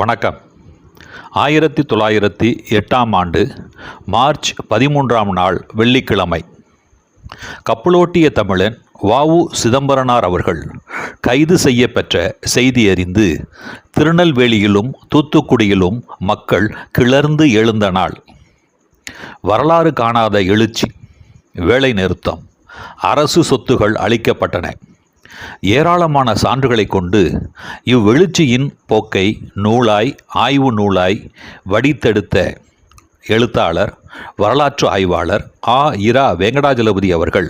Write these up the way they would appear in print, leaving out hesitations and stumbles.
வணக்கம். 1908 மார்ச் 13 நாள் வெள்ளிக்கிழமை. கப்பலோட்டிய தமிழன் வ.உ. சிதம்பரனார் அவர்கள் கைது செய்யப்பெற்ற செய்தி அறிந்து திருநெல்வேலியிலும் தூத்துக்குடியிலும் மக்கள் கிளர்ந்து எழுந்த நாள். வரலாறு காணாத எழுச்சி, வேலை நிறுத்தம், அரசு சொத்துகள் அளிக்கப்பட்டன. ஏராளமான சான்றுகளை கொண்டு இவ்வெழுச்சியின் போக்கை நூலாய் ஆய்வு நூலாய் வடித்தெடுத்த எழுத்தாளர், வரலாற்று ஆய்வாளர் இரா வெங்கடாஜலபதி அவர்கள்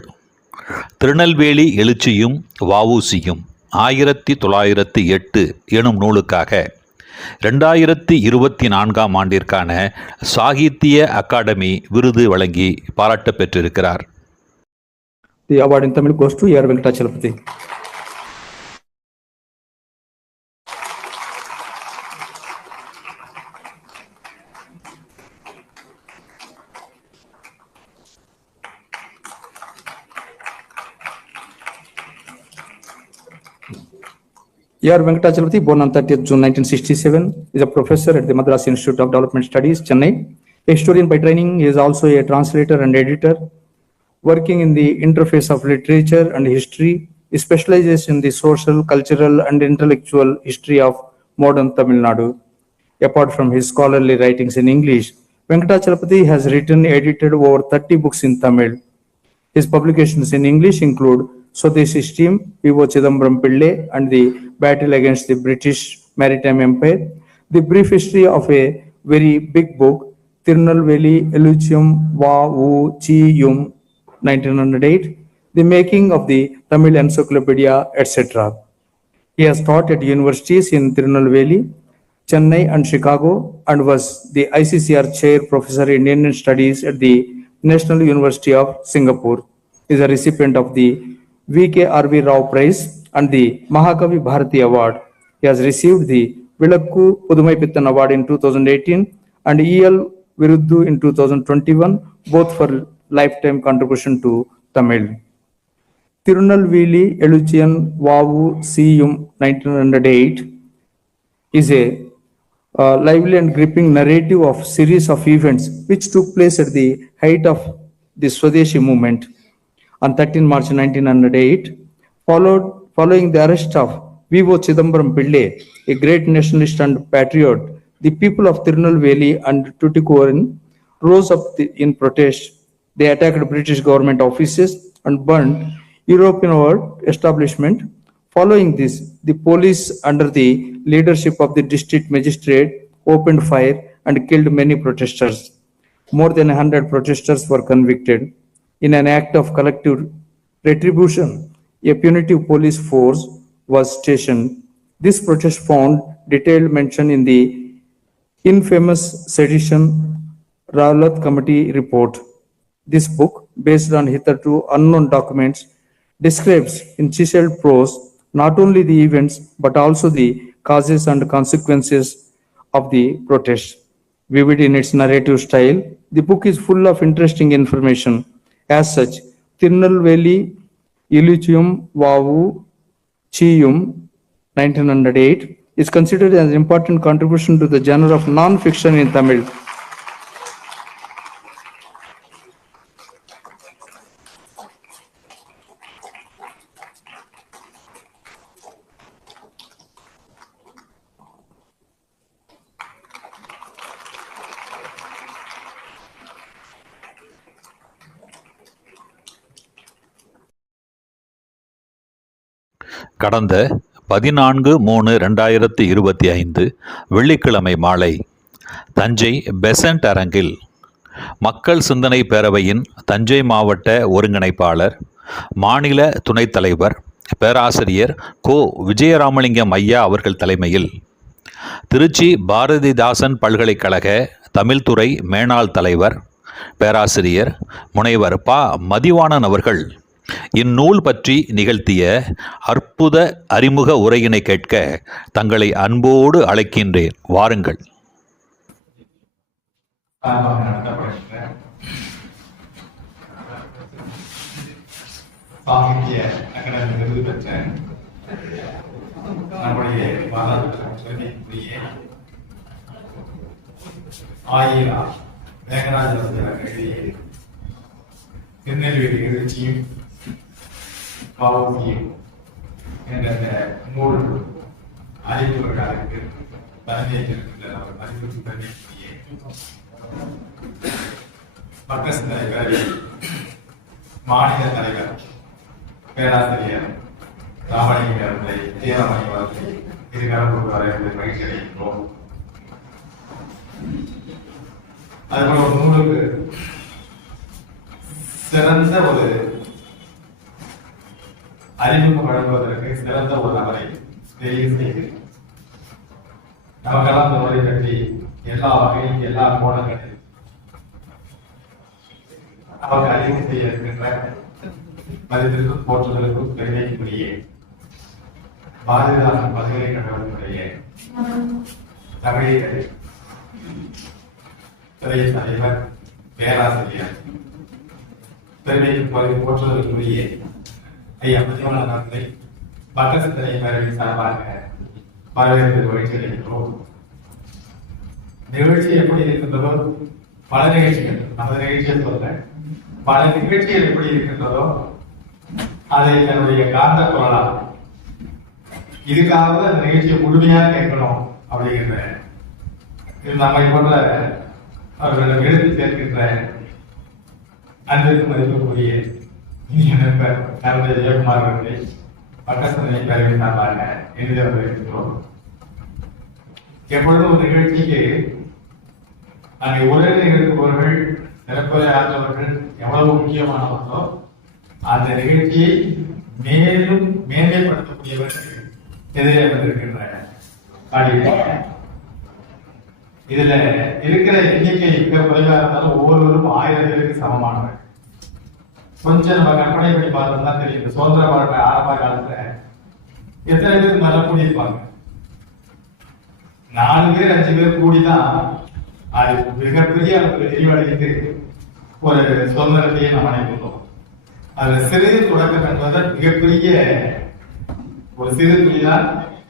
திருநெல்வேலி எழுச்சியும் வ.உ.சியும் 1908 எனும் நூலுக்காக 2024 ஆண்டிற்கான சாகித்ய அகாடமி விருது வழங்கி பாராட்ட பெற்றிருக்கிறார். The award in Tamil goes to R. Venkatachalapati. R. Venkatachalapati, born on 30th June 1967, is a professor at the Madras Institute of Development Studies, Chennai. A historian by training, he is also a translator and editor. Working in the interface of literature and history, he specializes in the social, cultural, and intellectual history of modern Tamil Nadu. Apart from his scholarly writings in English, Venkatachalapati has written and edited over 30 books in Tamil. His publications in English include Swadeshi Stream, V.O. Chidambaram Pillai, and the Battle Against the British Maritime Empire, The Brief History of a Very Big Book, Tirunelveli Eluchiyum Va.U.Chiyum, 1908, The Making of the Tamil Encyclopedia, etc. He has taught at universities in Tirunelveli, Chennai, and Chicago, and was the ICCR Chair Professor in Indian Studies at the National University of Singapore. He is a recipient of the V.K.R.V. Rao Prize and the Mahakavi Bharati Award. He has received the Vilakku Pudumai Pittan Award in 2018 and E.L. Viruddu in 2021, both for lifetime contribution to Tamil. Tirunelveli Eluchiyan Va.U.Ciyum 1908 is a lively and gripping narrative of series of events which took place at the height of the Swadeshi movement. On 13 March 1908, following the arrest of V.O. Chidambaram Pillai, a great nationalist and patriot, the people of Tirunelveli and Tuticorin rose up in protest. They attacked British government offices and burned European establishment. Following this, the police under the leadership of the district magistrate opened fire and killed many protesters. More than 100 protesters were convicted. In an act of collective retribution, a punitive police force was stationed. This protest found detailed mention in the infamous Sedition Rowlatt Committee report. This book, based on hitherto unknown documents, describes in chiseled prose not only the events but also the causes and consequences of the protest. Vivid in its narrative style, the book is full of interesting information. As such, Tirunelveli Eluchiyum Va.U.Chiyum 1908 is considered as an important contribution to the genre of non-fiction in Tamil. கடந்த 14/3/2025 வெள்ளிக்கிழமை மாலை தஞ்சை பெசன்ட் அரங்கில் மக்கள் சிந்தனை பேரவையின் தஞ்சை மாவட்ட ஒருங்கிணைப்பாளர், மாநில துணைத் தலைவர், பேராசிரியர் கோ. விஜயராமலிங்கம் ஐயா அவர்கள் தலைமையில் திருச்சி பாரதிதாசன் பல்கலைக்கழக தமிழ்துறை மேனாள் தலைவர், பேராசிரியர் முனைவர் ப. மதிவாணன் அவர்கள் இந்நூல் பற்றி நிகழ்த்திய அற்புத அறிமுக உரையினை கேட்க தங்களை அன்போடு அழைக்கின்றேன். வாருங்கள். சாகித்ய அகாடமி விருது பெற்ற நம்முடைய வரலாற்றுக்குரிய ஆயிரா வேங்கராஜ எழுதிய திருநெல்வேலி எழுச்சியும் பாவசியும் என்ற நூல் அறிவுரையாளருக்கு பதினேற்றிருக்கின்ற அவர் அறிவுறுத்தி பதினேற்றிய பக்கஸ் தலைவர் மாநில தலைவர் பேராசிரியர் ராமலிங்க அவர்களை தேவமணி அவர்களை இருகரம் வரவேற்பு மகிழ்ச்சி அடைகின்றோம். அதுபோல ஒரு நூலுக்கு சிறந்த ஒரு அறிமுகம் வழங்குவதற்கு சிறந்த ஒரு நபரை தெரிவு செய்து நமக்கெல்லாம் இந்த நூலை பற்றி எல்லா வகையிலும் எல்லா கோணங்களிலும் நமக்கு அறிவு செய்ய இருக்கின்ற மதிப்பிற்கும் போற்றுதலுக்கும் பெருமைக்குரிய பாரதிதாசன் பல்கலைக்கழகத்தினுடைய தமிழக துறை தலைவர் பேராசிரியர் பெருமைக்கு போற்றுதலுக்குரிய ஐயா மதிவாளன் அவர்களை பக்க சிந்தனை பேரவையின் சார்பாக வரவேற்பு மகிழ்ச்சி அடைகின்றோம். நிகழ்ச்சி எப்படி இருக்கின்றதோ பல நிகழ்ச்சிகள் நமது நிகழ்ச்சியை சொல்ல பல நிகழ்ச்சிகள் எப்படி இருக்கின்றதோ அதை தன்னுடைய காந்த குரலால் இதுக்காக அந்த நிகழ்ச்சியை முழுமையா கேட்கணும் அப்படிங்கிற இது நம்மை போன்ற அவர்களிடம் எழுதி சேர்க்கின்ற அன்பிற்கு மதிப்புக்குரிய இனிய நண்பர் கருணை ஜெயக்குமார் அவர்களை பக்கசந்தனை பேரவை சார்பாக எழுதி வரவேற்கின்றோம். எப்பொழுதும் ஒரு நிகழ்ச்சிக்கு அங்கே உரை நிகழ்த்துபவர்கள் சிறப்புரை ஆற்றவர்கள் எவ்வளவு முக்கியமானவர்களோ அந்த நிகழ்ச்சியை மேலும் மேன்மைப்படுத்தக்கூடியவர்கள் எதிரே வந்திருக்கின்றன. இதுல இருக்கிற எண்ணிக்கை மிக குறைவாக இருந்தாலும் ஒவ்வொருவரும் 1000 பேருக்கு சமமானவர். கொஞ்சம் நம்ம கற்பனை பண்ணி பார்த்தோம்னா தெரியும். இந்த சுதந்திர போராட்ட ஆரம்ப காலத்துல எத்தனை பேர் நல்லா கூடியிருப்பாங்க? 4 பேர் 5 பேர் கூடிதான் அது மிகப்பெரிய அளவுக்கு விரிவடைந்து ஒரு சுதந்திரத்தையே நாம் அடைந்துள்ளோம். அதுல சிறு தொடக்கம் என்பது மிகப்பெரிய ஒரு சிறு துளிதான்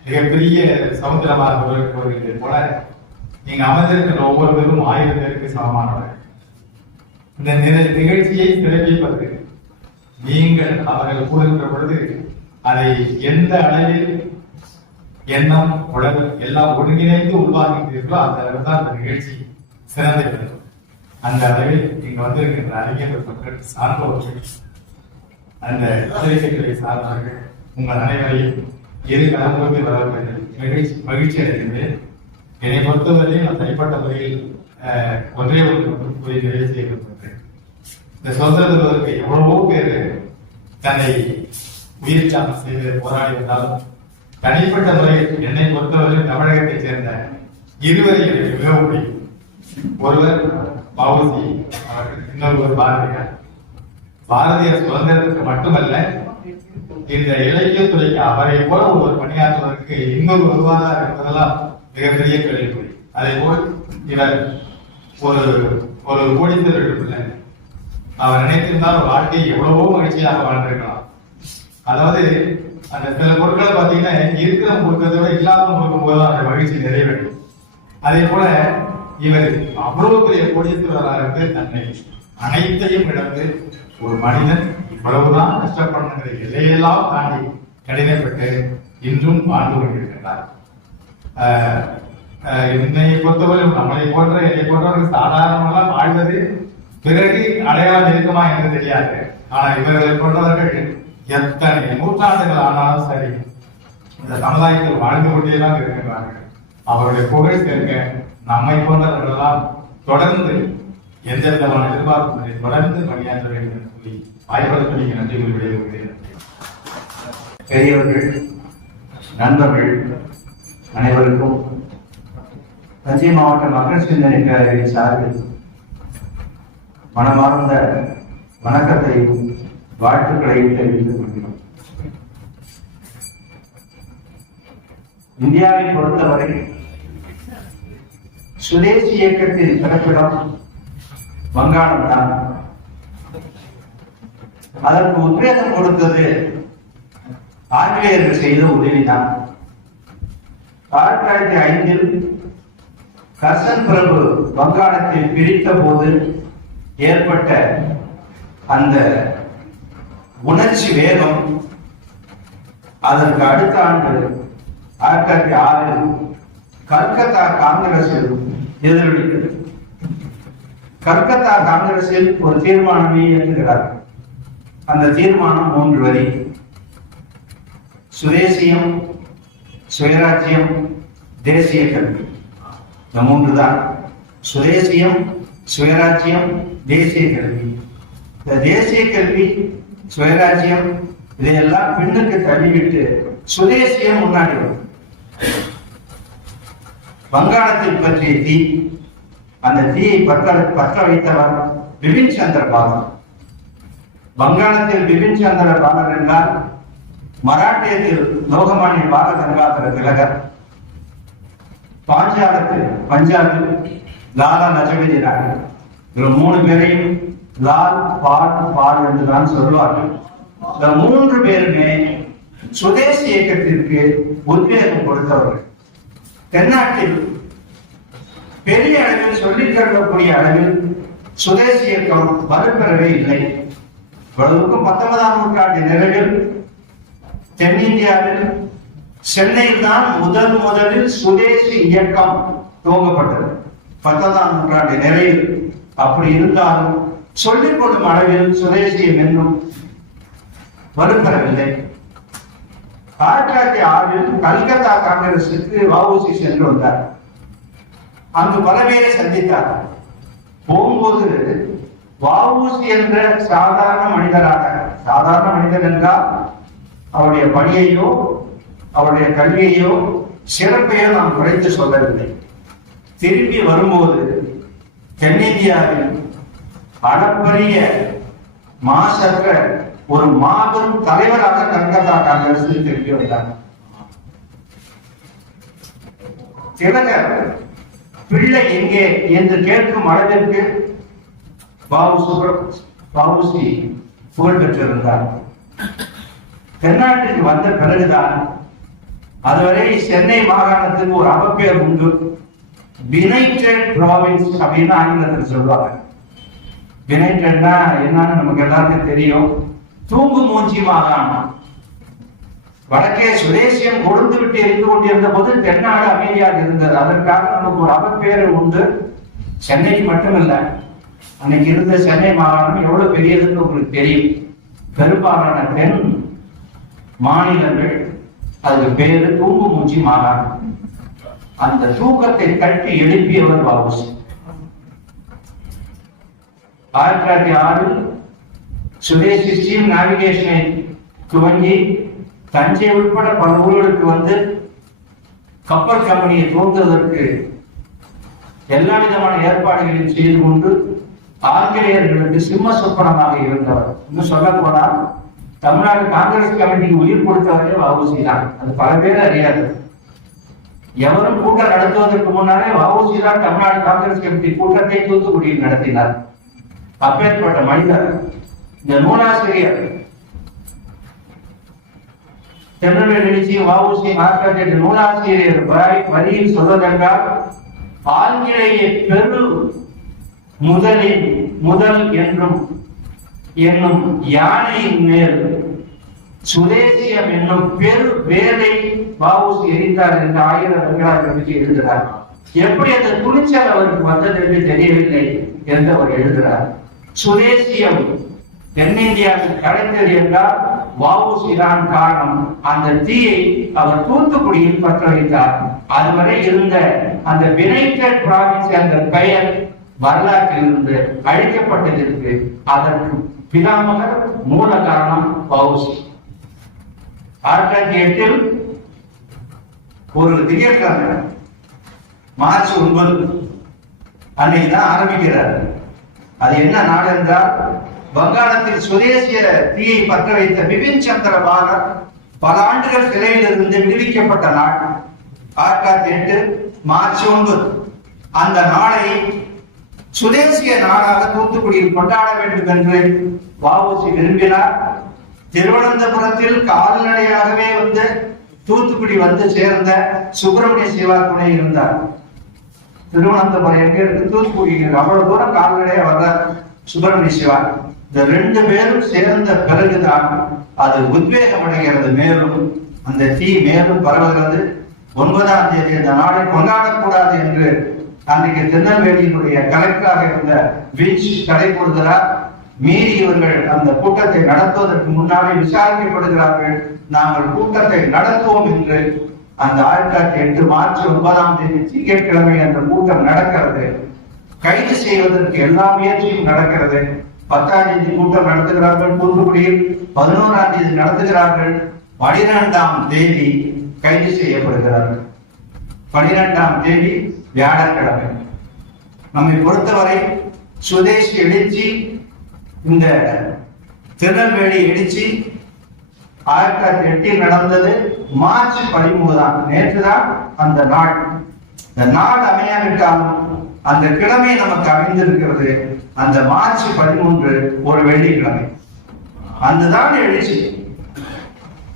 மிகப்பெரிய சமுத்திரமாக வருகிறது போல நீங்க அமைந்திருக்கிற ஒவ்வொருவரும் 1000 பேருக்கு சமமானவர். இந்த நிகழ்ச்சியை சிறப்பிப்பதற்கு நீங்கள் அவர்கள் கூறுகின்ற பொழுது அதை எந்த அளவில் எண்ணம் உலக எல்லாம் ஒருங்கிணைந்து உருவாக்குகிறீர்களோ அந்த அளவில் தான் அந்த நிகழ்ச்சி சிறந்து அந்த அளவில் நீங்க வந்திருக்கின்ற அறிஞர்கள் மக்கள் சார்ந்தவர்கள் அந்த பத்திரிகைகளை சார்ந்தவர்கள் உங்கள் அனைவரையும் எது கலந்து வர மகிழ்ச்சி அடைகின்றேன். என்னை பொறுத்தவரையில் நான் தனிப்பட்ட முறையில் ஒன்றே ஒரு நிறைவு செய்ய விரும்புகிறேன். இந்த சுதந்திரத்திற்கு எவ்வளவோ பேர் தன்னை உயிர் தியாகம் செய்து போராடி வந்தாலும் தனிப்பட்ட முறையில் என்னை பொறுத்தவரையில் தமிழகத்தைச் சேர்ந்த இருவரை எனக்கு மிகவும் பிடிக்கும். ஒருவர் பாவுசி அவர்கள், இன்னொருவர் பாரதியார். பாரதியார் சுதந்திரத்திற்கு மட்டுமல்ல இந்த இலக்கியத்துறைக்கு அவரை போல ஒரு பணியாற்றுவதற்கு இன்னொரு வருவாதார் என்பதெல்லாம் மிகப்பெரிய கேள்விக்குறி. அதே போல் இவர் ஒரு கோடீஸ்வரர் பிள்ளை. அவர் நினைத்திருந்தால் ஒரு வாழ்க்கையை எவ்வளவோ மகிழ்ச்சியாக வாழ்ந்திருக்கலாம். அதாவது அந்த சில பொருட்களை பார்த்தீங்கன்னா இருக்கிற கொடுக்கறத விட இல்லாம கொடுக்கும் போதுதான் அந்த மகிழ்ச்சி நிறைவேறும். அதே போல இவர் அவ்வளவு பெரிய கோடீஸ்வரராக இருந்து தன்னை அனைத்தையும் இழந்து ஒரு மனிதன் இவ்வளவுதான் கஷ்டப்படணுங்கிற எல்லையெல்லாம் தாண்டி கடினப்பட்டு இன்றும் வாழ்ந்து கொண்டிருக்கிறார். என்னை பொறுத்தவரை நம்மளை போன்ற என்னை போன்றவர்கள் சாதாரணமாக வாழ்வது பிறகு அடையாளம் இருக்குமா என்று தெரியாது. ஆனா இவர்களை போன்றவர்கள் எத்தனை நூற்றாண்டுகள் ஆனாலும் சரி இந்த சமுதாயத்தில் வாழ்ந்து கொண்டேதான் இருக்கின்றார்கள். அவருடைய புகழ் சேர்க்க நம்மை போன்றவர்கள் எல்லாம் தொடர்ந்து எந்த விதமான எதிர்பார்ப்பு தொடர்ந்து பணியாற்ற வேண்டும் என்று சொல்லி வாய்ப்பதற்கு நீங்க நன்றி விடைபெறுகிறேன். பெரியவர்கள், நண்பர்கள் அனைவருக்கும் தஞ்சை மாவட்ட மக்கள் சிந்தனை பேரவை சார்பில் மனமார்ந்த வணக்கத்தையும் வாழ்த்துக்களையும் தெரிவித்துக் கொள்கிறோம். இந்தியாவை பொறுத்தவரை சுதேசி இயக்கத்தின் பிறப்பிடம் வங்காளம் தான். அதற்கு உத்வேகம் கொடுத்தது ஆங்கிலேயர்கள் செய்த உதவிதான். 1905 கர்சன் பிரபு வங்காளத்தை பிரித்த போது ஏற்பட்ட அந்த உணர்ச்சி வேகம் அதற்கு அடுத்த ஆண்டு 1906 கல்கத்தா காங்கிரஸில் எதிரொலித்தது. கல்கத்தா காங்கிரஸில் ஒரு தீர்மானமே இயற்றுகிறார். அந்த தீர்மானம் 3 வரி: சுதேசியம், சுயராஜ்யம், தேசிய கல்வி. இந்த 3 தான். சுதேசியம், சுயராஜ்யம், தேசிய கல்வி. இந்த தேசிய கல்வி, சுயராஜ்யம் இதையெல்லாம் பின்னுக்கு தள்ளிவிட்டு சுதேசியம் முன்னாடி வரும். வங்காளத்தில் பற்றிய தீ, அந்த தீயை பற்ற வைத்தவர் பிபின் சந்திர பாலர். வங்காளத்தில் பிபின் சந்திர பாலர் என்றால் மராட்டியத்தில் லோகமானிய பால கங்காதர திலகர், பஞ்சாபில் லாலா லஜபதி ராய். இந்த 3 பேரையும் லால் பால் என்றுதான் சொல்வார்கள். இந்த 3 பேருமே சுதேசி இயக்கத்திற்கு உத்வேகம் கொடுத்தவர்கள். தென்னாட்டில் பெரிய அளவில் சொல்லிக் கொள்ளக்கூடிய அளவில் சுதேசி இயக்கம் வலுப்பெறவே இல்லை. இவ்வளவுக்கும் 19ஆம் நூற்றாண்டு நிறைவில் தென்னிந்தியாவில் சென்னையில் தான் முதலில் சுதேசி இயக்கம் துவங்கப்பட்டது. 19ஆம் நூற்றாண்டு நிறைவில். அப்படி இருந்தாலும் சொல்லிக் கொள்ளும் அளவில் சுதேசியம் என்னும் வலுப்பெறவில்லை. 1906 கல்கத்தா காங்கிரசுக்கு வஉசி சென்று வந்தார். அங்கு பல பேரை சந்தித்தார். போகும்போது வஉசி என்ற சாதாரண மனிதர் என்றால் அவருடைய பணியையோ அவருடைய கல்வியையோ சிறப்பையோ நாம் குறைத்து சொல்லவில்லை. திரும்பி வரும்போது தென்னிந்தியாவில் அளப்பரிய மாசற்ற ஒரு மாபெரும் தலைவராக கல்கத்தா காங்கிரஸ் திரும்பி வந்தார். திலகர் பிள்ளை எங்கே என்று கேட்கும் அளவிற்கு வஉசி புகழ் பெற்றிருந்தார். தென்னாட்டுக்கு வந்த பிறகுதான், அதுவரை சென்னை மாகாணத்துக்கு ஒரு அவப்பெயர் உண்டு. யுனைடெட் ப்ராவின்ஸ் அப்படின்னு ஆங்கிலத்தில் சொல்லுவாங்க. யுனைடெட்னா என்னன்னு நமக்கு எல்லாருக்கும் தெரியும். தூங்கு மூஞ்சி மாகாணம். வடக்கே சுதேசியம் கொழுந்து விட்டு இருந்து கொண்டிருந்த போது தென்னாடு அமைதியாக இருந்தது. அதற்காக நமக்கு ஒரு அவப்பெயர் உண்டு. சென்னைக்கு மட்டுமல்ல, அன்னைக்கு இருந்த சென்னை மாகாணம் எவ்வளவு பெரியதுன்னு உங்களுக்கு தெரியும். பெரும்பாலான தென் மாநிலங்கள் அதுக்கு பேரு தூங்கு மூஞ்சி மாகாணம். அந்த தூக்கத்தை கட்டி எழுப்பியவர் வஉசி. 1906 சுதேசி ஸ்டீம் நேவிகேஷனை துவங்கி தஞ்சை உட்பட பல ஊர்களுக்கு வந்து கப்பல் கம்பெனியை துவங்குவதற்கு எல்லா விதமான ஏற்பாடுகளையும் செய்து கொண்டு ஆங்கிலேயர்களுக்கு சிம்ம சொப்பனமாக இருந்தவர். இன்னும் சொல்ல போனால் தமிழ்நாடு காங்கிரஸ் கமிட்டிக்கு உயிர் கொடுத்தவரே வஉசி தான். அது பல பேர் அறியாது. எவரும் கூட்டம் நடத்துவதற்கு முன்னாலே வஉசி தான் தமிழ்நாடு காங்கிரஸ் கமிட்டி கூட்டத்தை தூத்துக்குடியில் நடத்தினார். அப்பேற்பட்ட மனிதர். இந்த நூலாசிரியர் திருநெல்வேலி எழுச்சி வஉசி மார்க்கெட் நூலாசிரியர் வரியில் சொல்வதென்றால், ஆங்கிலேய பெரு முதல் என்னும் யானையின் மேல் சுதேசியம் என்னும் பெரு வேலை வஉசி எரித்தார் என்று 1000 வருடங்களுக்கு எழுதுகிறார். எப்படி அந்த துணிச்சல் அவருக்கு வந்தது என்று தெரியவில்லை என்று அவர் எழுதுகிறார். சுதேசியம் தென்னிந்தியாவில் கிடைத்தது என்றால் வஉசி தான் காரணம். அந்த தீயை அவர் தூத்துக்குடியில் பற்ற வைத்தார். அதுவரை இருந்த அந்த யுனைடெட் ப்ராவின்ஸ் என்ற பெயர் வரலாற்றில் இருந்து அழிக்கப்பட்டதற்கு அதற்கு பிதாமகர் மூல காரணம் வஉசி. 1908 ஒரு திங்கட்கிழமை மார்ச் 9 அன்னைக்கு தான் ஆரம்பிக்கிறார். அது என்ன நாடு என்றால், வங்காளத்தில் சுதேசிய தீயை பற்ற வைத்த பிபின் சந்திர பாலர் பல ஆண்டுகள் சிறையில் இருந்து விடுவிக்கப்பட்ட நாள். 1908 மார்ச் 9 அந்த நாளை சுதேசிய நாடாக தூத்துக்குடியில் கொண்டாட வேண்டும் என்று வஉசி விரும்பினார். திருவனந்தபுரத்தில் கால்நடையாகவே வந்து தூத்துக்குடி வந்து சேர்ந்த சுப்பிரமணிய சிவா துணை இருந்தார். திருவனந்தபுரம் எங்க இருக்கு, தூத்துக்குடி, அவ்வளவு தூரம் கால்நடையா வர்ற சுப்பிரமணிய சிவா. இந்த 2 பேரும் சேர்ந்த பிறகுதான் அது உத்வேகம் அடைகிறது. மேலும் அந்த தீ மேலும் பரவுகிறது. 9ஆம் தேதி இந்த நாளை கொண்டாடக்கூடாது என்று அன்றைக்கு திருநெல்வேலியினுடைய கலெக்டராக இருந்த விஞ்ச் தடை போடுகிறார். மீறி இவர்கள் அந்த கூட்டத்தை நடத்துவதற்கு முன்னாலே விசாரிக்கப்படுகிறார்கள். நாங்கள் கூட்டத்தை நடத்துவோம் என்று அந்த 1908 மார்ச் 9ஆம் தேதி திங்கட்கிழமை அந்த கூட்டம் நடக்கிறது. கைது செய்வதற்கு எல்லா முயற்சியும் நடக்கிறது. 10ஆம் தேதி கூட்டம் நடத்துகிறார்கள் தூத்துக்குடியில், 11ஆம் தேதி நடத்துகிறார்கள், 12ஆம் தேதி கைது செய்யப்படுகிறார்கள். 12ஆம் தேதி வியாழக்கிழமை. நம்மை பொறுத்தவரை சுதேசி எழுச்சி, இந்த திருநெல்வேலி எழுச்சி 1908 நடந்தது. மார்ச் 13 தான், நேற்றுதான் அந்த நாள். இந்த நாள் அமையாவிட்டாலும் அந்த கிழமை நமக்கு அமைந்திருக்கிறது. அந்த மார்ச் 13 ஒரு வெள்ளிக்கிழமை. அந்த தான் எழுச்சி.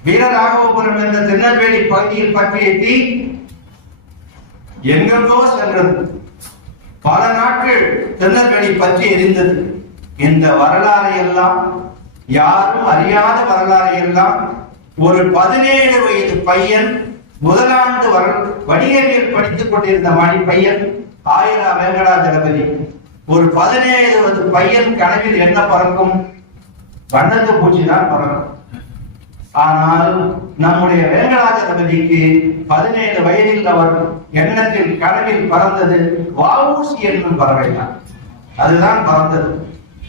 வீரராகவபுரம் என்ற திருநெல்வேலி பகுதியில் பற்றிய தீ எங்கெங்கோ சென்றது. பல நாட்கள் திருநெல்வேலி பற்றி எரிந்தது. இந்த வரலாறை எல்லாம், யாரும் அறியாத வரலாறை எல்லாம், ஒரு 17 வயது பையன், முதலாண்டு வணிகவியல் படித்துக் கொண்டிருந்த பையன் ஆயிரா வெங்கடாஜலபதி, ஒரு 17 வயது பையன் கனவில் என்ன பறக்கும்? வண்ணத்து பூச்சி தான் பறக்கும். ஆனால் நம்முடைய வெங்கடாஜலபதிக்கு 17 வயதில் அவர் எண்ணத்தில் கனவில் பறந்தது வஉசி என்னும் பறவை தான். அதுதான் பறந்தது.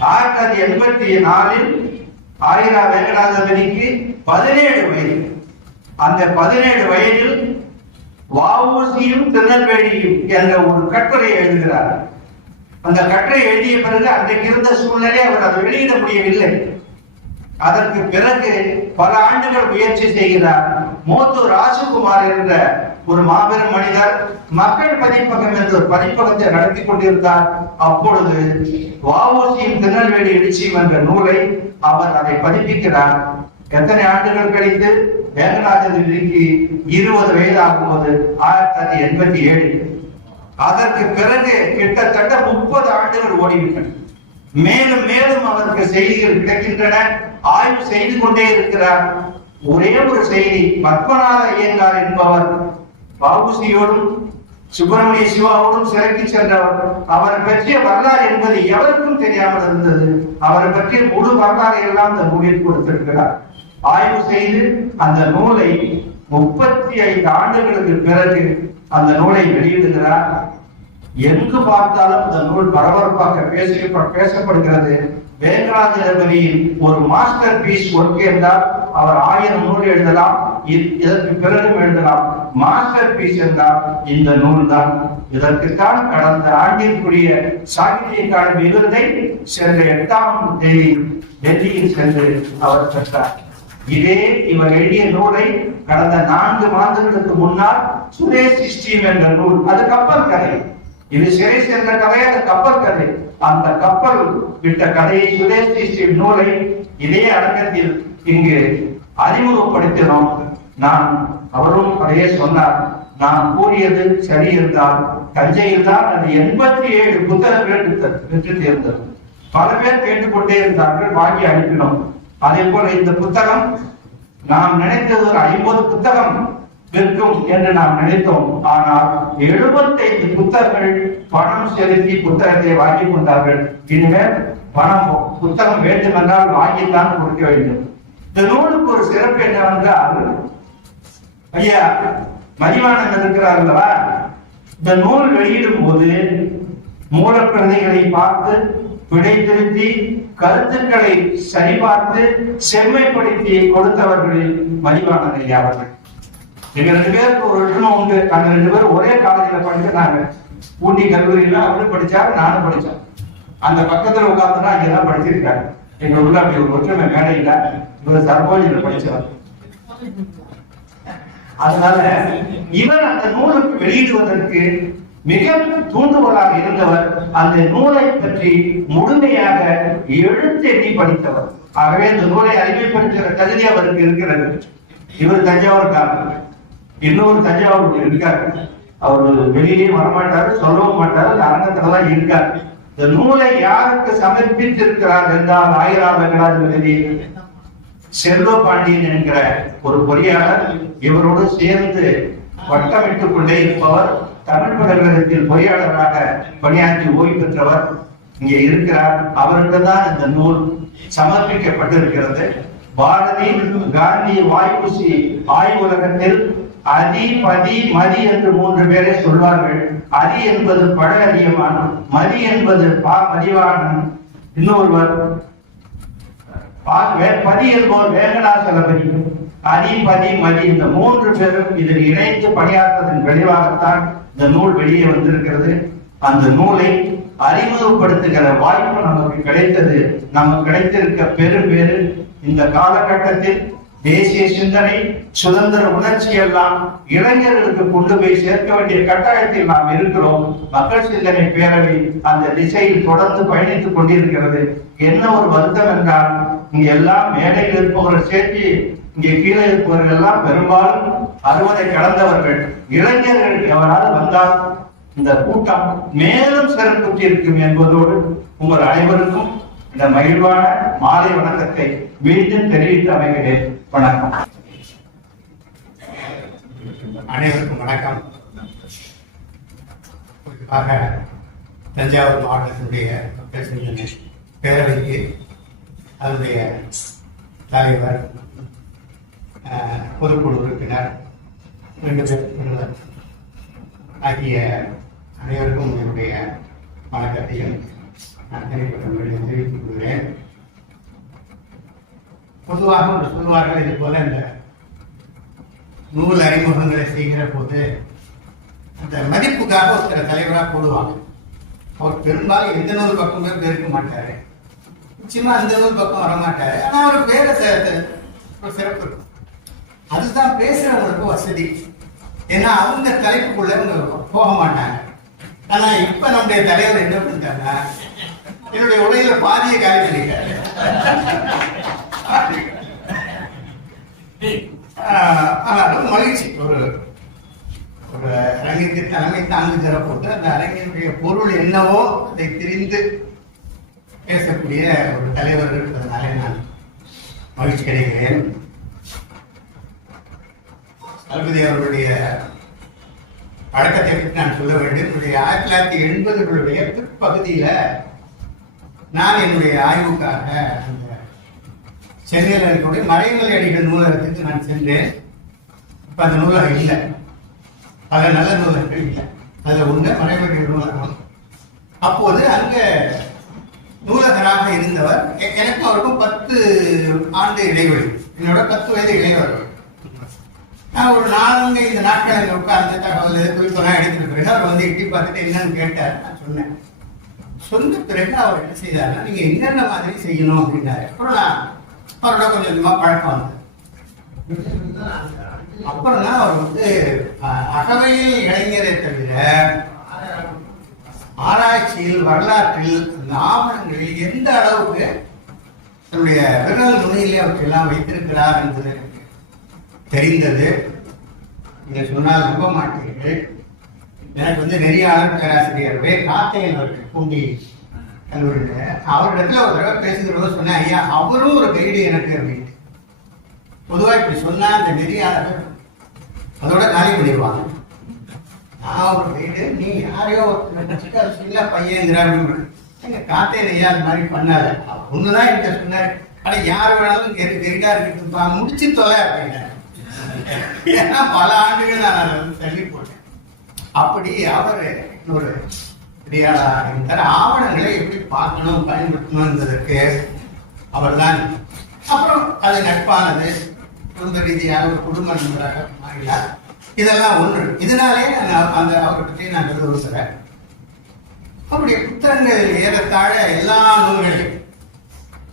1984 ஆயிரா வெங்கடாஜலபதிக்கு 17 வயது. அந்த 17 வயதில் வஉசியும் திருநெல்வேலியும் என்ற ஒரு கட்டுரை எழுதுகிறார். அந்த கட்டுரை எழுதிய பிறகு அன்றைக்கு இருந்த சூழ்நிலை அவர் அதை வெளியிட முடியவில்லை. அதற்கு பிறகு பல ஆண்டுகள் முயற்சி செய்கிறார். மோத்து ராஜகுமார் என்ற ஒரு மாபெரும் மனிதர் மக்கள் பதிப்பகம் என்ற ஒரு பதிப்பகத்தை நடத்தி கொண்டிருந்தார். அப்பொழுது வஉசியும் திருநெல்வேலி எழுச்சியும் என்ற நூலை அவர் அதை பதிப்பிக்கிறார். எத்தனை ஆண்டுகள் கழித்து? வெங்கடாஜலபதிக்கு 20 வயது ஆகும்போது 1987. அதற்கு பிறகு கிட்டத்தட்ட 30 ஆண்டுகள் ஓடிவிட்டன. மேலும் மேலும் அவருக்கு செய்திகள் கிடைக்கின்றன. ஆய்வு செய்து கொண்டே இருக்கிறார். ஒரே ஒரு செய்தி, பத்மநாத ஐயங்கார் என்பவர் வஉசியோடும் சுப்பிரமணிய சிவாவோடும் சிறைக்கு சென்றவர். அவர் பற்றிய வரலாறு என்பது எவருக்கும் தெரியாமல் இருந்தது. அவரை பற்றிய முழு வரலாறு எல்லாம் அந்த நூலில் கொடுத்திருக்கிறார். ஆய்வு செய்து அந்த நூலை 35 ஆண்டுகளுக்கு பிறகு அந்த நூலை வெளியிடுகிறார். எங்கு பார்த்தாலும் இந்த நூல் பரபரப்பாக பேசப்படுகிறது. வெங்கடாஜலபதியின் ஒரு மாஸ்டர் பீஸ் ஒர்க் என்றால் அவர் 1000 நூல் எழுதலாம், இதற்கு பிறகும் எழுதலாம். மாஸ்டர் பீஸ் என்றால் இந்த நூல் தான். இதற்குத்தான் கடந்த ஆண்டிற்குரிய சாகித்ய அகாடமி விருதை சென்ற 8ஆம் தேதி டெல்லியில் சென்று அவர் பெற்றார். இதே இவர் எழுதிய நூலை கடந்த 4 மாதங்களுக்கு முன்னால் சுதேசி ஸ்டீம் என்ற நூல், அது கப்பல் கதை. இது சிறை சென்ற கதை, அது கப்பல் கதை. அந்த கப்பல் விட்ட கதையை சுதேசி ஸ்டீம் நூலை இதே அரங்கத்தில் இங்கு அறிமுகப்படுத்தினோம். அவரும் அதையே சொன்னார். நான் கூறியது சரி இருந்தால் தஞ்சையில் தான் அது 87 புத்தகங்கள் பெற்று தேர்ந்தது. பல பேர் கேட்டுக்கொண்டே இருந்தார்கள், வாங்கி அனுப்பினோம். அதே போல இந்த புத்தகம் நாம் நினைத்தது ஒரு 50 புத்தகம் விற்கும் என்று நாம் நினைத்தோம். ஆனால் 75 புத்தகங்கள் பணம் செலுத்தி புத்தகத்தை வாங்கி கொண்டார்கள். இனிமேல் பணம் புத்தகம் வேண்டும் என்றால் வாங்கித்தான் கொடுக்க வேண்டும். இந்த நூலுக்கு ஒரு சிறப்பு என்னவென்றால், ஐயா மதிவாணன் இருக்கிறார் அல்லவா, இந்த நூல் வெளியிடும் போது மூலப்பிரதிகளை பார்த்து விடை திருத்தி கருத்துக்களை சரிபார்த்து செம்மைப்படுத்தி கொடுத்தவர்களில் மதிவாணன் ஐயா அவர்கள். எங்க 2 பேருக்கு ஒரு ஒற்றுமை உண்டு. நாங்க 2 பேரும் ஒரே காலேஜில் படிச்சிருந்தாங்க. ஊட்டி கல்லூரியில அவரும் படிச்சாரு, நானும் படிச்சேன். அந்த பக்கத்துல உட்கார்ந்துனா அங்கதான் படிச்சிருக்காரு. எங்க உள்ள அப்படி ஒரு ஒற்றுமை மேலே இல்ல. இவர் சர்வோஜில படிச்சவர். அதனால இவர் அந்த நூலுக்கு வெளியிடுவதற்கு மிக தூண்டுகோலாக இருந்தவர். அந்த நூலை பற்றி முழுமையாக எழுத்தெண்ணி படித்தவர். ஆகவே இந்த நூலை அறிமுகப்படுத்துகிற தகுதி அவருக்கு இருக்கிறது. இவர் தஞ்சாவூர்காரர், இன்னொரு தஞ்சாவூர் இருக்காரு. அவர் வெளியே வரமாட்டாரு, சொல்லவும் மாட்டாரு, அரங்கத்துலதான் இருக்காரு. இந்த நூலை யாருக்கு சமர்ப்பித்திருக்கிறார் என்றால் ஆயிரா வெங்கடாஜலபதி செல்வ பாண்டியன் என்கிற ஒரு பொறியாளர், இவரோடு சேர்ந்து வட்டமிட்டுக் கொண்டே இருப்பவர், தமிழ் பல்கலைக்கழகத்தில் பொறியாளராக பணியாற்றி ஓய்வு பெற்றவர் இங்கே இருக்கிறார். அவருக்கு தான் இந்த நூல் சமர்ப்பிக்கப்பட்டிருக்கிறது. பாரதி காந்தி வாய்ப்பூசி ஆய்வுலகத்தில் அதி, பதி, மதி என்று 3 பேரை சொல்வார்கள். அதி என்பது பழ அதியமான், மதி என்பது பா மதிவாணன், இன்னொருவர் பதி என்பவர் வேங்கடாசலபதி. அதி, பதி, மதி இந்த 3 பேரும் இதில் இணைந்து பணியாற்றதன் விளைவாகத்தான் இந்த நூல் வெளியே வந்திருக்கிறது. அந்த நூலை அறிமுகப்படுத்துகிற வாய்ப்பு நமக்கு கிடைத்தது. நமக்கு கிடைத்திருக்க பெரும்பேறு. இந்த காலகட்டத்தில் தேசிய சிந்தனை, சுதந்திர உணர்ச்சி எல்லாம் இளைஞர்களுக்கு கொண்டு போய் சேர்க்க வேண்டிய கட்டாயத்தில் நாம் இருக்கிறோம். மக்கள் சிந்தனை பேரவை அந்த திசையில் தொடர்ந்து பயணித்துக் கொண்டிருக்கிறது. என்ன ஒரு வருத்தம் என்றால், இங்க எல்லாம் மேடையில் இருப்பவர்கள் சேர்த்து இங்கே கீழே இருப்பவர்கள் எல்லாம் பெரும்பாலும் 60 கடந்தவர்கள். இளைஞர்கள் எவராது வந்தால் இந்த கூட்டம் மேலும் சிறப்புற்றி இருக்கும் என்பதோடு உங்கள் அனைவருக்கும் இந்த மகிழ்வான மாலை வணக்கத்தை மீண்டும் தெரிவித்து அமைகிறேன். வணக்கம். அனைவருக்கும் வணக்கம். குறிப்பாக தஞ்சாவூர் மாவட்டத்தினுடைய மக்கள் சிந்தனை பேரவைக்கு அதனுடைய தலைவர், பொதுக்குழு உறுப்பினர், 2 பேர் ஆகிய அனைவருக்கும் என்னுடைய வணக்கத்தையும் நான் தெரிவித்துக் கொள்கிறேன். பொதுவாக ஒரு சொல்வார்கள், இது போல இந்த நூல் அறிமுகங்களை செய்கிற போது அந்த மதிப்புக்காக ஒருத்தர் தலைவராக போடுவாங்க. அவர் பெரும்பாலும் எந்த நூல் பக்கமே இருக்க மாட்டாரு, நிச்சயமா அந்த நூல் பக்கம் வரமாட்டாரு. ஆனா அவருக்கு வேற ஒரு சிறப்பு இருக்கும். அதுதான் பேசுறவங்களுக்கு வசதி. ஏன்னா அவங்க தலைப்புக்குள்ள அவங்க போக மாட்டாங்க. ஆனா இப்ப நம்முடைய தலைவர் என்ன பண்ணிட்டாங்க, என்னுடைய உடையில பாதிய காலி பண்ணிட்டாரு. மகிழ்ச்சி. ஒரு அரங்கிற்கு தலைமை தாங்குகிற போது அந்த அரங்கினுடைய பொருள் என்னவோ அதை தெரிந்து பேசக்கூடிய ஒரு தலைவர் இருப்பதனால நான் மகிழ்ச்சி கிடைக்கிறேன். தளபதி அவர்களுடைய பழக்கத்தை பற்றி நான் சொல்ல வேண்டும். 1980களுடைய பிற்பகுதியில நான் என்னுடைய ஆய்வுக்காக அந்த சென்னையில் இருக்கக்கூடிய மறைமலை அடிகள் நூலகத்துக்கு நான் சென்றேன். இப்ப அந்த நூலகம் இல்லை, பல நல்ல நூலகங்கள் இல்லை. அதுல ஒன்று மறைமலை நூலகம். அப்போது அங்க நூலகராக இருந்தவர், எனக்கும் அவருக்கும் 10 ஆண்டு இடைவெளி, என்னோட 10 வயது இளையவர்கள். நான் ஒரு 4-5 நாட்கள் அங்கே உட்கார்ந்து தகவல் குறிப்பெல்லாம் எடுத்துட்டு பிறகு அவர் வந்து எட்டி பார்த்துட்டு என்னன்னு கேட்டார். நான் சொன்னேன். சொன்ன பிறகு அவர் என்ன செய்தாருன்னா, நீங்க என்னென்ன மாதிரி செய்யணும் அப்படின்னாரு. அப்புறம் நான் அவரோட கொஞ்சம் கொஞ்சமா பழக்கம் வந்தது. அப்புறம் தான் அவர் வந்து அகவையில் இளைஞரை தவிர ஆராய்ச்சியில், வரலாற்றில், அந்த ஆவணங்களில் எந்த அளவுக்கு தன்னுடைய விரல் நுனியிலே அவற்றையெல்லாம் வைத்திருக்கிறார் என்பது தெரிந்தது. நீங்க சொன்னால் நம்ப மாட்டீர்கள். எனக்கு வந்து நெறியாளர் பேராசிரியர் காத்தையன் அவர்கள் பூண்டி கல்லூரியில் அவரிடத்துல ஒரு தடவை பேசுகிறவங்க சொன்னேன், ஐயா அவரும் ஒரு கைடு எனக்கு அப்படின்ட்டு. பொதுவா இப்படி சொன்னா அந்த நெறியாளர்கள் அதோட காலி பண்ணிடுவாங்க. நான் ஒரு கைடு, நீ யாரையோ சின்ன பையங்கிறாரு. எங்க காத்தையன் ஐயா அந்த மாதிரி பண்ணாத, ஒண்ணுதான் என்கிட்ட சொன்னாரு. ஆனா யார் வேணாலும் கைடா இருக்குப்பா, முடிச்சு தொலை அப்படின்னாரு. ஏன்னா பல ஆண்டுகள் நான் அதை வந்து தள்ளி போட்டேன். அப்படி அவர் ஒரு ஆவணங்களை எப்படி பார்க்கணும், பயன்படுத்தணும் என்பதற்கு அவர் தான். அப்புறம் அது நட்பானது, குடும்ப ரீதியாக ஒரு குடும்ப நண்பராக மாறினார். இதெல்லாம் ஒன்று. இதனாலே நான் அந்த அவரை பற்றி நான் விரும்புகிறேன். அவருடைய புத்தகங்கள் ஏறத்தாழ எல்லா நூல்களையும்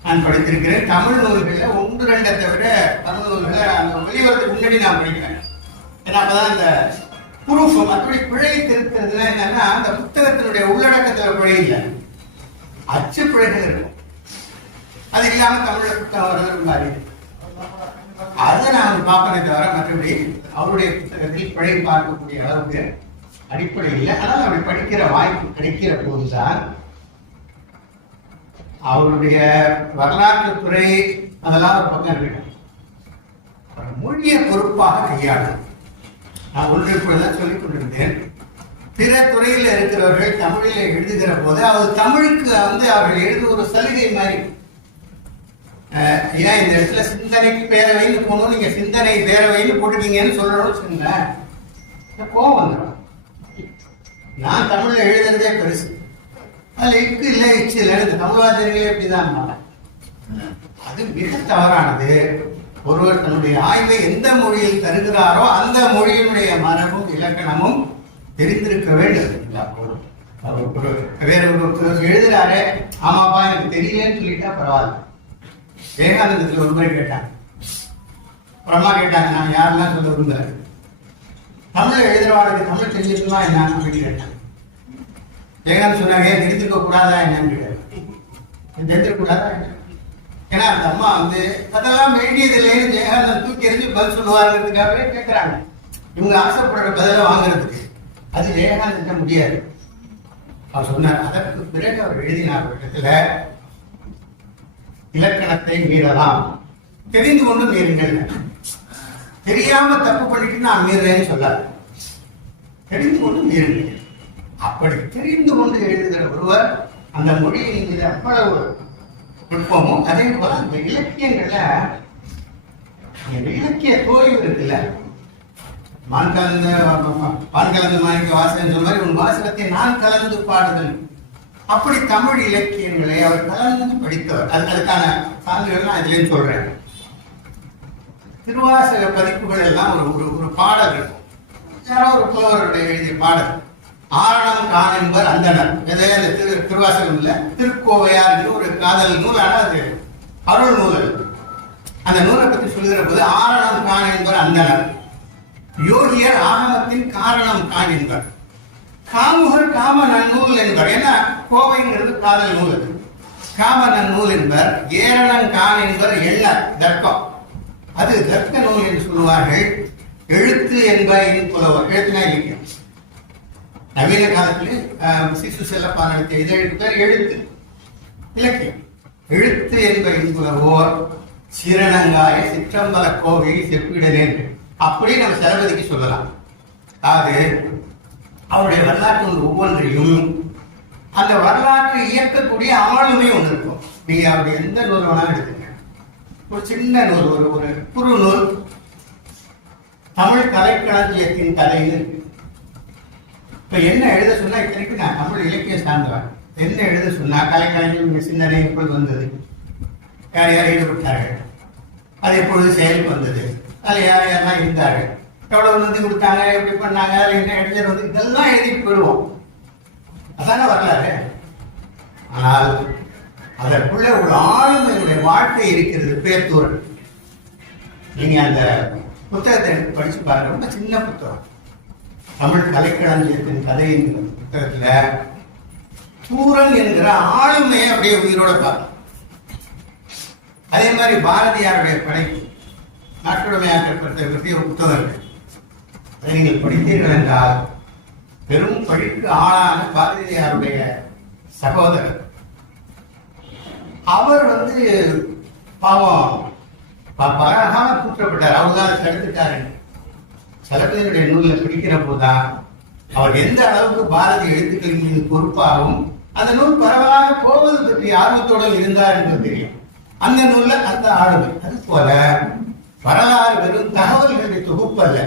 நான் படித்திருக்கிறேன். தமிழ் நூல்களில் 1-2 தவிர தமிழ் நூல்களை அந்த வெளிவரத்துக்கு முன்னாடி நான் படிக்கிறேன். ஏன்னா அப்பதான் அந்த ப்ரூஃப், மற்றபடி பிழை திருத்ததுல என்னன்னா, அந்த புத்தகத்தினுடைய உள்ளடக்கத்தில் பிழை இல்லை, அச்சு பிழைகள் இருக்கும். அது இல்லாம தமிழ புத்தகம் வர்றது ரொம்ப அறிவு. அதை நான் பார்ப்பதை தவிர மற்றபடி அவருடைய புத்தகத்தில் பிழை பார்க்கக்கூடிய அளவுக்கு அடிப்படை இல்லை. ஆனால் அப்படி படிக்கிற வாய்ப்பு கிடைக்கிற போதுதான் அவருடைய வரலாற்று துறை அதெல்லாம் ஒரு பக்கம் இருக்கட்டும், மொழியை பொறுப்பாக கையாளும். நான் ஒன்று இப்பொழுதுதான் சொல்லிக் கொண்டிருந்தேன், பிற துறையில் இருக்கிறவர்கள் தமிழில் எழுதுகிற போது அவர் தமிழுக்கு அவர்கள் எழுதுகிற ஒரு சலுகை மாதிரி, ஏன் இந்த இடத்துல சிந்தனைக்கு பேரவைன்னு போகணும், நீங்க சிந்தனை பேரவைன்னு போட்டுட்டீங்கன்னு சொல்லணும்னு சொன்னேன், கோவம் வந்துடும். நான் தமிழ்ல எழுதுறதே பெருசு, அதுல இக்கு இல்லை இச்சு இல்லை, இந்த தமிழ்வாதிகளே எப்படிதான். அது மிக தவறானது. ஒருவர் தன்னுடைய ஆய்வை எந்த மொழியில் தருகிறாரோ அந்த மொழியினுடைய மரபும் இலக்கணமும் தெரிந்திருக்க வேண்டும். வேற ஒரு எழுதுறாரு, ஆமாப்பா எனக்கு தெரியலன்னு சொல்லிட்டா பரவாயில்ல. விவேகானந்தத்தில் ஒரு முறை கேட்டாங்க, அப்புறமா கேட்டாங்க, நான் யாரெல்லாம் சொல்ல விரும்புறேன், தமிழ் எழுதுறவாளுக்கு தமிழ் தெரிஞ்சிருக்குமா என்ன அப்படின்னு கேட்டாங்க. விவேகானந்தர் சொன்னாங்க, தெரிஞ்சிருக்க கூடாதா என்னன்னு கேட்டாரு. தெரிஞ்சிருக்க கூடாதா என்ன? ஏன்னா அந்த அம்மா அதெல்லாம் வேண்டியது இல்லைன்னு ஜெயகானந்தன் தூக்கி எறிஞ்சு பதில் சொல்லுவாருங்கிறதுக்காகவே கேட்கிறாங்க. இவங்க ஆசைப்படுற பதில வாங்குறதுக்கு அது ஜெயகானந்தன் முடியாது. அவர் சொன்னார், அதற்கு பிறகு அவர் எழுதினார் இடத்துல, இலக்கணத்தை மீறலாம், தெரிந்து கொண்டு மீறுங்கள். தெரியாம தப்பு பண்ணிட்டு நான் மீறேன்னு சொல்லார், தெரிந்து கொண்டு மீறுங்கள். அப்படி தெரிந்து கொண்டு எழுதுகிற ஒருவர் அந்த மொழியின் மீது அவ்வளவு நுட்பமும், அதே போல அந்த இலக்கியங்கள்ல இலக்கிய தோய்வு இருக்குல்ல, பான் கலந்து மாணிக்க வாசகன் சொன்ன மாதிரி உன் வாசகத்தை நான் கலந்து பாடுதல், அப்படி தமிழ் இலக்கியங்களை அவர் கலந்து படித்தவர். அதுக்கான சான்றுகள் நான் இதுலன்னு சொல்றேன். திருவாசக பதிப்புகள் எல்லாம் ஒரு பாடல் இருக்கும், யாரோ ஒரு புலவருடைய எழுதிய பாடல். ஆரணம் கான் என்பர் அந்தனர், திருவாசகம் இல்ல, திருக்கோவையார் என்று ஒரு காதல் நூல், ஆனால் அது அருள் நூல். அந்த நூலை பற்றி சொல்லுகிற போது ஆரணம் கான் என்பர் அந்தனர், யோகியர் ஆகமத்தின் காரணம் கான் என்பர், காமுகர் காம நன்னூல் என்பர். ஏன்னா கோவைங்கிறது காதல் நூல், அது காம நன்னூல் என்பர். ஏரணம் கான் என்பர் எண்ணர், தர்க்கம், அது தர்க்க நூல் என்று சொல்லுவார்கள். எழுத்து என்ப புலவர், எழுத்துனா இலக்கியம். நவீன காலத்திலே சிசு செல்லப்பா நடத்திய இதழுக்கு பேர் எழுத்து, இலக்கியம். எழுத்து என்ப புலவோர் சிரணங்காய சிற்றம்பல கோவையை செப்பிடனேன், அப்படி நம்ம சரபதிக்கு சொல்லலாம். அதாவது அவருடைய வரலாற்று ஒவ்வொன்றையும் அந்த வரலாற்றை இயக்கக்கூடிய ஆளுமை ஒன்று இருக்கும். நீங்க அவருடைய எந்த நூல் வேணாலும் எடுத்துங்க, ஒரு சின்ன நூல், ஒரு குறு நூல், தமிழ் கலைக்களஞ்சியத்தின் கதைன்னு. இப்ப என்ன எழுத சொன்னா, இத்தனைக்கு நான் தமிழ் இலக்கியம் சார்ந்தவன், என்ன எழுத சொன்னா கலைக்களஞ்சியம் சிந்தனை எப்பொழுது வந்தது, யார் யார் ஈடுபட்டார்கள், அது எப்பொழுது செயலுக்கு வந்தது, அது யார் யாரெல்லாம் இருந்தார்கள், எவ்வளவு வந்து கொடுத்தாங்க, எப்படி பண்ணாங்க, என்ன எழுதுறது, இதெல்லாம் எழுதிட்டு போயிடுவோம். அதான வரலாறு. ஆனால் அதற்குள்ள ஒரு ஆளுமையுடைய வாழ்க்கை இருக்கிறது, பேர்த்தூரன். நீங்க அந்த புத்தகத்தை படிச்சு பாருங்க, ரொம்ப சின்ன புத்தகம், தமிழ் கலைக்களஞ்சியத்தின் கதையின் புத்தகத்துல தூரன் என்கிற ஆளுமையை அப்படியே உயிரோட பார்க்கணும். அதே மாதிரி பாரதியாருடைய படைப்பு நாட்டுடைமையாக்கப்பட்ட பற்றிய ஒரு புத்தகம் இருக்கு. அதை நீங்கள் படித்தீர்கள் என்றால் பெரும் படிக்கு ஆளான பாரதியாருடைய சகோதரர், அவர் பாவம் பரகாம கூற்றப்பட்டார், அவர்தான் தடுத்துட்டாரு. சரபதியினுடைய நூலில் பிடிக்கிற போதுதான் அவர் எந்த அளவுக்கு பாரதி எழுத்துக்களின் மீது பொறுப்பாகவும் அந்த நூல் பரவலாக போவது பற்றி ஆர்வத்தோடு இருந்தார் என்று தெரியும். அந்த நூல்ல அந்த ஆளுமை. அது போல வரலாறு வெறும் தகவல்களுடைய தொகுப்பு அல்ல,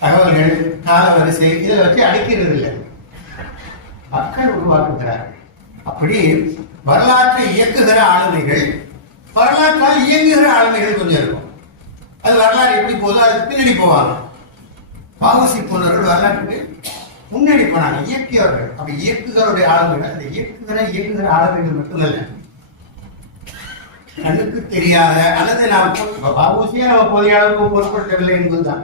தகவல்கள் கால வரிசை இதை வச்சு அடிக்கிறது இல்லை, மக்கள் உருவாக்குகிறார். அப்படி வரலாற்றை இயக்குகிற ஆளுமைகள், வரலாற்றால் இயங்குகிற ஆளுமைகள் கொஞ்சம் இருக்கும். அது வரலாறு எப்படி போதோ அதுக்கு பின்னாடி போவாங்க. வாவுசி போனவர்கள் வரலாற்றுக்கு முன்னாடி போனாங்க, இயக்கியவர்கள். அப்படி இயக்குகளுடைய ஆளுமைகள், அந்த இயக்குகிற ஆளுமைகள் மட்டுமல்ல, கண்ணுக்கு தெரியாத அல்லது நாம் வாவுசியை நம்ம போதிய அளவுக்கு பொருட்படுத்தவில்லை என்பதுதான்.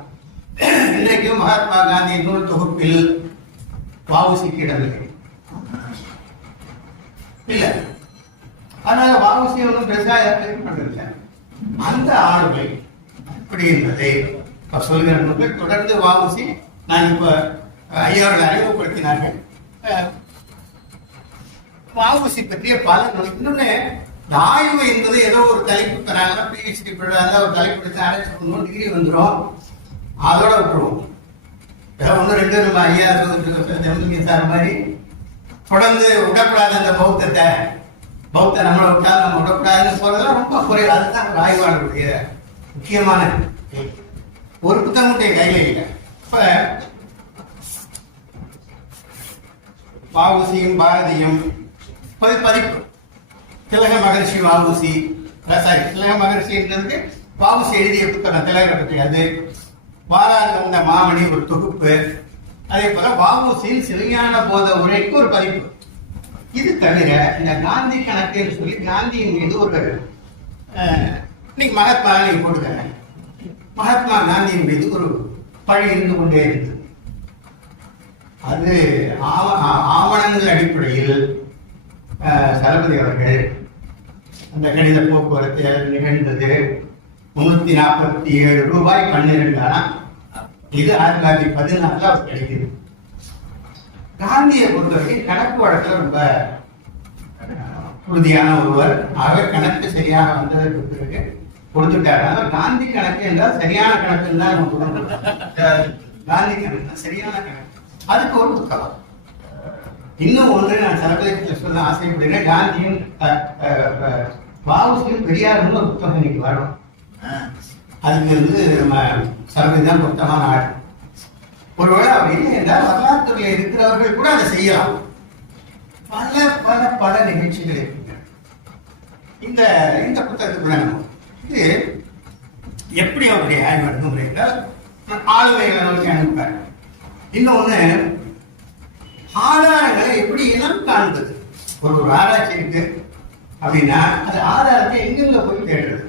இன்றைக்கும் மகாத்மா காந்தி நூல் தொகுப்பில் வாவுசிக்கு இடமில்லை இல்ல, அதனால வாவுசியை ஒன்றும் பெருசா பண்றதில்லை. அந்த ஆளுமை அப்படி என்பதை சொல்கிற தொடர்ந்து வாவுசி. நான் இப்ப ஐயா அவர்கள் அறிமுகப்படுத்தினார்கள். வஉசி பற்றிய பல இன்னொன்னு ஆய்வு என்பது ஏதோ ஒரு தலைப்பு தராங்கன்னா பிஹெச்டி பண்ணுறாங்க, ஒரு தலைப்பு எடுத்து ஆராய்ச்சி பண்ணணும், டிகிரி வந்துடும், அதோட விட்டுருவோம். ஒன்று ரெண்டு நம்ம ஐயா சார் மாதிரி தொடர்ந்து விடக்கூடாது அந்த பௌத்த நம்மளை விட்டால் நம்ம விடக்கூடாதுன்னு போறதெல்லாம் ரொம்ப குறைவு. அதுதான் ஒரு ஆய்வாளருடைய முக்கியமான ஒரு புத்தகமுடைய கையில இல்லை. இப்ப வஉசியும் பாரதியும் பதிப்பு திலக மகர்ஷி வஉசி திலக மகர்ஷின்றது வஉசி எழுதிய புத்தகம் திலகரை பற்றி, அது வாராது வந்த மாமணி ஒரு தொகுப்பு, அதே போல வஉசியின் சிவஞான போத உரைக்கு ஒரு பதிப்பு. இது தவிர இந்த காந்தி கணக்குன்னு சொல்லி காந்தியின் மீது ஒரு இன்னைக்கு மகாத்மா நீங்க போட்டுக்க மகாத்மா காந்தியின் மீது ஒரு பழி இருந்து கொண்டே இருந்தது. அது ஆவணங்கள் அடிப்படையில் சரபதி அவர்கள் அந்த கணித போக்குவரத்து நிகழ்ந்தது 347 ரூபாய் 12 ஆனா இது 1914 அவர் கிடைக்குது. காந்தியை பொறுத்தவரைக்கும் கணக்கு வழக்கில் ரொம்ப உறுதியான ஒருவர். அவர் கணக்கு சரியாக வந்ததற்கு பிறகு கொடுத்துட்டார். ஆனால் காந்தி கணக்கு என்றால் சரியான கணக்கு தான் நம்ம கொடுக்கணும். காந்தி கணக்கு சரியான கணக்கு, அதுக்கு ஒரு புத்தகம். இன்னும் ஒன்று நான் சர்வதேசத்தில் சொல்ல ஆசைப்படுகிறேன். காந்தியும் வஉசியும் பெரியாரும் ஒரு புத்தகம் இன்னைக்கு வரும். அதுக்கு நம்ம சர்வதேச புத்தகமான ஆடு. ஒருவேளை அவர் இல்லை என்றால் வரலாற்றுல இருக்கிறவர்கள் கூட அதை செய்யலாம். பல பல பல நிகழ்ச்சிகள் இருக்கின்றன இந்த இந்த புத்தகத்துக்குள்ள. நம்ம இது எப்படி அவருடைய ஆய்வு அணுகுமுறை என்றால் ஆளுமைகளை நோக்கி அனுப்பார். இன்னொன்னு ஆதாரங்களை எப்படி இனம் காண்பது. ஒரு ஆராய்ச்சி இருக்கு அப்படின்னா அது ஆதாரத்தை எங்கெங்க போய் தேடுறது.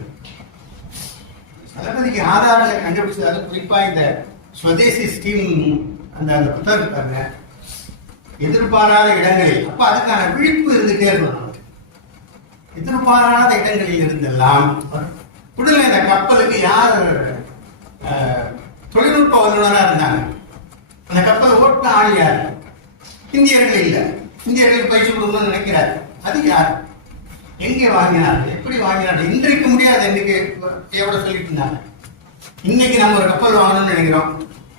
தளபதிக்கு ஆதாரங்களை கண்டுபிடிச்சது குறிப்பா இந்த ஸ்வதேசி ஸ்கீம் அந்த அந்த புத்தகத்தை எதிர்பாராத இடங்களில், அப்ப அதுக்கான விழிப்பு இருந்துட்டே இருக்கணும். எதிர்பாராத இடங்களில் இருந்தெல்லாம் உடனே இந்த கப்பலுக்கு யார் தொழில்நுட்ப வல்லுநராக இருந்தாங்க, அந்த கப்பலை ஓட்ட ஆள் யார்? இந்தியர்கள் இல்லை. இந்தியர்கள் பயிற்சி கொடுக்கணும்னு நினைக்கிறார். அது யார்? எங்கே வாங்கினார்கள்? எப்படி வாங்கினார்கள்? இன்றைக்கு முடியாது. இன்னைக்கு எவ்வளவு சொல்லிட்டு இருந்தாங்க. இன்னைக்கு நம்ம ஒரு கப்பல் வாங்கணும்னு நினைக்கிறோம்.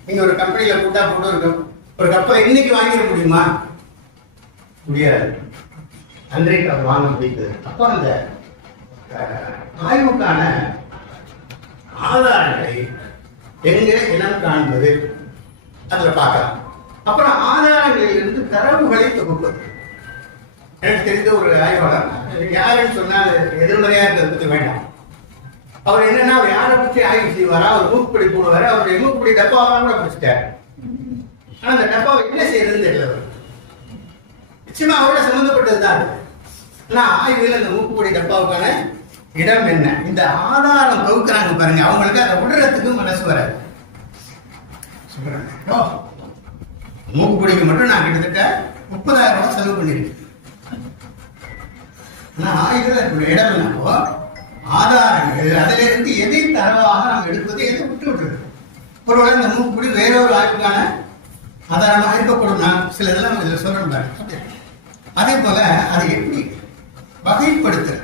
நீங்க ஒரு கம்பெனியில கூட்டா போட்டு இருக்கோம். ஒரு கப்பலை இன்னைக்கு வாங்கிட முடியுமா? முடியாது. அன்றைக்கு அவர் வாங்க முடியுது. அப்போ அந்த ஆய்வுக்கான ஆதாரங்களை எங்க இனம் காண்பது அதுல பார்க்கலாம். அப்புறம் ஆதாரங்களில் இருந்து தரவுகளை தொகுப்பது. எனக்கு தெரிந்த ஒரு ஆய்வாளர், யாருன்னு சொன்னால் எதிர்மறையா இருக்கிறது வேண்டாம். அவர் என்னன்னா அவர் யாரை பற்றி ஆய்வு செய்வாரா, அவர் மூக்குப்படி போடுவாரு. அவருடைய மூக்குப்படி டப்பாவெல்லாம் கூட பிடிச்சிட்டாரு. ஆனா அந்த டப்பாவை என்ன செய்யறதுன்னு தெரியல. நிச்சயமா அவரோட சம்பந்தப்பட்டது தான். ஆனா ஆய்வில் அந்த மூக்குப்படி டப்பாவுக்கான இடம் என்ன, இந்த ஆதாரம் தொகுக்கிறாங்க பாருங்க, அவங்களுக்கு அதை விடுறதுக்கு மனசு வராது. மூக்குப்படிக்கு மட்டும் நான் கிட்டத்தட்ட 30,000 ரூபாய் செலவு பண்ணிருக்கேன். ஆனா ஆய்வுல இடம் என்னப்போ ஆதாரங்கள், அதுல இருந்து எதை தரவாக நாம் எடுப்பது, எதை விட்டு விடுறது. ஒருவேளை இந்த மூக்குப்படி வேற ஒரு ஆய்வுக்கான ஆதாரமாக இருக்கக்கூடும். நான் சில இதெல்லாம் இதுல சொல்றேன். அதே போல அதை எப்படி வகைப்படுத்துறது.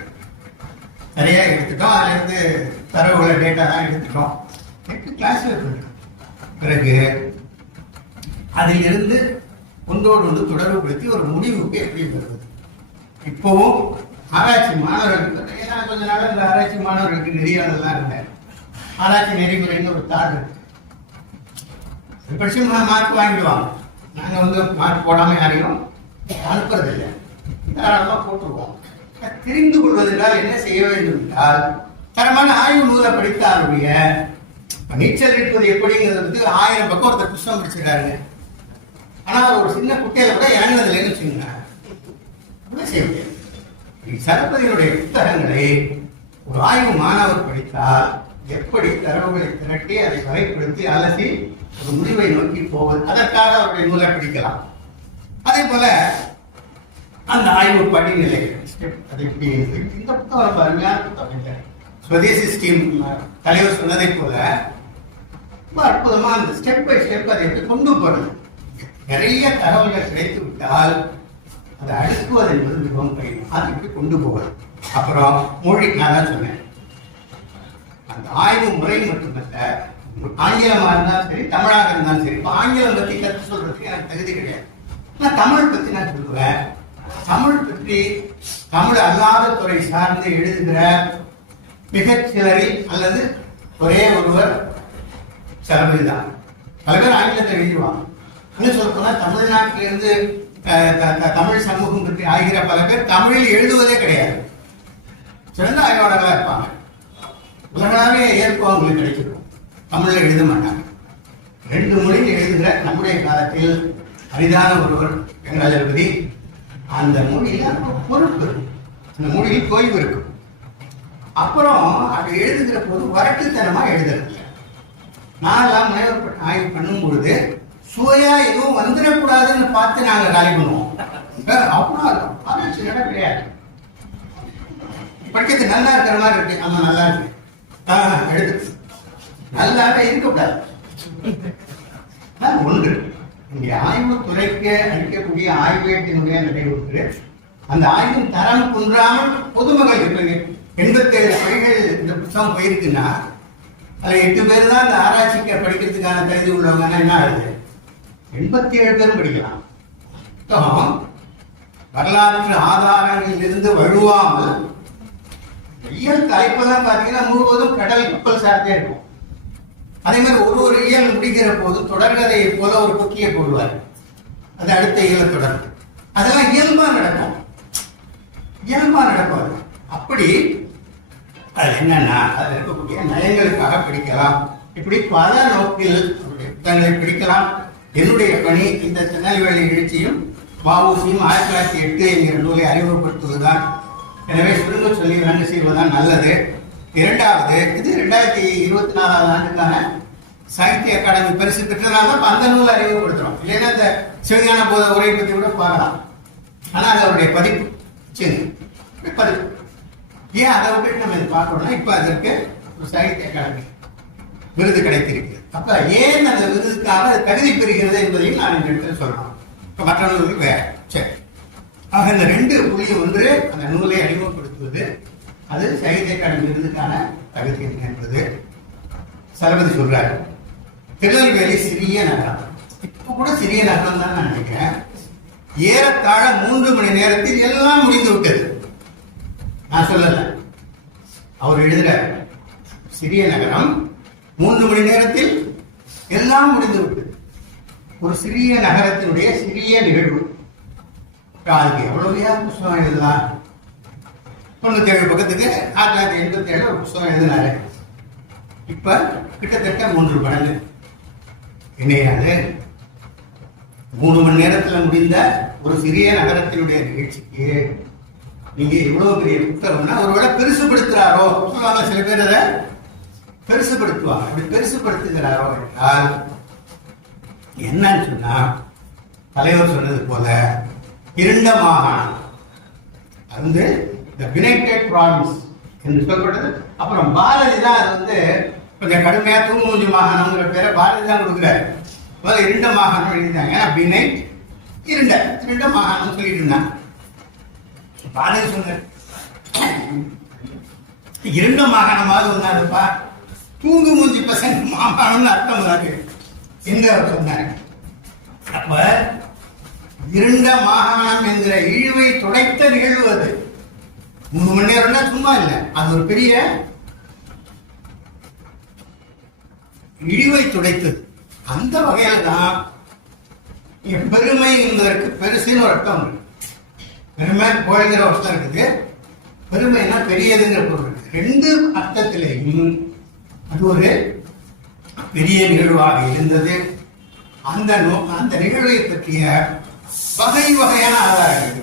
நிறைய எடுத்துட்டோம், அதுல இருந்து தரவுகளை டேட்டா தான் எடுத்துட்டோம், கிளாஸிஃபை பண்றோம். பிறகு அதில் இருந்து ஒன்றோடு ஒன்று தொடர்புபடுத்தி ஒரு முடிவுக்கு எப்படி வருவது. இப்போவும் ஆராய்ச்சி மாணவர்களுக்கு, ஏன்னா கொஞ்ச நாள் இந்த ஆராய்ச்சி மாணவர்களுக்கு நெறியாளர்லாம் இருந்தேன். ஆராய்ச்சி நெறிமுறைன்னு ஒரு தாள் இருக்கு. படிச்சு மார்க் வாங்கிடுவாங்க. நாங்க மார்க் போடாம யாரையும் அனுப்புறதில்லை, தாராளமா போட்டுருவோம். தெரிந்து கொள்வதென்றால் என்ன செய்ய வேண்டும் என்றால், தரமான ஆய்வு நூலை படித்தாருடைய நீச்சல் அடிப்பது எப்படிங்கிறத பத்தி 1000 பக்கம் ஒருத்தர் புத்தகம் படிச்சிருக்காருங்க. ஆனா ஒரு சின்ன குட்டையில கூட இறங்கினதுலன்னு வச்சுங்க செய்ய முடியாது. சரபதியினுடைய புத்தகங்களை ஒரு ஆய்வு மாணவர் படித்தால் எப்படி தரவுகளை திரட்டி அதை வகைப்படுத்தி அலசி ஒரு முடிவை நோக்கி போவது, அதற்காக அவருடைய நூலை படிக்கலாம். அதே போல அந்த ஆய்வு படிநிலை இந்த புத்தகம் அருமையான புத்தகம். ஸ்வதேசி ஸ்கீம் தலைவர் சொன்னதை போல அற்புதமா அந்த ஸ்டெப் பை ஸ்டெப் அதை எப்படி கொண்டு போறது. நிறைய தகவல்கள் கிடைத்து விட்டால் அதை அடுக்குவது என்பது மிகவும் கடினம். அது இப்படி கொண்டு போவது. அப்புறம் மொழி, நான் தான் சொன்னேன், அந்த ஆய்வு முறை மட்டுமல்ல, ஆங்கிலமா இருந்தாலும் சரி, தமிழாக இருந்தாலும் சரி. இப்போ ஆங்கிலம் பற்றி கற்று சொல்றதுக்கு எனக்கு தகுதி கிடையாது. நான் தமிழ் பற்றி நான் சொல்லுவேன். தமிழ் பற்றி தமிழ் அல்லாத துறை சார்ந்து எழுதுகிற மிகச்சிலரில் அல்லது ஒரே ஒருவர் சிலபதிதான். பல பேர் ஆங்கிலத்தை எழுதிடுவாங்க. இன்னும் சொல்ல போனா தமிழ்நாட்டிலிருந்து தமிழ் சமூகம் பற்றி ஆகிற பல பேர் தமிழில் எழுதுவதே கிடையாது. சிறந்த ஆய்வாளர்களாக இருப்பாங்க. உலகளாவே ஏற்பு அவங்களுக்கு கிடைச்சிருக்கும். தமிழில் எழுத மாட்டாங்க. 2 மொழியில் எழுதுகிற நம்முடைய காலத்தில் அரிதான ஒருவர் வெங்கடாஜலபதி. அந்த மொழியில் பொறுப்பு, அந்த மொழியில் தொய்வு இருக்கும். அப்புறம் அது எழுதுகிற போது வரட்டுத்தனமா எழுதுறது. நான்லாம் முனைவர் ஆய்வு பண்ணும் பொழுது சுவையா எதுவும் வந்துடக்கூடாதுன்னு பார்த்து நாங்க காலி பண்ணுவோம். அப்புறம் ஆராய்ச்சி நட கிடையாது. படிக்கிறது நல்லா இருக்கிற மாதிரி இருக்கு. ஆமா, நல்லா இருக்கு. எடுத்து நல்லாவே இருக்கக்கூடாது. ஒன்று, இங்கே ஆய்வு துறைக்கு அளிக்கக்கூடிய ஆய்வேட்டினுடைய நடைபெற்று அந்த ஆய்வின் தரம் குன்றாமல் பொதுமக்கள் 87 பணிகள் இந்த புத்தகம் போயிருக்குன்னா அதுல 8 பேர் தான் இந்த ஆராய்ச்சிக்கு படிக்கிறதுக்கான தகுதி உள்ளவங்கன்னா என்ன ஆகுது? 87 பேரும் படிக்கலாம். வரலாற்று ஆதாரங்களில் இருந்து வழுவாமல் இயல் தலைப்பெல்லாம் பார்த்தீங்கன்னா முழுவதும் கடல் கப்பல் சார்ந்தே இருக்கும். அதே மாதிரி ஒரு இயல் முடிக்கிற போது தொடர்கதையை போல ஒரு குக்கியை போடுவார். அது அடுத்த இயல தொடர். அதெல்லாம் இயல்பா நடக்கும். அப்படி அது என்னன்னா, அது இருக்கக்கூடிய நயங்களுக்காக படிக்கலாம். இப்படி பல நோக்கில் புத்தகங்களை படிக்கலாம். என்னுடைய பணி இந்த திருநெல்வேலி எழுச்சியும் வ.உ.சி.யும் 1908 என்கிற நூலை அறிமுகப்படுத்துவதுதான். எனவே சுருங்க சொல்லி ரன் செய்வதுதான் நல்லது. இரண்டாவது, இது 2024 ஆண்டுக்கான சாகித்ய அகாடமி பரிசு பெற்றதுனால அந்த நூலை அறிமுகப்படுத்துறோம். இல்லைன்னா இந்த சிவஞான போத உரை பற்றி கூட பார்க்கலாம். ஆனா அது அவருடைய பதிப்பு. பதிப்பு ஏன் அதை விட்டு நம்ம இது பார்க்கணும்னா, இப்ப அதற்கு ஒரு சாகித்ய அகாடமி விருது கிடைத்திருக்கு. அப்ப ஏன் அந்த விருதுக்காக தகுதி பெறுகிறது என்பதையும் நான் இந்த இடத்துல சொல்லணும். இப்ப மற்ற நூல்கள் வேற. சரி, ஆக இந்த 2 புள்ளி ஒன்று அந்த நூலை அறிமுகப்படுத்துவது, அது சாகித்ய அகாடமி விருதுக்கான தகுதி என்பது. சலபதி சொல்றாரு, திருநெல்வேலி சிறிய நகரம். இப்ப கூட சிறிய நகரம் தான் நான் நினைக்கிறேன். ஏறத்தாழ 3 மணி நேரத்தில் எல்லாம் முடிந்து விட்டது. நான் சொல்லல, அவர் எழுதுறார். சிறிய நகரம் 3 மணி நேரத்தில் எல்லாம் முடிந்து விட்டது. ஒரு சிறிய நகரத்தினுடைய சிறிய நிகழ்வு. அதுக்கு எவ்வளவு புத்தகம் எழுதலாம்? 97 பக்கத்துக்கு 1987 ஒரு புத்தகம் எழுதினாரு. இப்ப கிட்டத்தட்ட 3 மடங்கு. என்னையாது 3 மணி நேரத்தில் முடிந்த ஒரு சிறிய நகரத்தினுடைய நிகழ்ச்சிக்கு நீங்க இவ்வளவு பெரிய புத்தகம்னா ஒருவேளை பெருசுபடுத்துறாரோ சொல்லுவாங்க. சில பேர் அதை பெருசுபடுத்துவாங்க. அப்படி பெருசுபடுத்துகிறாரோ என்றால் என்னன்னு சொன்னா, தலைவர் சொன்னது போல இருண்ட மாகாணம், அது இந்த யுனைடெட் ப்ராவின்ஸ் என்று சொல்லப்பட்டது. அப்புறம் பாரதி தான் அது கொஞ்சம் கடுமையா தூங்குமூஞ்சி மாகாணம்ங்கிற பேரை பாரதி தான் கொடுக்குறாரு. முதல்ல இருண்ட மாகாணம் எழுதிட்டாங்க. பினைட் இருண்ட மாகாணம் சொல்லிட்டு இருந்தாங்க. பாரதி சொன்னார், இருண்ட மாகாணமாவது ஒன்னாருப்பா, தூங்கு மூஞ்சி பசங்க மாகாணம்னு அர்த்தம் வராது என்று அவர் சொன்னார். அப்ப இருண்ட மாகாணம் என்கிற இழிவை துடைத்த நிகழ்வு அது. 3 மணி நேரம்னா சும்மா இல்லை, அது ஒரு பெரிய இழிவை துடைத்தது. அந்த வகையில் தான் பெருமை என்பதற்கு பெருசுன்னு ஒரு அர்த்தம் இருக்கு. பெருமை கோழிங்கிற அர்த்தம் இருக்குது, பெருமைன்னா பெரியதுங்கிற பொருள் இருக்கு. 2 அர்த்தத்திலேயும் அது ஒரு பெரிய நிகழ்வாக இருந்தது. அந்த நிகழ்வை பற்றிய வகையான ஆதாரங்கள்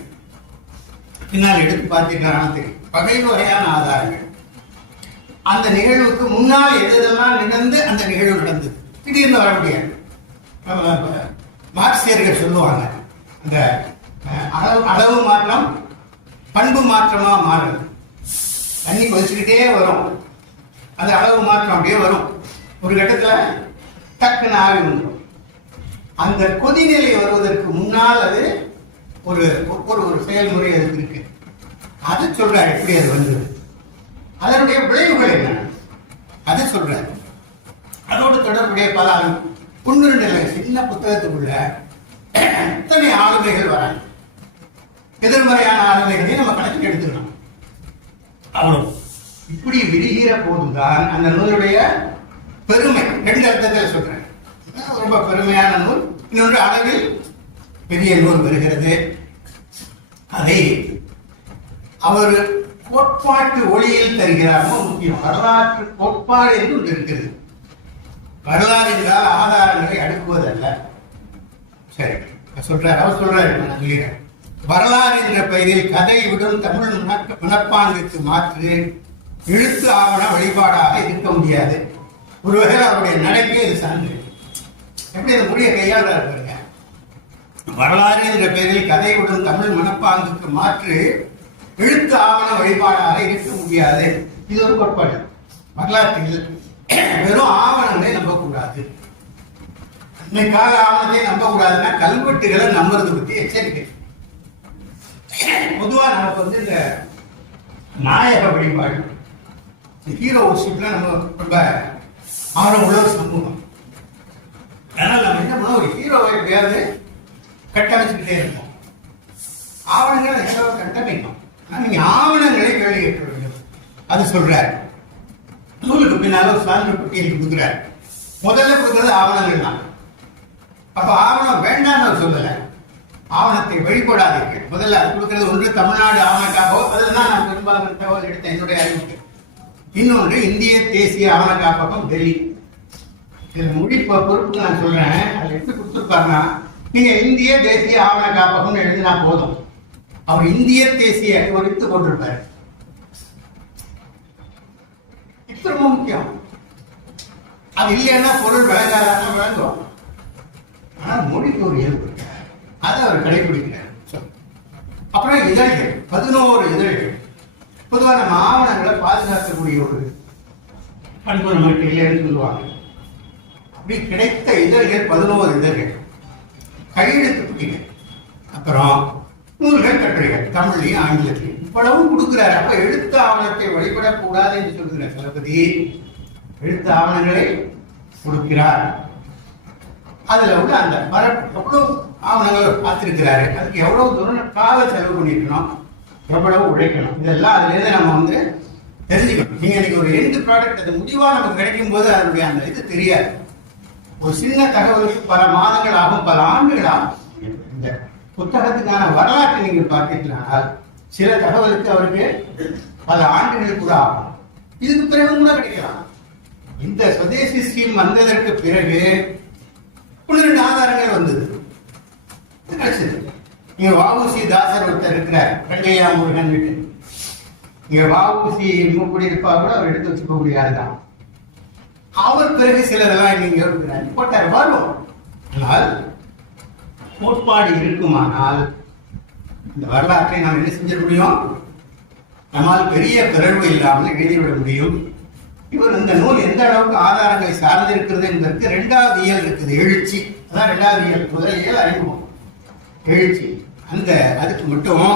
பின்னால் எடுத்து பார்த்தீங்கன்னா தெரியும். வகையான ஆதாரங்கள். அந்த நிகழ்வுக்கு முன்னால் எதெல்லாம் நடந்து அந்த நிகழ்வு நடந்தது திடீர்னு வர முடியாது. மார்க்சியர்கள் சொல்லுவாங்க, அந்த அளவு மாற்றம் பண்பு மாற்றமா மாறுது. தண்ணி கொதிச்சுக்கிட்டே வரும், அந்த அளவு மாற்றம் அப்படியே வரும். ஒரு கட்டத்துல டக்குன்னு ஆவி வந்துடும். அந்த கொதிநிலை வருவதற்கு முன்னால் அது ஒரு ஒரு செயல்முறை அதுக்கு இருக்கு. அது சொல்றாரு எப்படி அது வந்தது, அதனுடைய விளைவுகள் என்ன, அதை சொல்றாரு. அதோடு தொடர்புடைய பல 1-2 சின்ன புத்தகத்துக்குள்ள எத்தனை ஆளுமைகள் வராங்க, எதிர்மறையான ஆளுமைகளையும் நம்ம கணக்கில் எடுத்துக்கணும். அவ்வளவு இப்படி விரிகிற போதுதான் அந்த நூலுடைய பெருமை. 2 அர்த்தத்தில் சொல்றேன். ரொம்ப பெருமையான நூல், இன்னொன்று அளவில் பெரிய நூல் வருகிறது. அதை அவர் கோட்பாட்டு ஒளியில் தருகிறார். முக்கியம், வரலாற்று கோட்பாடு என்று ஒன்று இருக்கிறது. வரலாறு என்றால் ஆதாரங்களை அடுக்குவதல்ல. சரி சொல்றார், அவர் சொல்றாரு, நான் சொல்கிறேன். வரலாறு என்ற பெயரில் கதை விடும் தமிழ் மனப்பாங்குக்கு மாற்று எழுத்து ஆவண வழிபாடாக இருக்க முடியாது. ஒருவகை அவருடைய நடைக்கே இது சார்ந்து எப்படி அந்த மொழியை கையாளுறாரு பாருங்க. வரலாறு என்ற பெயரில் கதை விடும் தமிழ் மனப்பாங்குக்கு மாற்று எழுத்து ஆவண வழிபாடாக இருக்க முடியாது. இது ஒரு கோட்பாடு. வரலாற்றில் வெறும் ஆவணங்களை நம்பக்கூடாது. இன்னைக்காக ஆவணத்தை நம்பக்கூடாதுன்னா கல்வெட்டுகளை நம்புறது பற்றி எச்சரிக்கை. பொதுவா நமக்கு இந்த நாயக வழிபாடு, ஹீரோ ஒர்ஷிப்ல நம்ம ரொம்ப ஆர்வம் உள்ள ஒரு சமூகம். அதனால நம்ம என்ன பண்ணோம், ஒரு ஹீரோவை எப்படியாவது கட்டமைச்சுக்கிட்டே இருக்கோம். ஆவணங்களை ஹீரோவை கட்டமைக்கும். நீங்க ஆவணங்களை கேள்வி கேட்க வேண்டும். அது சொல்றாரு. நூலுக்கு பின்னால ஒரு சான்று பட்டியல் கொடுக்குறாரு. முதல்ல கொடுக்கறது ஆவணங்கள் தான். அப்ப ஆவணம் வேண்டாம்னு சொல்லல, ஆவணத்தை வழிபடாதீர்கள். முதல்ல அது கொடுக்கிறது ஒன்று தமிழ்நாடு ஆவணக்காகவோ, அதுதான் நான் பெரும்பாலான தகவல் எடுத்த என்னுடைய அறிவுக்கு. இன்னொன்று இந்திய தேசிய ஆவண காப்பகம் டெல்லி. இதில் மொழி பொறுப்புக்கு நான் சொல்றேன். அது எப்படி கொடுத்துருப்பாருன்னா, நீங்க இந்திய தேசிய ஆவண காப்பகம் எழுதினா போதும், அவர் இந்திய தேசிய குறித்து கொண்டிருப்பார். இது ரொம்ப முக்கியம். அது இல்லைன்னா பொருள் விளங்காதான் விளங்கும். ஆனா மொழிக்கு ஒரு இயல்பு, அதை அவர் கடைபிடிக்கிறார். அப்புறம் இதழ்கள், 11 இதழ்கள். பொதுவாக நம்ம ஆவணங்களை பாதுகாக்கக்கூடிய ஒரு பண்பு நமக்கு இல்லைன்னு சொல்லுவாங்க. அப்படி கிடைத்த இதழ்கள் 11 இதழ்கள், கையெழுத்து புட்டிகள், அப்புறம் நூல்கள், கட்டுரைகள், தமிழ்லையும் ஆங்கிலத்திலையும் இவ்வளவும் கொடுக்கிறார். அப்ப எழுத்து ஆவணத்தை வழிபடக்கூடாது என்று சொல்கிறார் தளபதி. எழுத்து ஆவணங்களை கொடுக்கிறார். அதுல உள்ள அந்த எவ்வளவு ஆவணங்கள் பார்த்திருக்கிறாரு, அதுக்கு எவ்வளவு தூரம் கால செலவு பண்ணிருக்கணும், எவ்வளவு உழைக்கணும், இதெல்லாம் அதுல இருந்து நம்ம தெரிஞ்சுக்கணும். நீங்க இன்னைக்கு ஒரு எண்ட் ப்ராடக்ட் அது முடிவா நமக்கு கிடைக்கும் போது அதனுடைய அந்த இது தெரியாது. ஒரு சின்ன தகவலுக்கு பல மாதங்கள் ஆகும், பல ஆண்டுகள் ஆகும். இந்த புத்தகத்துக்கான வரலாற்றை நீங்க பார்த்தீங்கன்னா சில தகவலுக்கு அவருக்கு பல ஆண்டுகள் கூட ஆகும். இதுக்கு பிறகு கூட கிடைக்கலாம். இந்த சுதேசி ஸ்கீம் வந்ததற்கு பிறகு 12 ஆதாரங்கள் வந்தது. இங்க வ.உ.சி. தாசர் ஒருத்தர் இருக்கிறார், வெங்கையா முருகன் வீட்டு. இங்க வ.உ.சி. மூக்குடியிருப்பா கூட அவர் எடுத்து வச்சுக்கக்கூடிய ஆள்தான். அவர் பிறகு சிலரெல்லாம் நீங்க இருக்கிறார் போட்டார் வரும். ஆனால் கோட்பாடு இருக்குமானால் இந்த வரலாற்றை நாம் என்ன செஞ்சிட முடியும், நம்மால் பெரிய பிறழ்வு இல்லாமல் எழுதிவிட முடியும். இவர் இந்த நூல் எந்த அளவுக்கு ஆதாரங்களை சார்ந்திருக்கிறது என்பதற்கு 2வது இயல் இருக்குது, எழுச்சி. அதான் 2வது இயல். முதல் இயல் அறிமுகம், எழுச்சி. அந்த அதுக்கு மட்டும்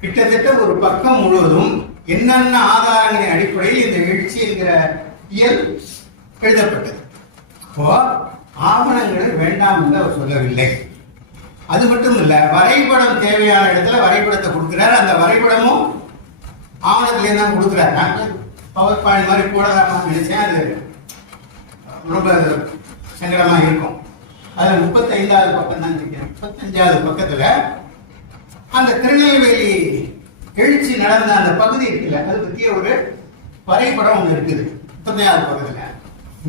கிட்டத்தட்ட ஒரு பக்கம் முழுவதும் என்னென்ன ஆதாரங்களின் அடிப்படையில் இந்த எழுச்சி என்கிற இயல் எழுதப்பட்டது. அப்போ ஆவணங்களை வேண்டாம் என்று அவர் சொல்லவில்லை. அது மட்டும் இல்ல, வரைபடம் தேவையான இடத்துல வரைபடத்தை கொடுக்கிறார். அந்த வரைபடமும் ஆவணத்திலே தான் கொடுக்கிறார். பவர் பாயிண்ட் மாதிரி போடலாமான்னு நினைச்சேன், அது ரொம்ப சங்கடமா இருக்கும். அதுல 35வது பக்கம் தான் நினைக்கிறேன். 35வது பக்கத்துல அந்த திருநெல்வேலி எழுச்சி நடந்த அந்த பகுதி இருக்குல்ல, அது பற்றிய ஒரு வரைபடம் ஒன்று இருக்குது 35வது பக்கத்துல.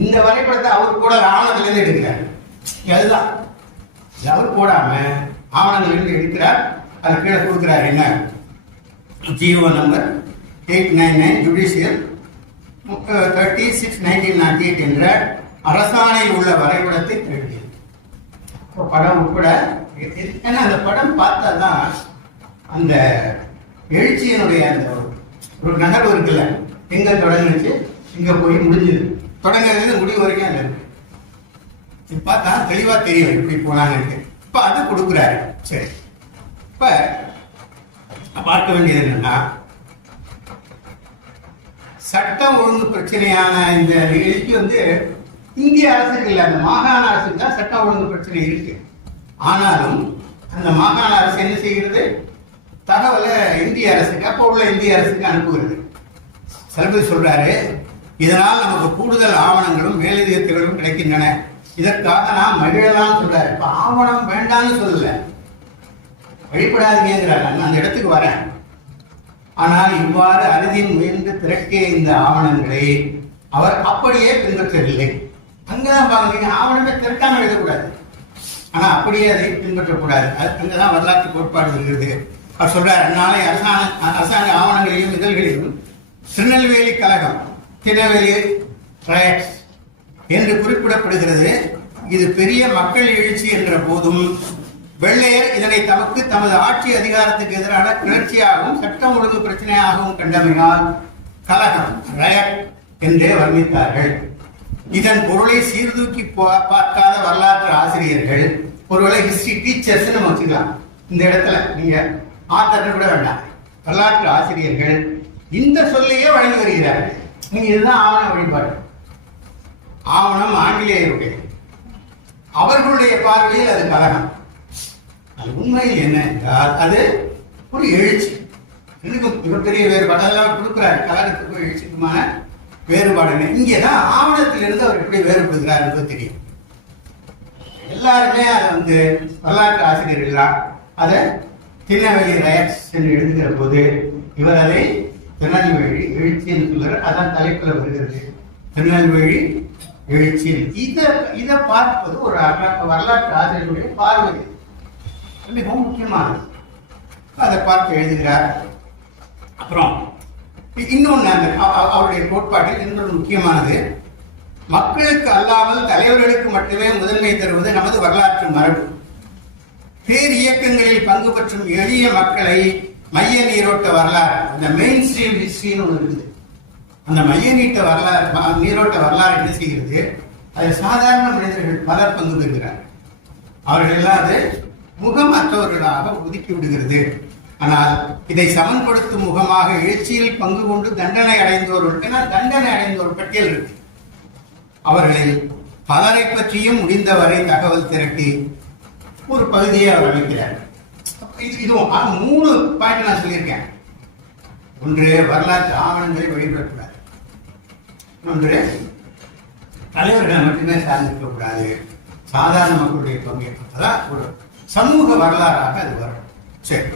இந்த வரைபடத்தை அவர் கூட ஆவணத்துல இருந்து எடுக்கிறார். அதுதான் அவர் போடாம ஆவணங்கள் இருந்து எடுக்கிறார். அது கீழே கொடுக்கிறார், என்ன ஜிஓ நம்பர் 899 ஜுடிஷியல் 36/1908 என்ற அரசாணையில் உள்ள வரைபடத்தை எழுதியது. படம் உட்பட. ஏன்னா அந்த படம் பார்த்தாதான் அந்த எழுச்சியினுடைய அந்த ஒரு நகர்வு இருக்குல்ல, எங்க தொடங்குச்சு, இங்க போய் முடிஞ்சது, தொடங்குறது முடிவு வரைக்கும் அது இருக்கு. இது பார்த்தா தெளிவா தெரியும் எப்படி போனாங்கன்னு. இப்ப அது கொடுக்குறாரு. சரி, இப்ப பார்க்க வேண்டியது என்னன்னா, சட்டம் ஒழுங்கு பிரச்சனையான இந்த நிகழ்ச்சி இந்திய அரசுக்கு இல்லை, அந்த மாகாண அரசுக்கு தான் சட்டம் ஒழுங்கு பிரச்சனை இருக்கு. ஆனாலும் அந்த மாகாண அரசு என்ன செய்கிறது, தகவலை இந்திய அரசுக்கு, அப்போ உள்ள இந்திய அரசுக்கு அனுப்புகிறது. சல்பதி சொல்றாரு, இதனால் நமக்கு கூடுதல் ஆவணங்களும் மேலதிகங்களும் கிடைக்கின்றன, இதற்காக நாம் மகிழலாம் சொல்றாரு. இப்ப ஆவணம் வேண்டாம்னு சொல்லல, வழிபடாதீங்கிறார். நான் அந்த இடத்துக்கு வரேன். ஆனால் இவ்வாறு அறுதியின் முயன்று திரட்டிய இந்த ஆவணங்களை அவர் அப்படியே பின்பற்றவில்லை. அங்கதான் பாருங்க, ஆவணமே திரட்டாம எழுதக்கூடாது, ஆனா அப்படியே அதை பின்பற்றக்கூடாது. அங்கதான் வரலாற்று கோட்பாடு வருகிறது. அவர் சொல்றார், நாளை அரசாங்க ஆவணங்களிலும் இதழ்களிலும் திருநெல்வேலி கழகம், திருநெல்வேலி ரயட்ஸ் என்று குறிப்பிடப்படுகிறது. இது பெரிய மக்கள் எழுச்சி என்ற போதும் வெள்ளையர் இதனை தமது ஆட்சி அதிகாரத்துக்கு எதிரான கிளர்ச்சியாகவும் சட்டம் ஒழுங்கு பிரச்சனையாகவும் கண்டமையால் கலகம் ரயட் என்றே வர்ணித்தார்கள். இதன் பொருளை சீர்தூக்கி பார்க்காத வரலாற்று ஆசிரியர்கள், ஒருவேளை ஹிஸ்டரி டீச்சர்ஸ் நம்ம வச்சுக்கலாம், இந்த இடத்துல நீங்க ஆத்தர் கூட வேண்டாம், வரலாற்று ஆசிரியர்கள் இந்த சொல்லையே வழங்கி வருகிறார்கள். நீங்க இதுதான் ஆவண வழிபாடு. ஆவணம் ஆங்கிலேயருடைய, அவர்களுடைய பார்வையில் அது கலகம். அது உண்மையில் என்ன என்றால் அது ஒரு எழுச்சி. இன்னும் மிகப்பெரிய வேறுபாடு அதெல்லாம் கொடுக்கிறார். கலகத்துக்கும் எழுச்சிக்குமான வேறுபாடு இங்கேதான் ஆவணத்திலிருந்து அவர் எப்படி வேறுபடுகிறார் என்பது தெரியும். எல்லாருமே அதை வரலாற்று ஆசிரியர்கள் அதை திருநெல்வேலி ரயட்ஸ் என்று எழுதுகிற போது இவர் அதை திருநெல்வேலி எழுச்சி என்று சொல்றார். அதான் தலைப்புல வருகிறது, திருநெல்வேலி எழுச்சி. இதை பார்ப்பது ஒரு வரலாற்று ஆசிரியருடைய பார்வை மிகவும் முக்கியமானது. அதை பார்த்து எழுதுகிறார். அப்புறம் இன்னொன்னு அவருடைய கோட்பாட்டில் இன்னொரு முக்கியமானது, மக்களுக்கு அல்லாமல் தலைவர்களுக்கு மட்டுமே முதன்மை தருவது நமது வரலாற்று மரபு. பேர் இயக்கங்களில் பங்கு பெற்றும் எளிய மக்களை மைய நீரோட்ட வரலாறு, அந்த மெயின் ஸ்ட்ரீம் ஹிஸ்டரின்னு ஒன்று இருக்குது. அந்த மைய நீரோட்ட வரலாறு என்ன செய்கிறது, அது சாதாரண மனிதர்கள் பலர் பங்கு பெறுகிறார். அவர்கள் எல்லாம் அது முகமற்றவர்களாக ஒதுக்கி விடுகிறது. ஆனால் இதை சமன்படுத்தும் முகமாக எழுச்சியில் பங்கு கொண்டு தண்டனை அடைந்தோர் பட்டியல் இருக்கு. அவர்களில் பலரை பற்றியும் முடிந்தவரை தகவல் திரட்டி ஒரு பகுதியை அவர் அளிக்கிறார். இதுவும் 3 பாயிண்ட் நான் சொல்லியிருக்கேன். ஒன்று, வரலாற்று ஆவணங்களை வெளியிடக்கூடாது. ஒன்று, தலைவர்களை மட்டுமே சார்ந்திருக்க கூடாது, சாதாரண மக்களுடைய பங்கேற்பு. அதான் ஒரு சமூக வரலாறாக அது வரும். சரி,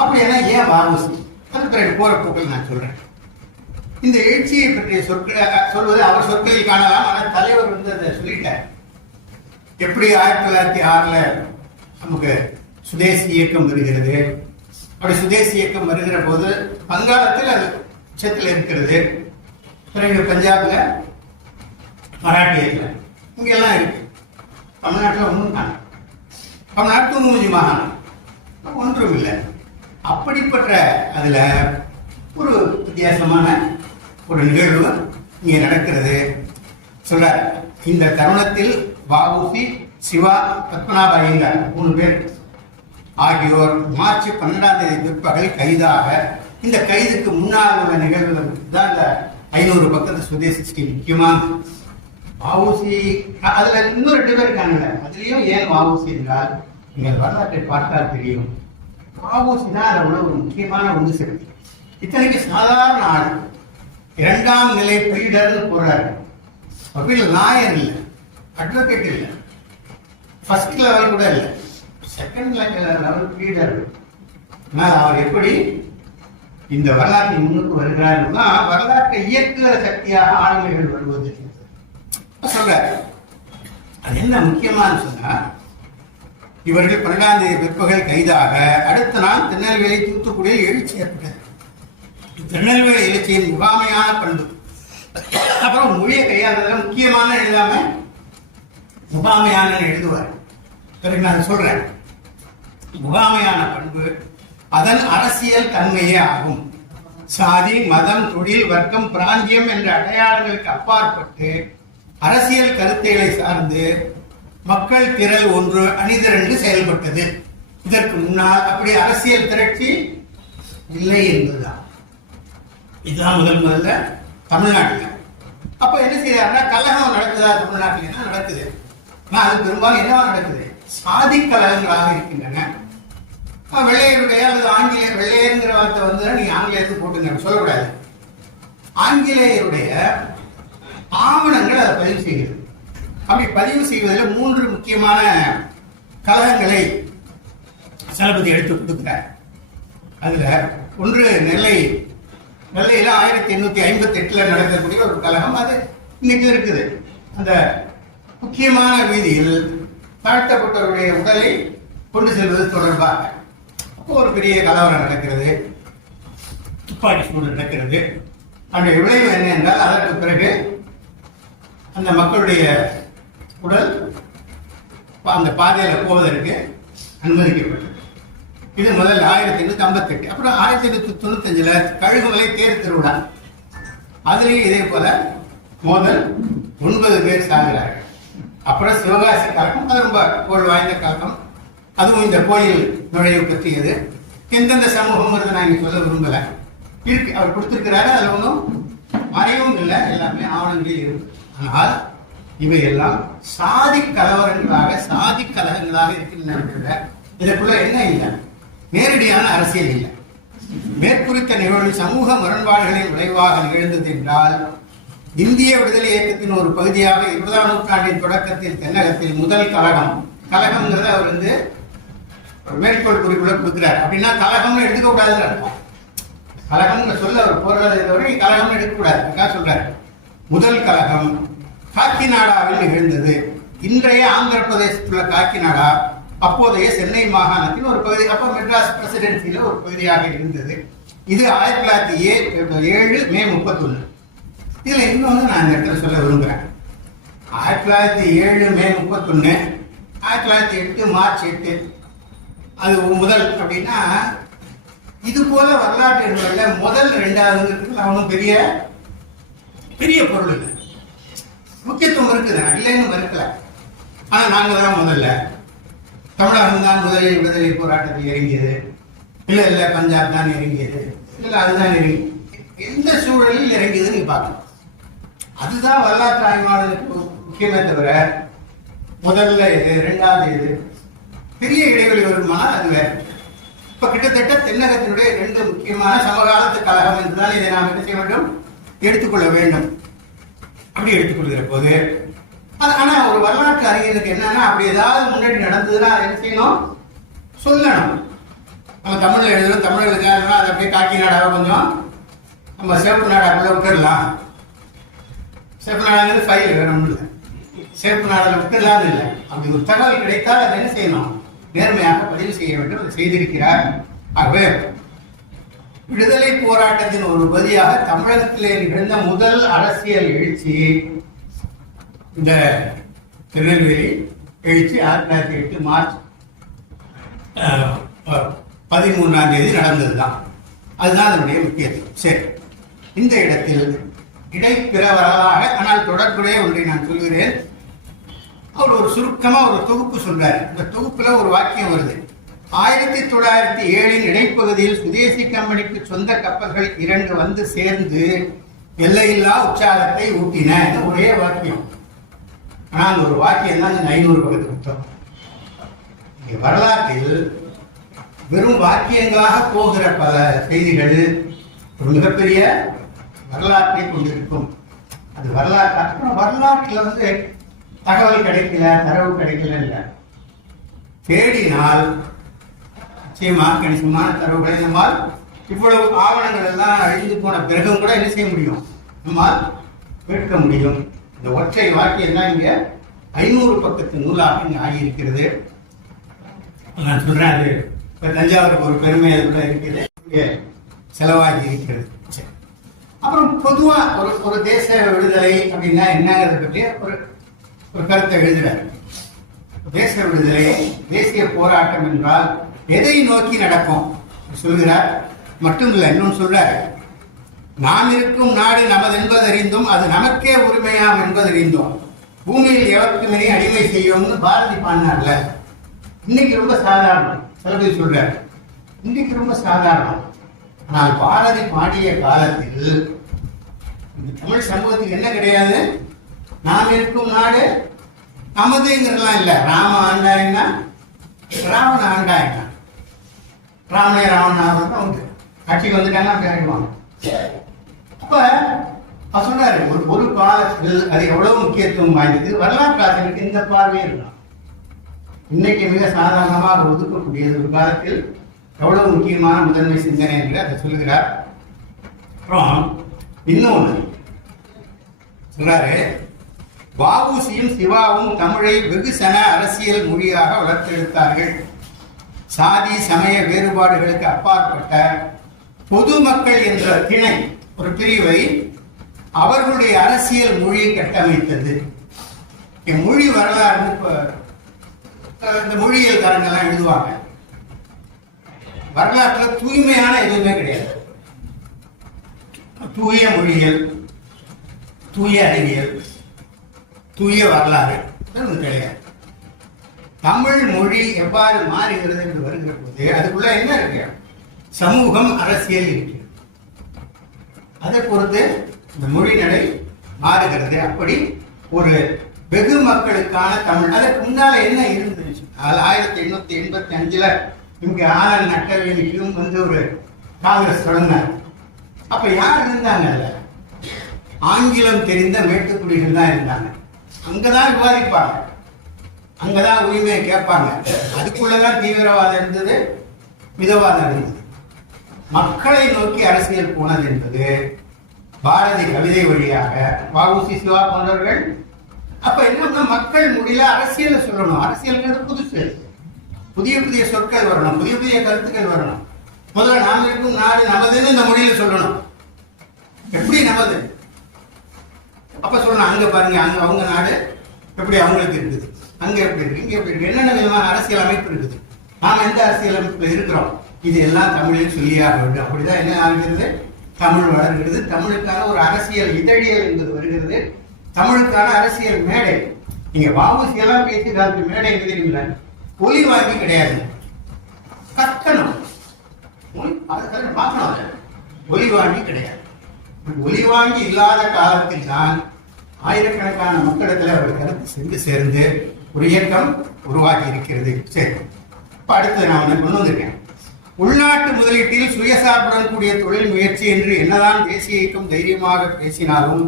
அப்படின்னா ஏன் வாபசி, அது பிறகு போற போக்கில் நான் சொல்றேன். இந்த எழுச்சியை பற்றிய சொல்வது அவர் சொற்களில் காணலாம். ஆனால் தலைவர் அதை சொல்லிட்டார். எப்படி 1906 நமக்கு சுதேசி இயக்கம் வருகிறது. அப்படி சுதேசி இயக்கம் வருகிற போது வங்காளத்தில் அது உச்சத்தில் இருக்கிறது. பிறகு பஞ்சாப்ல, மராட்டியத்தில், இங்கெல்லாம் இருக்கு. தமிழ்நாட்டில் ஒன்றும் காணும். தமிழ்நாட்டு மூஞ்சி மாகாணம் ஒன்றும் இல்லை. அப்படிப்பட்ட அதுல ஒரு வித்தியாசமான ஒரு நிகழ்வு இங்கே நடக்கிறது. சொல்றார், இந்த தருணத்தில் வ.உ.சி., சிவா, பத்மநாப ஐயங்கார் 3 பேர் ஆகியோர் மார்ச் 12ஆம் தேதி பிற்பகல் கைதாக, இந்த கைதுக்கு முன்னால் உள்ள நிகழ்வுகள் தான் இந்த 500 பக்கத்து சுதேசி முக்கியமான வ.உ.சி. அதுல இன்னும் 2 பேர் இருக்காங்கல்ல, அதுலயும் ஏன் வ.உ.சி. என்றால் நீங்கள் வரலாற்றை பார்த்தால் தெரியும். வ.உ.சி. தான் அதோட ஒரு முக்கியமான ஒன்று சக்தி. இத்தனைக்கு சாதாரண ஆள், 2ஆம் நிலை ப்ளீடர்னு போறாரு. வக்கீல், லாயர் இல்லை, அட்வொகேட் இல்லை, ஃபர்ஸ்ட் லெவல் கூட இல்லை, செகண்ட் லெவல் ப்ளீடர். ஆனால் அவர் எப்படி இந்த வரலாற்றின் முன்னுக்கு வருகிறார்னா, வரலாற்றை இயக்குகிற சக்தியாக ஆளுமைகள் வருவது சொல்றாரு. அது என்ன முக்கியமானு சொன்னா, இவர்கள் 12ஆம் தேதி பிற்பகல் கைதாக அடுத்த நாள் திருநெல்வேலி, தூத்துக்குடியில் எழுச்சி ஏற்பட்டது. திருநெல்வேலி எழுச்சியின் முகாமையான பண்பு. அப்புறம் மொழியை கையாளதுல முக்கியமான எழுதாம முகாமையான எழுதுவார். பிறகு நான் சொல்றேன், முகாமையான பண்பு அதன் அரசியல் தன்மையே ஆகும். சாதி, மதம், தொழில், வர்க்கம், பிராந்தியம் என்ற அடையாளங்களுக்கு அப்பாற்பட்டு அரசியல் கருத்துக்களை சார்ந்து மக்கள் திரள் ஒன்று அணிதிரண்டு செயல்பட்டது. இதற்கு முன்னால் அப்படி அரசியல் திரட்சி இல்லை என்பதுதான். இதுதான் முதல்ல தமிழ்நாட்டில். அப்ப என்ன செய்யறாருன்னா, கலகம் நடக்குதா தமிழ்நாட்டில்? என்ன நடக்குது? அது பெரும்பாலும் என்னவா நடக்குது? சாதி கலகங்களாக இருக்கின்றன. வெள்ளையருடைய அல்லது ஆங்கிலேய, வெள்ளையருங்கிற வார்த்தை வந்து நீங்க ஆங்கிலேயத்துக்கு போட்டுங்க சொல்லக்கூடாது. ஆங்கிலேயருடைய ஆவணங்கள் அதை பதிவு செய்கிறது. அப்படி பதிவு செய்வதில் 3 முக்கியமான கலகங்களை சலபதி எடுத்து கொடுக்கிறார். அதுல ஒன்று நெல்லையில 1858 நடக்கக்கூடிய ஒரு கலகம். அது இன்னைக்கு இருக்குது. அந்த முக்கியமான வீதியில் தாழ்த்தப்பட்டவருடைய உடலை கொண்டு செல்வது தொடர்பாக அப்போ ஒரு பெரிய கலவரம் நடக்கிறது, துப்பாக்கி சூடு நடக்கிறது. அந்த விளைவு என்ன என்றால், அதற்கு பிறகு அந்த மக்களுடைய உடல் அந்த பாதையில் போவதற்கு அனுமதிக்கப்பட்டது. இது முதல் 1858. அப்புறம் 1895 கழுகுமலை தேர் திருவிழா. அதுலேயும் இதே போல மோதல், 9 பேர் சாகிறார்கள். அப்புறம் சிவகாசி கலகம், அது ரொம்ப புகழ் வாய்ந்த கலகம். அதுவும் இந்த கோயில் நுழைவு பற்றியது. எந்தெந்த சமூகம் நான் இங்க சொல்ல விரும்பல. இருக்கு, அவர் கொடுத்திருக்கிறாரு. அதுல ஒன்றும் மறைவும் இல்லை, எல்லாமே ஆவணங்களில் இருக்கு. ஆனால் இவையெல்லாம் சாதி கலவரங்களாக, சாதி கலகங்களாக இருக்கின்றன. இதற்குள்ள என்ன இல்லை? நேரடியான அரசியல் இல்லை. மேற்குறித்த நிகழ்வு சமூக முரண்பாடுகளின் விளைவாக நிகழ்ந்தது என்றால், இந்திய விடுதலை இயக்கத்தின் ஒரு பகுதியாக 20ஆம் நூற்றாண்டின் தொடக்கத்தில் தென்னகத்தில் முதல் கலகம்ங்கிறத அவர் வந்து ஒரு மேற்கோள் குறிப்புல கொடுக்கிறார். அப்படின்னா கலகம்னு எடுத்துக்க கூடாதுன்னு அர்த்தம். கலகம்னு சொல்ல அவர் போடுறதை தவிர கலகம்னு எடுக்கக்கூடாது. அதுக்காக சொல்றாரு. முதல் கலகம் காக்கிநாடாவில் நிகழ்ந்தது. இன்றைய ஆந்திர பிரதேசத்தில் உள்ள காக்கிநாடா அப்போதைய சென்னை மாகாணத்தின் ஒரு பகுதி, அப்போ மெட்ராஸ் பிரசிடென்சியில ஒரு பகுதியாக இருந்தது. இது 1907 மே 31. இதுல இன்னொன்று நான் இந்த இடத்துல சொல்ல விரும்புகிறேன். 1907 மே 31, 1908 மார்ச் 8 அது முதல். அப்படின்னா இது போல வரலாற்று நிகழ்வுல முதல் 2வது அவனும் பெரிய பெரிய பொருள் இல்லை. முக்கியத்துவம் இருக்குது, இல்லைன்னு மறுக்கல. ஆனா நாங்க தான் முதல்ல, தமிழகம் தான் முதலில் விடுதலை போராட்டத்தில் இறங்கியது, இல்ல பஞ்சாப் தான் இறங்கியது, இல்ல அதுதான் இறங்கி, எந்த சூழலில் இறங்கியது நீ பார்க்கணும். அதுதான் வரலாற்று ஆய்வாளருக்கு முக்கியமே தவிர முதல்ல இது 2வது இது பெரிய இடைவெளி வருமானால் அது வேற. இப்ப கிட்டத்தட்ட தென்னகத்தினுடைய 2 முக்கியமான சமகாலத்து கழகம் என்றுதான் இதை நாம் என்ன செய்ய வேண்டும், எடுத்துக்கொள்ள வேண்டும். அப்படி எடுத்துக்கொள்கிற போது ஆனா ஒரு வரலாற்று அறிஞருக்கு என்னன்னா, அப்படி ஏதாவது முன்னாடி நடந்ததுன்னா என்ன செய்யணும், சொல்லணும். நம்ம தமிழ்ல எழுதணும், தமிழர்களுக்கு அதை அப்படியே காக்கிநாடாவை கொஞ்சம் நம்ம சேப்பு நாடாக்குள்ள விட்டுடலாம். சேப்பு நாடாங்கிறது ஃபைல் வேணும் இல்லை, சேப்பு நாடால விட்டுடலாம் இல்லை. அப்படி ஒரு தகவல் கிடைத்தால் அதை என்ன செய்யணும், நேர்மையாக பதிவு செய்ய வேண்டும். அதை செய்திருக்கிறார். ஆகவே விடுதலை போராட்டத்தின் ஒரு பகுதியாக தமிழகத்திலே நிகழ்ந்த முதல் அரசியல் எழுச்சி இந்த திருநெல்வேலி எழுச்சி 1908 மார்ச் 13ஆம் தேதி நடந்ததுதான். அதுதான் அதனுடைய முக்கியத்துவம். சரி, இந்த இடத்தில் இடைப்பிற வரலாக ஆனால் தொடர்புடைய ஒன்றை நான் சொல்கிறேன். அவர் ஒரு சுருக்கமா ஒரு தொகுப்பு சொல்றாரு. இந்த தொகுப்புல ஒரு வாக்கியம் வருது. 1907 இடைப்பகுதியில் சுதேசி கம்பெனிக்கு சொந்த கப்பல்கள் 2 வந்து சேர்ந்து எல்லையில்லா உற்சாகத்தை ஊட்டின. ஒரே வாக்கியம். ஆனா அந்த ஒரு வாக்கியம் தான் 500 பக்கத்து புத்தகம். வரலாற்றில் வெறும் வாக்கியங்களாக போகிற பல செய்திகள் ஒரு மிகப்பெரிய வரலாற்றை கொண்டிருக்கும். அது வரலாற்றுல வந்து தகவல் கிடைக்கல, தரவு கிடைக்கல இல்ல, தேடினால் நிச்சயமா கணிசமான தரவுகளை நம்மால், இவ்வளவு ஆவணங்கள் எல்லாம் அழிந்து போன பிறகும் கூட என்ன செய்ய முடியும், நம்மால் கேட்க முடியும். இந்த ஒற்றை வாக்கியம் தான் இங்க 500 பக்கத்து நூலாக இங்க ஆகியிருக்கிறது. நான் சொல்றேன், அது இப்ப தஞ்சாவூருக்கு ஒரு பெருமை அதுக்குள்ள இருக்கிறது, செலவாகி இருக்கிறது. அப்புறம் பொதுவா ஒரு தேச விடுதலை அப்படின்னா என்னங்கிறத பற்றி ஒரு கருத்தை எழுதுறாரு. தேச விடுதலை, தேசிய போராட்டம் என்றால் எதை நோக்கி நடக்கும் சொல்கிறார். மட்டும் இல்லை, இன்னும் சொல்றாரு, நாம் இருக்கும் நாடு நமது என்பதறிந்தும் அது நமக்கே உரிமையாம் என்பதறிந்தோம் பூமியில் எவருக்குமே அடிமை செய்யும்னு பாரதி பாடினார்ல. இன்னைக்கு ரொம்ப சாதாரணம். சில பேர் சொல்றாரு இன்னைக்கு ரொம்ப சாதாரணம். ஆனால் பாரதி பாடிய காலத்தில் இந்த தமிழ் சமூகத்துக்கு என்ன கிடையாது? நாம் இருக்கும் நாடு நமதுங்கிறதுலாம் இல்லை. ராம ஆண்டாயினா ராவண ஆண்டாயினா ராமனே ராவணன் உண்டு. கட்சிக்கு வந்துட்டாங்கன்னா அப்படி ஆகிடுவாங்க. அப்ப சொல்றாரு ஒரு காலத்தில் அது எவ்வளவு முக்கியத்துவம் வாய்ந்தது. வரலாற்று ஆசிரியருக்கு இந்த பார்வையே இருக்கலாம். இன்னைக்கு மிக சாதாரணமாக ஒதுக்கக்கூடியது ஒரு காலத்தில் எவ்வளவு முக்கியமான முதன்மை சிந்தனை என்று அதை சொல்லுகிறார். அப்புறம் இன்னொன்று சொல்றாரு, வ.உ.சியும் சிவாவும் தமிழை வெகுசன அரசியல் மொழியாக வளர்த்தெடுத்தார்கள். சாதி சமய வேறுபாடுகளுக்கு அப்பாற்பட்ட பொதுமக்கள் என்ற திணை ஒரு பிரிவை அவர்களுடைய அரசியல் மொழியை கட்டமைத்தது. மொழி வரலாறு இந்த மொழியியல் காரங்கெல்லாம் எழுதுவாங்க. வரலாற்றுல தூய்மையான எதுவுமே கிடையாது. தூய மொழியியல், தூய அறிவியல், தூய வரலாறு கிடையாது. தமிழ் மொழி எவ்வாறு மாறுகிறது என்று வருகிற போது அதுக்குள்ள என்ன இருக்கு? சமூகம், அரசியல் இருக்கு. அதை பொறுத்து இந்த மொழி நடை மாறுகிறது. அப்படி ஒரு வெகு மக்களுக்கான தமிழ். அதற்கு முன்னால என்ன இருந்தது? 1885 இங்க ஆனந்த் நட்டவேலிக்கும் ஒரு காங்கிரஸ் தொடங்கினார். அப்ப யார் இருந்தாங்க? ஆங்கிலம் தெரிந்த மேட்டுக்குடிகள் தான் இருந்தாங்க. அங்கதான் விவாதிப்பாங்க, அங்கதான் உரிமையை கேட்பாங்க. அதுக்குள்ளதான் தீவிரவாதம் இருந்தது, மிதவாதம் இருந்தது. மக்களை நோக்கி அரசியல் போனது என்பது பாரதி கவிதை வழியாக, வ.உ.சி. சிவா போன்றவர்கள். அப்ப என்ன, மக்கள் மொழியில அரசியல் சொல்லணும். அரசியல் புதுசு, புதிய புதிய சொற்கள் வரணும், புதிய புதிய கருத்துக்கள் வரணும். முதல்ல நாம் இருக்கும் நாடு நமதுன்னு இந்த மொழியில சொல்லணும். எப்படி நமது? அப்ப சொல்லணும், அங்க பாருங்க, அங்க அவங்க நாடு எப்படி அவங்களுக்கு இருக்குது, அங்க எப்படி இருக்கு, இங்க எப்படி இருக்கு, என்னென்ன விதமான அரசியல் அமைப்பு இருக்குது, நாம எந்த அரசியல் அமைப்புல இருக்கிறோம், இது எல்லாம் தமிழில் சொல்லியாக வேண்டும். அப்படிதான் என்ன ஆகிறது? தமிழ் வளர்கிறது. தமிழுக்கான ஒரு அரசியல் இதழியல் என்பது வருகிறது. தமிழுக்கான அரசியல் மேடை. நீங்க வ.உ.சி. எல்லாம் பேசி அதுக்கு மேடை எங்க தெரியுங்களா? ஒலி வாங்கி கிடையாது, கத்தணும், பார்க்கணும். ஒலி வாங்கி கிடையாது. ஒலி வாங்கி இல்லாத காலத்தில் தான் ஆயிரக்கணக்கான மக்களிடத்தில் அவருடைய கருத்து சென்று சேர்ந்து ஒரு இயக்கம் உருவாகி இருக்கிறது. சரி, இப்ப அடுத்து நான் கொண்டு வந்திருக்கேன். உள்நாட்டு முதலீட்டில் சுயசார்புடன் கூடிய தொழில் முயற்சி என்று என்னதான் தேசிய இயக்கம் தைரியமாக பேசினாலும்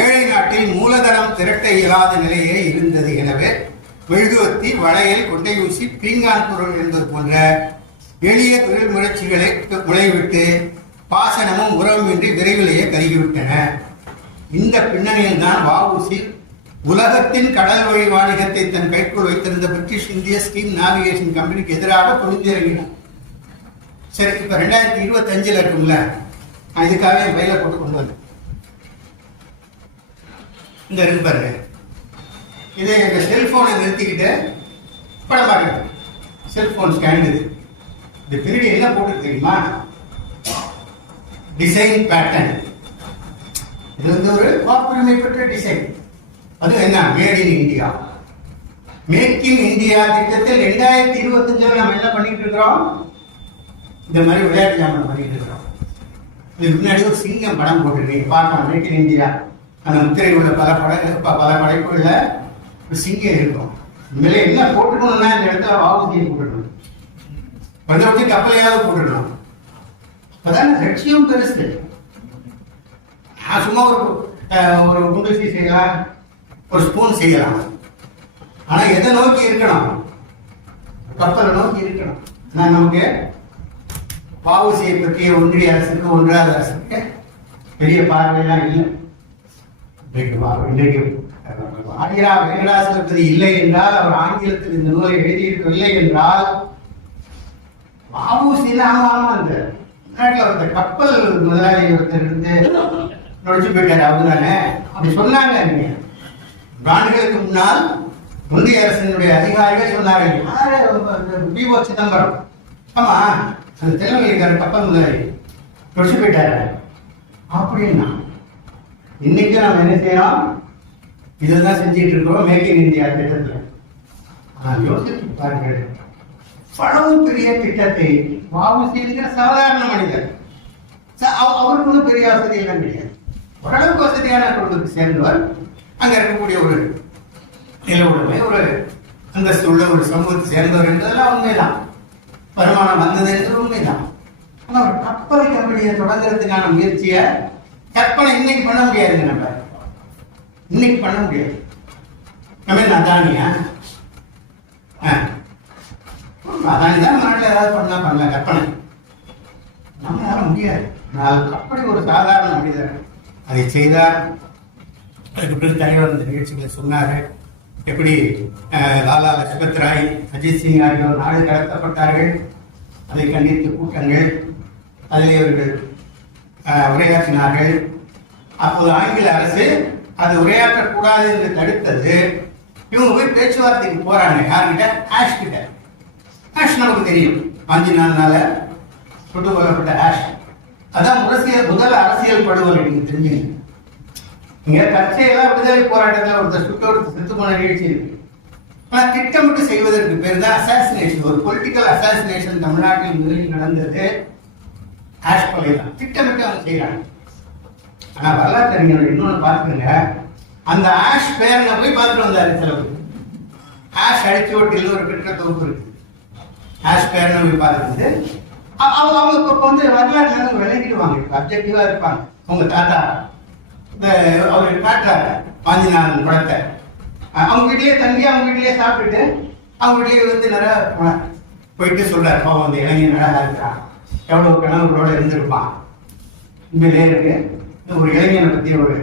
ஏழை நாட்டில் மூலதனம் திரட்ட இயலாத நிலையே இருந்தது. எனவே மெழுகுவத்தி, வளையல், கொண்டை ஊசி, பீங்கான் பொருள் என்பது போன்ற எளிய தொழில் முயற்சிகளை முளைவிட்டு பாசனமும் உறவுமின்றி விரைவிலேயே கருகிவிட்டன. இந்த பின்னணியில் தான் வ.உ.சி. உலகத்தின் கடல் வழி வாணிகத்தை தன் கைக்குள் வைத்திருந்த பிரிட்டிஷ் இந்திய ஸ்டீம் நேவிகேஷன் கம்பெனிக்கு எதிராக பொருந்திறங்கினார். சரி, இப்ப 2025 இருக்கும்ல, நான் இதுக்காக என் பையில போட்டு கொண்டு வந்தேன். இந்த இருக்கு பாருங்க, இதை எங்க செல்போனை நிறுத்திக்கிட்டு படம் பார்க்கறது. செல்போன் ஸ்கேன் இது. இந்த பின்னாடி என்ன போட்டு தெரியுமா? Design pattern. இது ஒரு காப்புரிமை பெற்ற டிசைன். அது என்ன? Made in India. Make in India திட்டத்தில் 2025 நம்ம என்ன பண்ணிட்டு இருக்கிறோம்? இந்த மாதிரி விளையாட்டு ஜாமான் பண்ணிட்டு இருக்கிறோம். இதுக்கு முன்னாடி ஒரு சிங்கம் படம் போட்டுருக்கீங்க, பார்க்கலாம். மேக் இன் இந்தியா அந்த முத்திரை உள்ள பல படைப்புகள்ல ஒரு சிங்கம் இருக்கும். இனிமேல என்ன போட்டுக்கணும்னா இந்த இடத்துல வ.உ.சி. போட்டுக்கணும், கொஞ்சம் கொஞ்சம் கப்பலையாவது போட்டுக்கணும். அதான் லட்சியம் பெருசு. நான் சும்மா ஒரு குண்டூசி செய்யலாம், ஒரு ஸ்பூன் செய்யலாம். ஆனா எதை நோக்கி இருக்கணும்? கப்பலை நோக்கி இருக்கணும். நான் நமக்கு வ.உ.சி.யை பற்றிய ஒன்றிய அரசுக்கு, ஒன்றாவது அரசுக்கு பெரிய பார்வையெல்லாம் இல்லை. இன்றைக்கு ஆதிரா வெங்கடாசலபதி இல்லை என்றால், அவர் ஆங்கிலத்தில் இந்த நூலை எழுதியிருக்கவில்லை என்றால், வ.உ.சி. அந்த கப்பல் முதலாளி ஒருத்தர் இருந்து நுழைச்சு போயிட்டாரு. அவங்க தானே அப்படி சொன்னாங்க. நீங்க ஆண்டுகளுக்கு முன்னால் ஒன்றிய அரசினுடைய அதிகாரிகள் சொன்னார்கள், பி.ஓ. சிதம்பரம், ஆமா அந்த தெலுங்குக்கார கப்பல் முதலாளி நுழைச்சு போயிட்டாரு அப்படின்னா, இன்னைக்கு நம்ம என்ன செய்யறோம்? இதெல்லாம் செஞ்சுட்டு இருக்கிறோம் மேக் இன் இந்தியா திட்டத்தில். ஆனால் யோசித்து பாருங்கள், அவ்வளவு பெரிய திட்டத்தை வ.உ.சி. சாதாரண மனிதர், அவருக்கு ஒன்றும் பெரிய வசதியெல்லாம் கிடையாது, ஓரளவுக்கு வசதியான குடும்பத்தை சேர்ந்தவர், அங்க இருக்கக்கூடிய ஒரு நில உடைமை, ஒரு அந்தஸ்து உள்ள ஒரு சமூகத்தை சேர்ந்தவர் என்பதெல்லாம் உண்மைதான். வருமானம் வந்தது என்பது உண்மைதான். ஆனால் ஒரு கப்பல் கம்பெனியை தொடங்குறதுக்கான முயற்சியை கற்பனை இன்னைக்கு பண்ண முடியாதுங்க. நம்ம இன்னைக்கு பண்ண முடியாது. நம்ம அதானியா, அதானி தான் நாட்டில் ஏதாவது பண்ணலாம் கற்பனை. நம்மளால முடியாது. அப்படி ஒரு சாதாரண மனிதர் அதை செய்தார். அதுக்கு பிறகு தலைவர் அந்த நிகழ்ச்சிகளை சொன்னாரு. எப்படி லாலா லஜ்பத் ராய், அஜித் சிங் ஆகியோர் நாடு கடத்தப்பட்டார்கள், அதை கண்டித்து கூட்டங்கள், அதில் இவர்கள் உரையாற்றினார்கள். அப்போது ஆங்கில அரசு அது உரையாற்றக்கூடாது என்று தடுத்தது. இவங்க போய் பேச்சுவார்த்தைக்கு போறாங்க. யார்கிட்ட? ஆஷ் கிட்ட. ஆஷ் நமக்கு தெரியும், 5 நாள்னால சுட்டுக் கொல்லப்பட்ட ஆஷ். அதான் முதல் அரசியல் படுகொலை. நீங்க தெரிஞ்சுங்க, இங்க தற்செயலா விடுதலை போராட்டத்தில் ஒருத்தர் சுட்டு செத்து போன நிகழ்ச்சி இருக்கு. ஆனா திட்டமிட்டு செய்வதற்கு பேர் தான் அசாசினேஷன். ஒரு பொலிட்டிக்கல் அசாசினேஷன் தமிழ்நாட்டில் முதலில் நடந்தது ஆஷ் கொலை தான். திட்டமிட்டு அவங்க செய்யறாங்க. ஆனா வரலாற்று அறிஞர்கள் இன்னொன்னு பார்த்துங்க, அந்த ஆஷ் பேரனை போய் பார்த்துட்டு வந்தாரு சில பேர். ஆஷ் அடிச்சு ஓட்டில் ஒரு பெற்ற தொகுப்பு இருக்கு. ஆஷ் பேரனை போய் பார்த்துட்டு அவங்க இப்போ வந்து வரலாற்று விளங்கிடுவாங்க, அப்ஜெக்டிவா இருப்பாங்க. உங்க தாத்தா அவரு காட்டுறாரு பாஞ்சிநாதன் படத்தை. அவங்க வீட்லயே தங்கி அவங்க வீட்லயே சாப்பிட்டுட்டு அவங்க வீட்லயே வந்து நிறைய போயிட்டு சொல்றாரு, பாவம் அந்த இளைஞன் அழகா இருக்கிறான், எவ்வளவு கனவுகளோட இருந்திருப்பான், உண்மையிலே இருக்கு. ஒரு இளைஞனை பத்தி ஒரு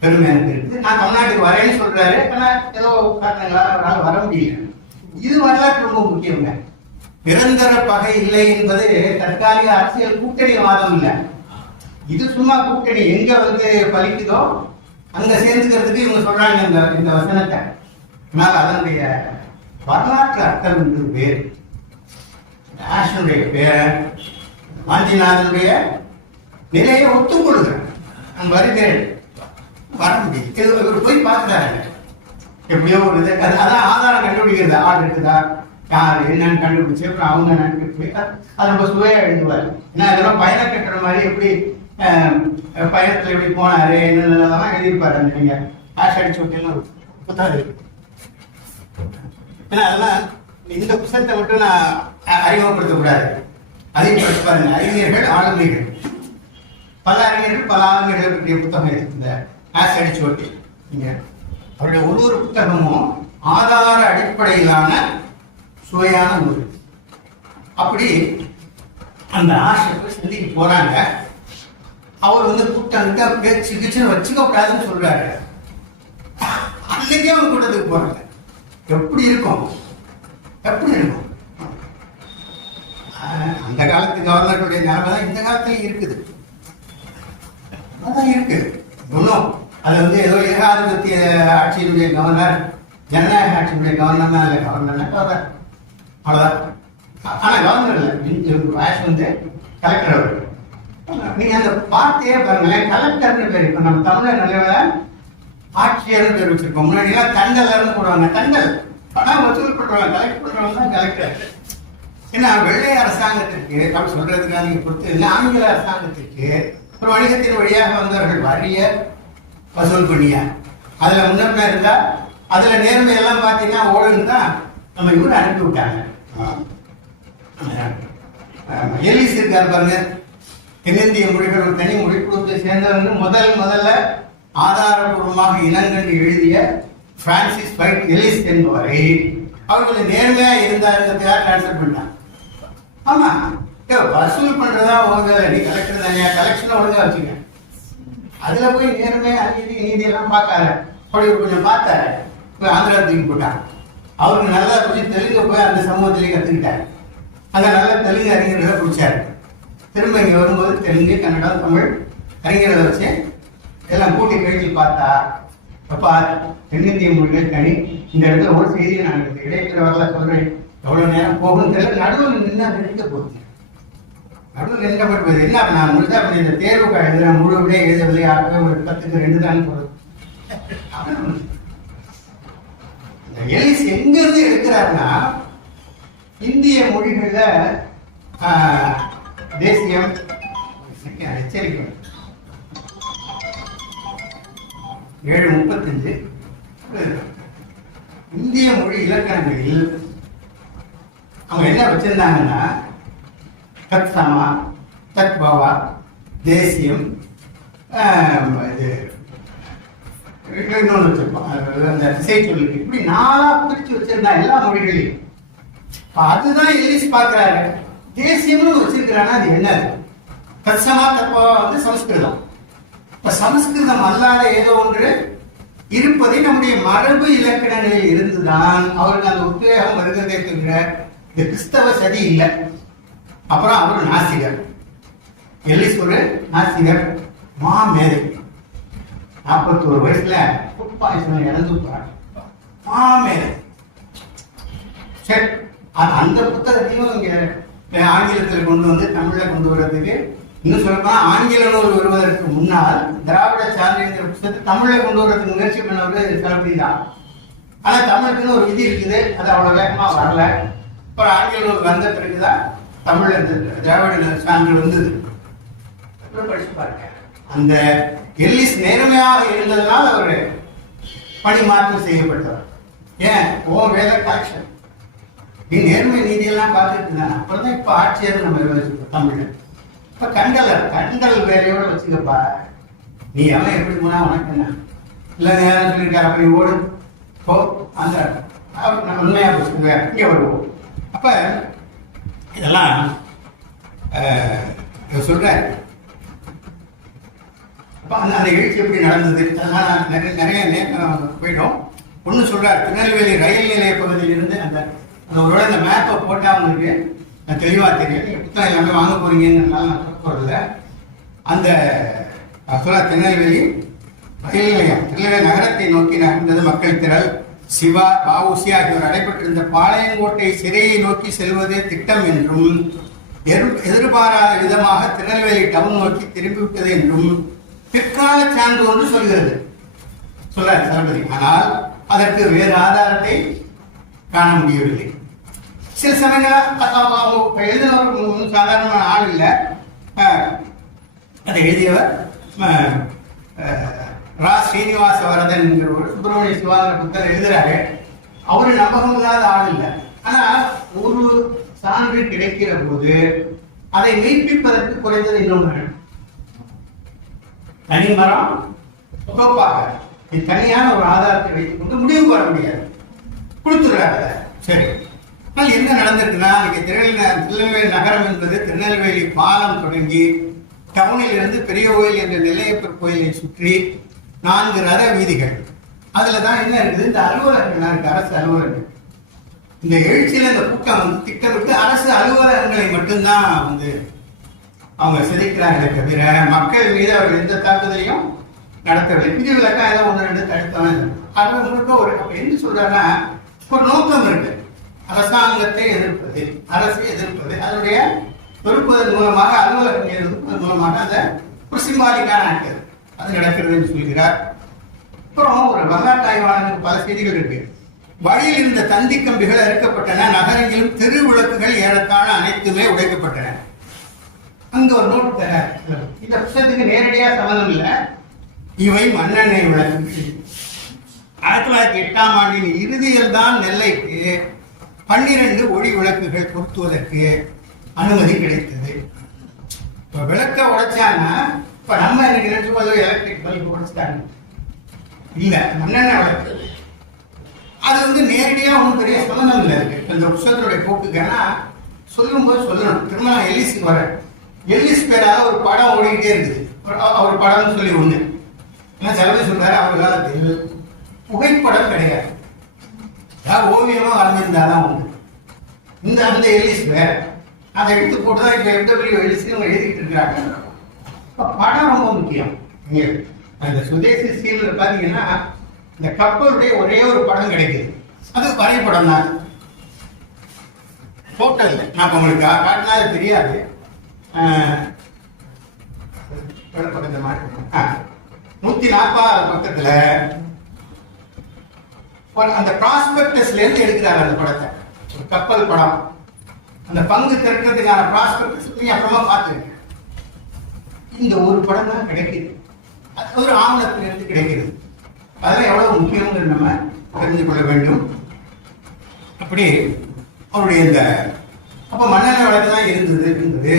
பெருமை எனக்கு இருக்கு. நான் தமிழ்நாட்டுக்கு வரேன்னு சொல்றாரு. ஆனா ஏதோ காரணங்களால் அவரால் வர முடியல. இது வரலாற்று ரொம்ப முக்கியங்க. நிரந்தர பகை இல்லை என்பது தற்காலிக அரசியல் கூட்டணி வாதம் இல்லை. இது சும்மா கூட்டணி எங்க வந்து பலிக்குதோ அங்க சேர்ந்துக்கிறதுக்கு இவங்க சொல்றாங்க இந்த வசனத்தை. ஆனால் அதனுடைய வரலாற்று அர்த்தம் என்று பேர். ஆஷனுடைய பேர் வாஞ்சிநாதனுடைய நிலையை ஒத்துக்கொள்கிறேன். நான் வருகிறேன், வர முடியும். போய் பார்த்துட்டாங்க எப்படியோ ஒரு இது. அதான் ஆதாரம் கண்டுபிடிக்கிறது. ஆள் இருக்குதா, யார் என்னன்னு கண்டுபிடிச்சு அப்புறம் அவங்க நன்கு அதை ரொம்ப சுவையா எழுதுவார். ஏன்னா இதெல்லாம் பயணம் கட்டுற மாதிரி எப்படி பயணத்துல எப்படி போனாரு என்னென்னலாம் எழுதியிருப்பாரு. அந்த நீங்க ஆஷ் அடிச்சு விட்டீங்கன்னா புத்தகம் இருக்கு. ஏன்னா அதெல்லாம் இந்த புத்தகத்தை மட்டும் நான் அறிமுகப்படுத்தக்கூடாது. அதையும் படிச்சு பாருங்க. அறிஞர்கள் ஆளுமைகள், பல அறிஞர்கள் பல ஆளுமைகளை பற்றிய புத்தகம் இருக்கு. இந்த ஆஷ் அடிச்சு ஓட்டி நீங்க அவருடைய ஒரு புத்தகமும் ஆதார அடிப்படையிலான சுவையான நூல். அப்படி அந்த ஆஷை சந்திக்கு போறாங்க. அவர் வந்து கூட்டாங்க பேச்சு கிச்சுன்னு வச்சுக்க கூடாதுன்னு சொல்றாரு. அன்னைக்கே அவங்க கூட்டத்துக்கு போறாங்க. எப்படி இருக்கும், எப்படி இருக்கும்? அந்த காலத்து கவர்னருடைய நிலைமை தான் இந்த காலத்துலயும் இருக்குது. அதான் இருக்கு. ஒன்றும் அது வந்து ஏதோ ஏகாதிபத்திய ஆட்சியினுடைய கவர்னர், ஜனநாயக ஆட்சியினுடைய கவர்னர் தான் இல்லை. கவர்னர் அவ்வளோதான். ஆனா கவர்னர் இல்லை, ஆஷ் வந்து கலெக்டர் அவர். நீங்க அந்த வார்த்தையே பாருங்களேன், கலெக்டர்னு பேர். இப்ப நம்ம தமிழர் நிலையில ஆட்சியர்னு பேர் வச்சிருக்கோம். முன்னாடி எல்லாம் தண்டலர்னு போடுவாங்க. தண்டல் பணம் வசூல் பண்றவங்க, கலெக்ட் பண்றவங்க தான் கலெக்டர். ஏன்னா வெள்ளை அரசாங்கத்திற்கு அப்படி சொல்றதுக்காக நீங்க பொறுத்து இல்லை, ஆங்கில அரசாங்கத்திற்கு ஒரு வணிகத்தின் வழியாக வந்தவர்கள் வரிய வசூல் பண்ணிய அதுல முன்னே இருந்தா அதுல நேர்மை எல்லாம் பாத்தீங்கன்னா ஓடுன்னு தான் நம்ம இவரை அனுப்பி விட்டாங்க. எலிஸ் இருக்கார் பாருங்க, தென்னிந்திய மொழிகள் ஒரு தனி மொழிக்குழுத்தை சேர்ந்தவர்கள் முதல்ல ஆதாரபூர்வமாக இனங்கண்டு எழுதிய பிரான்சிஸ் வைட் எலிஸ் என்பவரை அவர்கள் நேர்மையா இருந்தாருங்கிறதுக்காக டிரான்ஸ்ஃபர் பண்ணிட்டாங்க. ஆமா, வசூல் பண்றதா உங்க நீ கலெக்டர் தானே, கலெக்ஷனை ஒழுங்கா வச்சுங்க. அதுல போய் நேர்மையா நீதி எல்லாம் பார்க்காரு. அப்படி கொஞ்சம் பார்த்தாரு, போய் ஆந்திரா தூக்கி போட்டாங்க. அவருக்கு நல்லா கொஞ்சம் தெலுங்கு போய் அந்த சமூகத்திலேயே கத்துக்கிட்டாரு. அங்க நல்ல தெலுங்கு அறிஞர்களை பிடிச்சாரு. திரும்ப இங்க வரும்போது தெலுங்கு, கன்னடம், தமிழ் அறிஞர்களை வச்சு எல்லாம் கூட்டி கழிச்சு பார்த்தா, அப்பா தென்னிந்திய மொழிகள் தனி. இந்த இடத்துல ஒரு செய்தியை நான் இடையில வரல சொல்றேன், எவ்வளவு நேரம் போகும் தெரியல. நடுவில் நின்று நிற்க போகுது, நடுவில் நின்றப்பட்டு போகுது. என்ன நான் முழுதா இந்த தேர்வுக்கு எழுதுறேன், முழு விட எழுதவில்லை, ஆகவே ஒரு 10க்கு 2 தான் சொல்றது. எலிஸ் எங்க இருந்து எடுக்கிறாருன்னா இந்திய மொழிகள்ல தேசியம் எச்சரிக்கை 7:35 இந்திய மொழி இலக்கணங்களில் அவங்க என்ன வச்சிருந்தாங்கன்னா தத் சமா, தத் பவா, தேசியம், இது இன்னொன்று வச்சிருப்போம் அந்த திசை சொல்லி இப்படி 4 பிரிச்சு வச்சிருந்தா எல்லா மொழிகளையும். அதுதான் எலிஸ் பார்க்கிறாரு. தேசியம்னு வச்சிருக்கிறான்னா அது என்னது? தத்சமா தத்பவா வந்து சமஸ்கிருதம். இப்ப சமஸ்கிருதம் அல்லாத ஏதோ ஒன்று இருப்பதை நம்முடைய மரபு இலக்கணங்களில் இருந்துதான் அவருக்கு அந்த உத்வேகம் வருகிறதே தவிர இந்த கிறிஸ்தவ சதி இல்லை. அப்புறம் அவர் நாஸ்திகர். எலிஸ் ஒரு நாஸ்திகர், மாமேதை. 41 வயசுல ஃபுட் பாய்சன் இறந்து மாமேதை. சரி, அந்த புத்தகத்தையும் இங்க ஆங்கிலத்தில் கொண்டு வந்து தமிழ்ல கொண்டு வர்றதுக்கு, இன்னும் சொல்லப்போனா ஆங்கில நூல் வருவதற்கு முன்னால் திராவிட சான்றிதழ் புத்தகத்தை தமிழை கொண்டு வர்றதுக்கு முயற்சி பண்ணவர் தளபதி தான். ஆனா தமிழுக்குன்னு ஒரு விதி இருக்குது, அது அவ்வளவு வேகமா வரல. அப்புறம் ஆங்கில நூல் வந்த பிறகுதான் தமிழ் திராவிட சான்று வந்தது. படிச்சு பாருங்க. அந்த எலிஸ் நேர்மையாக இருந்ததுனால் அவர் பணி மாற்றம் செய்யப்பட்டவர். ஏன் ஓ வேத கலெக்ஷன் நீ நேர்மை நீதியெல்லாம் பார்த்துட்டு இருந்தாங்க. அப்புறம் தான் இப்ப ஆட்சியர் நம்ம விவரிச்சிருக்கோம் தமிழ்ல. இப்ப கண்டல் வேலையோட வச்சுக்கப்பா, நீ அவன் எப்படி போனா உனக்கு என்ன இல்ல நேரம் சொல்லியிருக்காரு, அப்படி ஓடு போ அந்த அவர் உண்மையா பேசுங்க இங்க வருவோம். அப்ப இதெல்லாம் சொல்றாரு. அப்ப அந்த எழுச்சி எப்படி நடந்தது அதெல்லாம் நிறைய போயிடும். ஒண்ணு சொல்றாரு, திருநெல்வேலி ரயில் நிலைய பகுதியில் இருந்து அந்த ஒருவேளை அந்த மேப்பை போட்டா அவங்களுக்கு தெளிவா தெரியும். நீங்க புத்தகம் எல்லாமே வாங்க போறீங்கன்னு போறதுல அந்த திருநெல்வேலி ரயில் நிலையம், திருநெல்வேலி நகரத்தை நோக்கி நகர்ந்தது மக்கள் திரள். சிவா, வ.உ.சி. ஆகியோர் நடைபெற்றிருந்த பாளையங்கோட்டை சிறையை நோக்கி செல்வதே திட்டம் என்றும், எதிர்பாராத விதமாக திருநெல்வேலி டவுன் நோக்கி திரும்பிவிட்டது என்றும் பிற்கால சான்று ஒன்று சொல்கிறது சொல்றாரு தளபதி. ஆனால் அதற்கு வேறு ஆதாரத்தை காண முடியவில்லை. சில சமயங்கள் எழுதினவர் சாதாரணமான ஆள் இல்லை. அதை எழுதியவர் ரா ஸ்ரீனிவாச வரதன் என்கிறவர் சுப்பிரமணிய சிவாதன புத்தர் எழுதுறாரு. அவரு நம்பகம் இல்லாத ஆள் இல்லை. ஆனா ஒரு சான்று கிடைக்கிற போது அதை மெய்ப்பிப்பதற்கு குறைந்தது இன்னொன்று தனிமரம் தொகுப்பாக தனியான ஒரு ஆதாரத்தை வைத்துக் கொண்டு முடிவுக்கு வர முடியாது, கொடுத்துடுறாங்க. சரி, ஆனால் என்ன நடந்திருக்குன்னா, திருநெல்வேலி நகரம் என்பது திருநெல்வேலி பாலம் தொடங்கி டவுனில் இருந்து பெரிய கோயில் என்ற நெல்லையப்பர் கோயிலை சுற்றி 4 ரத வீதிகள். அதுலதான் என்ன இருக்குது, இந்த அலுவலகங்கள் இருக்கு, அரசு அலுவலகங்கள். இந்த எழுச்சியில இந்த கூட்டம் வந்து திட்டமிட்டு அரசு அலுவலகங்களை மட்டும்தான் வந்து அவங்க சிதைக்கிறார்களே தவிர மக்கள் மீது அவர்கள் எந்த தாக்குதலையும் நடத்தவில்லை. விதிவிலக்கா ஏதோ 1-2 தடுத்தவன். அது முழுக்க ஒரு என்ன சொல்றாங்கன்னா, ஒரு நோக்கம் இருக்கு. அரசாங்கத்தை எதிர்ப்பது, அரசை எதிர்ப்பது, அதனுடைய பொறுப்பதன் மூலமாக அலுவலகங்களை எதிர்ப்பதன் மூலமாக அந்த ஒரு சிம்பாலிக்கான ஆக்டர் அது நடக்கிறது என்று சொல்கிறார். அப்புறம் ஒரு வரலாற்று ஆய்வாளருக்கு பல செய்திகள் இருக்கு. வழியில் இருந்த தந்தி கம்பிகள் அறுக்கப்பட்டன, நகரங்களிலும் தெரு விளக்குகள் ஏறத்தாழ அனைத்துமே உடைக்கப்பட்டன. அங்க ஒரு நோட்டு தர, இந்த புத்தகத்துக்கு நேரடியா சம்பந்தம் இல்லை. இவை மண்ணெண்ணெய் விளக்குகள். 1908ஆம் ஆண்டின் இறுதியில் தான் நெல்லைக்கு 12 ஒளி விளக்குகள் பொருத்துவதற்கு அனுமதி கிடைத்தது. இப்ப விளக்க உடைச்சாங்கன்னா, இப்ப நம்ம எனக்கு நினைச்சு எலக்ட்ரிக் பல்ப் உடைச்சிட்டாங்க இல்ல, மண்ணெண்ணெய் விளக்கு. அது வந்து நேரடியா ஒன்றும் பெரிய சம்பந்தம் இல்லை இருக்கு இந்த புத்தகத்துடைய போக்குக்கான. சொல்லும் போது சொல்லணும். திரும்ப எல்லிஸ்க்கு வர எல்லிஸ் பேராக ஒரு படம் ஓடிக்கிட்டே இருக்குது. அவர் படம்னு சொல்லி ஒண்ணு செலவு சொல்றாரு. அவர் காலத்தில் புகைப்படம் கிடையாது, ஓவியமா வரைஞ்சிருந்தாதான் உண்டு. இந்த அந்த எல்லிஸ் வேற, அதை எடுத்து போட்டுதான் இப்ப எம்டபிள்யூ எல்லிஸ் எழுதிட்டு இருக்கிறாங்க. படம் ரொம்ப முக்கியம். அந்த சுதேசி சீன்ல பாத்தீங்கன்னா இந்த கப்பலுடைய ஒரே ஒரு படம் கிடைக்குது, அது வரைபடம் தான், போட்டோ இல்லை. நான் உங்களுக்கு காட்டினா அது தெரியாது. 140 பக்கத்துல அந்த ப்ராஸ்பெக்டஸ்ல இருந்து எடுக்கிறாரு அந்த படத்தை. ஒரு கப்பல் படம், அந்த பங்கு திரட்டுறதுக்கான ப்ராஸ்பெக்டஸ் நீ அப்புறமா பார்த்துருக்கேன். இந்த ஒரு படம் தான் கிடைக்குது, அது ஒரு ஆவணத்திலிருந்து கிடைக்கிறது. அதெல்லாம் எவ்வளவு முக்கியங்கிறது நம்ம தெரிஞ்சு கொள்ள வேண்டும். அப்படி அவருடைய இந்த அப்ப மண்ணெண்ணெய் வழக்கு தான் இருந்தது.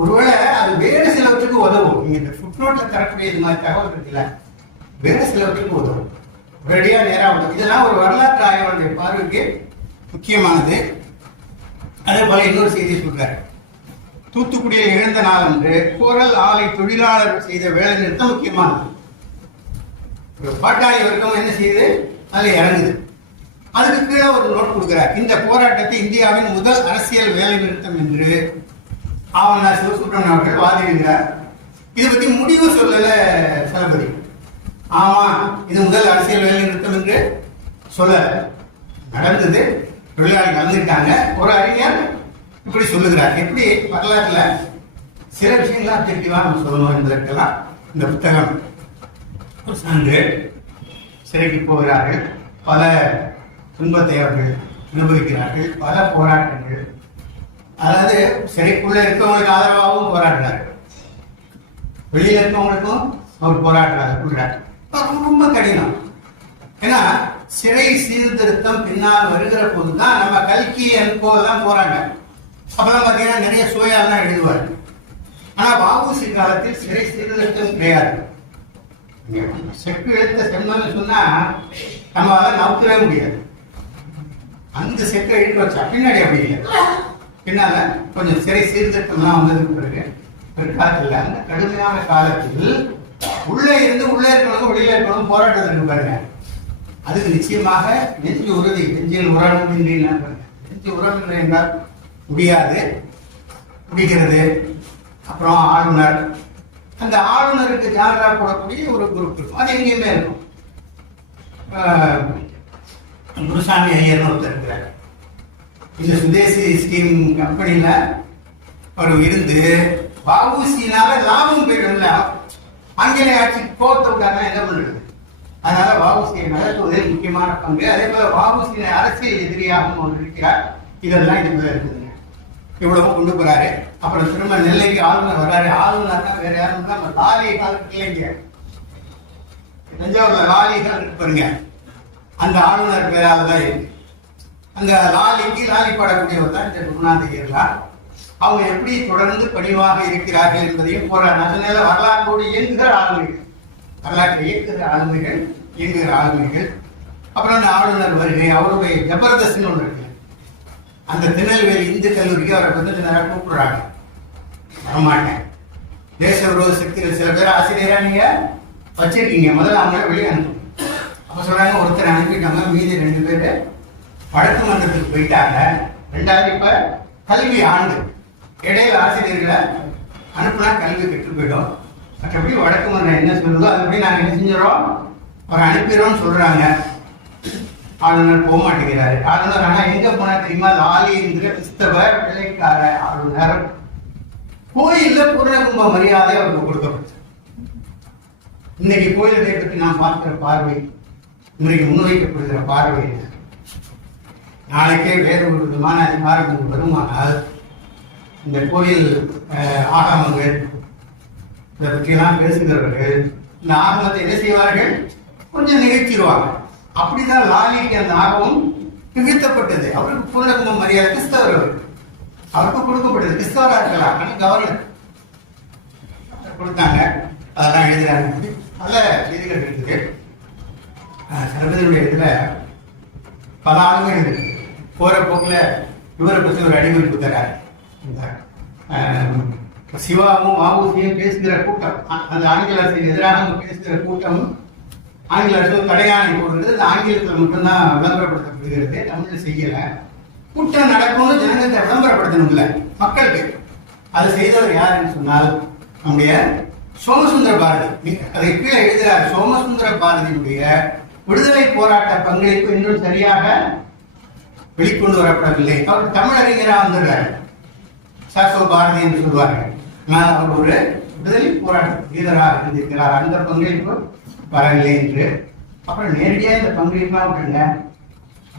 ஒருவேளை அது வேறு சிலவற்றுக்கு உதவும். நீங்க இந்த ஃபுட்நோட்ல தரக்கூடிய இது மாதிரி தகவல் இருக்குல்ல, வேறு சிலவற்றுக்கு உதவும். ரெடியா நேரா உதவும். இதெல்லாம் ஒரு வரலாற்று ஆய்வாளருடைய பார்வைக்கு முக்கியமானது. அதே போல இன்னொரு செய்தி சொல்றாரு. தூத்துக்குடியில் இழந்த நாள் அன்று கோரல் ஆலை தொழிலாளர் செய்த வேலை நிறுத்தம் முக்கியமானது. பாட்டாளி வர்க்கம் என்ன செய்யுது, அதுல இறங்குது. அதுக்கு கீழே ஒரு நோட் கொடுக்கிறார். இந்த போராட்டத்தை இந்தியாவின் முதல் அரசியல் வேலை நிறுத்தம் என்று ஆவணர் சிவசுப்ரமணியன் அவர்கள் வாதிடுகிறார். இதை பத்தி முடிவு சொல்லல தளபதி. ஆமா, இது முதல் அரசியல் வேலை நிறுத்தம் என்று சொல்ல நடந்தது, தொழிலாளர்கள் கலந்துட்டாங்க. ஒரு அறிஞர் இப்படி சொல்லுகிறார். எப்படி வரலாற்றுல சில விஷயங்கள்லாம் தெளிவா நம்ம சொல்லணும் என்பதற்கெல்லாம் இந்த புத்தகம் ஒரு சான்று. சிறைக்கு போகிறார்கள், பல துன்பத்தை அவர்கள் அனுபவிக்கிறார்கள், பல போராட்டங்கள். அதாவது சிறைக்குள்ள இருக்கவங்களுக்கு ஆதரவாகவும் போராடுறார்கள், வெளியில இருக்கவங்களுக்கும் அவர் போராடுறாரு. ரொம்ப கடினம். ஏன்னா சிறை சீர்திருத்தம் பின்னால் வருகிற போதுதான் நம்ம கல்கி என்போதான் போறாங்க. அப்பெல்லாம் பாத்தீங்கன்னா நிறைய சுவையாலாம் எழுதுவார். ஆனா வஉசி காலத்தில் சிறை சீர்திருத்தம் கிடையாது. செக்கு எழுத்த செம்மல்னு சொன்னா நம்ம அதை நவுத்தவே முடியாது. அந்த செக்கை எழுதி வச்சா பின்னாடி அப்படி இல்லை. பின்னால கொஞ்சம் சிறை சீர்திருத்தம்லாம் வந்ததுக்கு பிறகு பிற்காலத்தில் அந்த கடுமையான காலத்தில் உள்ளே இருந்து உள்ளே இருக்கணும் வெளியில இருக்கணும் போராட்டத்திற்கு பாருங்க. அதுக்கு நிச்சயமாக நெஞ்சு உறுதி, நெஞ்சில் உரம் நெஞ்சு உரம் என்றால் முடியாது, முடிகிறது. அப்புறம் ஆளுநர், அந்த ஆளுநருக்கு ஜாலரா போடக்கூடிய ஒரு குரூப் இருக்கும், அது எங்கேயுமே இருக்கும். குருசாமி ஐயர்னு ஒருத்தர் இருக்கிறார். இந்த சுதேசி ஸ்கீம் கம்பெனியில அவர் இருந்து வஉசினால லாபம் போயிடும்ல, ஆங்கிலேய ஆட்சி கோர்த்துக்காக என்ன பண்றது? அதனால வஉசியை நடத்துவதில் முக்கியமான பங்கு. அதே போல வஉசியை அரசியல் எதிரியாகவும் ஒன்று இருக்கிறார். இதெல்லாம் இதுக்குள்ள இருக்குதுங்க. இவ்வளவு கொண்டு போறாரு. அப்புறம் திரும்ப நெல்லைக்கு ஆளுநர் வர்றாரு. ஆளுநர்னா வேற யாரும் நம்ம லாலி காலத்துக்கு இல்லைங்க, தஞ்சாவூர்ல லாலி காலத்துக்கு பாருங்க, அந்த ஆளுநர் பேரால தான் இருக்கு. அந்த லாலிக்கு லாலி பாடக்கூடியவர் தான் இந்த குருநாத ஐயர்லாம். அவங்க எப்படி தொடர்ந்து பணிவாக இருக்கிறார்கள் என்பதையும் போறாங்க. அதனால வரலாற்றோடு இயங்குகிற ஆளுமைகள், வரலாற்றை இயக்குகிற ஆளுமைகள், இயங்குகிற ஆளுமைகள். அப்புறம் அந்த ஆளுநர் வருகை, அவருடைய ஜபர்தஸ்த்னு ஒன்று இருக்கு. அந்த திருநெல்வேலி இந்து கல்லூரிக்கு அவரை வந்து நிறைய கூப்பிடுறாங்க. வரமாட்டேன், தேச விரோத சக்திகள் சில பேர் ஆசிரியரா நீங்க வச்சிருக்கீங்க, முதல்ல அவங்கள வெளியே அனுப்பும். அப்ப சொல்றாங்க ஒருத்தர் அனுப்பிட்டாங்க, மீதி 2 பேரு வழக்கு மன்றத்துக்கு போயிட்டாங்க. 2வது இப்ப கல்வி ஆண்டு, இடையில ஆசிரியர்களை அனுப்புனா கல்வி கெட்டு போயிடும். மற்றபடி வழக்கு மன்றம் என்ன சொல்லுதோ அதுபடி நாங்க என்ன செஞ்சிடறோம், அவரை அனுப்பிடுறோம்னு சொல்றாங்க. ஆளுநர் போக மாட்டேங்கிறாரு. ஆளுநர் ஆனா எங்க போனா தெரியுமா, லாலி என்கிற கிறிஸ்தவ பிள்ளைக்கார ஆளுநர் கோயில்ல பூர்ண கும்ப மரியாதை அவருக்கு கொடுக்கப்பட்டது. இன்னைக்கு கோயில்களை பற்றி நாம் பார்க்கிற பார்வை, இன்றைக்கு முன்வைக்கப்படுகிற பார்வை என்ன? நாளைக்கே வேறு ஒரு விதமான அதிகாரம் வருமானால் இந்த கோயில் ஆகமங்கள் இதை பற்றியெல்லாம் பேசுகிறவர்கள் இந்த ஆகமத்தை என்ன செய்வார்கள், கொஞ்சம் நிகழ்ச்சிடுவாங்க. அப்படிதான் லாலிக்கு அந்த ஆகமம் நிகழ்த்தப்பட்டது. அவருக்கு பூர்ணகும மரியாதை, கிறிஸ்தவர் அவருக்கு கொடுக்கப்பட்டது. கிறிஸ்தவராக இருக்கலாம், ஆனால் கவர்னர் கொடுத்தாங்க. அதெல்லாம் எழுதுறாங்க, நல்ல செய்திகள் இருக்குது. சரபதியுடைய இதுல பல ஆளுமைகள் இருக்கு. போற போக்குல இவரை பற்றி ஒரு அடிமொழி தராரு. சிவாவும் வஉசியும் பேசுகிற கூட்டம், அந்த ஆங்கில அரசுக்கு எதிராக பேசுகிற கூட்டம் ஆங்கில அரசு தடையாணை போடுறது, அந்த ஆங்கிலத்தில் மட்டும்தான் விளம்பரப்படுத்தப்படுகிறது, தமிழில் செய்யல. கூட்டம் நடக்கும்னு ஜனங்கத்தை விளம்பரப்படுத்தணும்ல மக்களுக்கு. அதை செய்தவர் யாருன்னு சொன்னால் நம்முடைய சோமசுந்தர பாரதி. அதை கீழே எழுதுகிறார், சோமசுந்தர பாரதியுடைய விடுதலை போராட்ட பங்களிப்பு இன்னும் சரியாக வெளிக்கொண்டு வரப்படவில்லை. அவர் தமிழறிஞராக வந்துடுறாரு, சாசோ பாரதி என்று சொல்வார்கள். ஆனால் அவர் ஒரு விடுதலை போராட்ட வீரராக இருந்திருக்கிறார், அந்த பங்களிப்பு வரவில்லை என்று அப்புறம் நேரடியாக இந்த பங்களிப்பா விட்டுருங்க.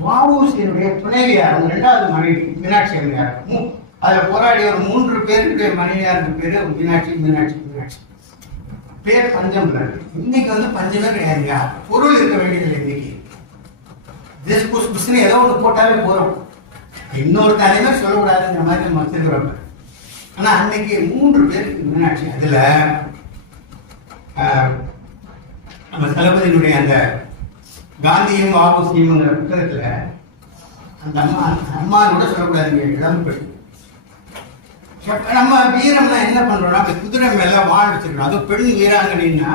வஉசியினுடைய துணைவியார், அவங்க 2வது மனைவி மீனாட்சி அம்மையார். அதுல போராடி ஒரு 3 பேருடைய மனைவியாருக்கு பேரு மீனாட்சி மீனாட்சி மீனாட்சி. பேர் பஞ்சம். இன்னைக்கு வந்து பஞ்சமே கிடையாதுங்க. பொருள் இருக்க வேண்டியதில்லை. இன்னைக்கு ஜஸ்ட் புஷ் புஷ்னு ஏதோ ஒன்று போட்டாலே போறோம். இன்னொரு தலைமை சொல்லக்கூடாதுங்கிற மாதிரி நம்ம வச்சிருக்கிறோம். ஆனா அன்னைக்கு 3 பேருக்கு மீனாட்சி. அதுல நம்ம தளபதியினுடைய அந்த காந்தியும் வஉசியும்ங்கிற புத்தகத்துல அந்த அம்மானோட சொல்லக்கூடாதுங்க, இளம்பெண். நம்ம வீரம்னா என்ன பண்றோம்னா குதிரை மேல வாழ் வச்சிருக்கணும். அதுவும் பெண் வீராங்கனா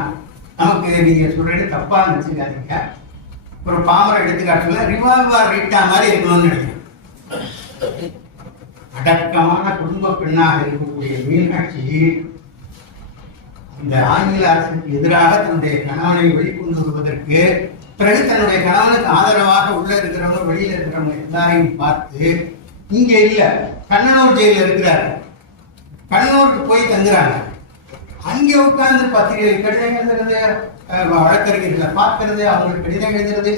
நமக்கு நீங்க சொல்றது தப்பா நினைச்சுக்காதீங்க. ஒரு பாமர எடுத்துக்காட்டுல ரிவால்வர் ரீட்டா மாதிரி இருக்கணும்னு நினைக்கிறேன். அடக்கமான குடும்ப பெண்ணாக இருக்கக்கூடிய மீனாட்சி இந்த ஆங்கில அரசுக்கு எதிராக தன்னுடைய கணவனை வெளிக்கொண்டு வருவதற்கு பிறகு தன்னுடைய கணவனுக்கு ஆதரவாக உள்ள இருக்கிறவங்க வெளியில இருக்கிறவங்க எல்லாரையும் பார்த்து இங்க இல்ல கண்ணனூர் ஜெயில இருக்கிறாரு, கண்ணனூருக்கு போய் தங்குறாங்க. அங்கே உட்கார்ந்து பத்திரிகை கடிதம் எழுதுறது, வழக்கறிஞர்களை பார்க்கறது, அவங்களுக்கு கடிதம் எழுதுறது,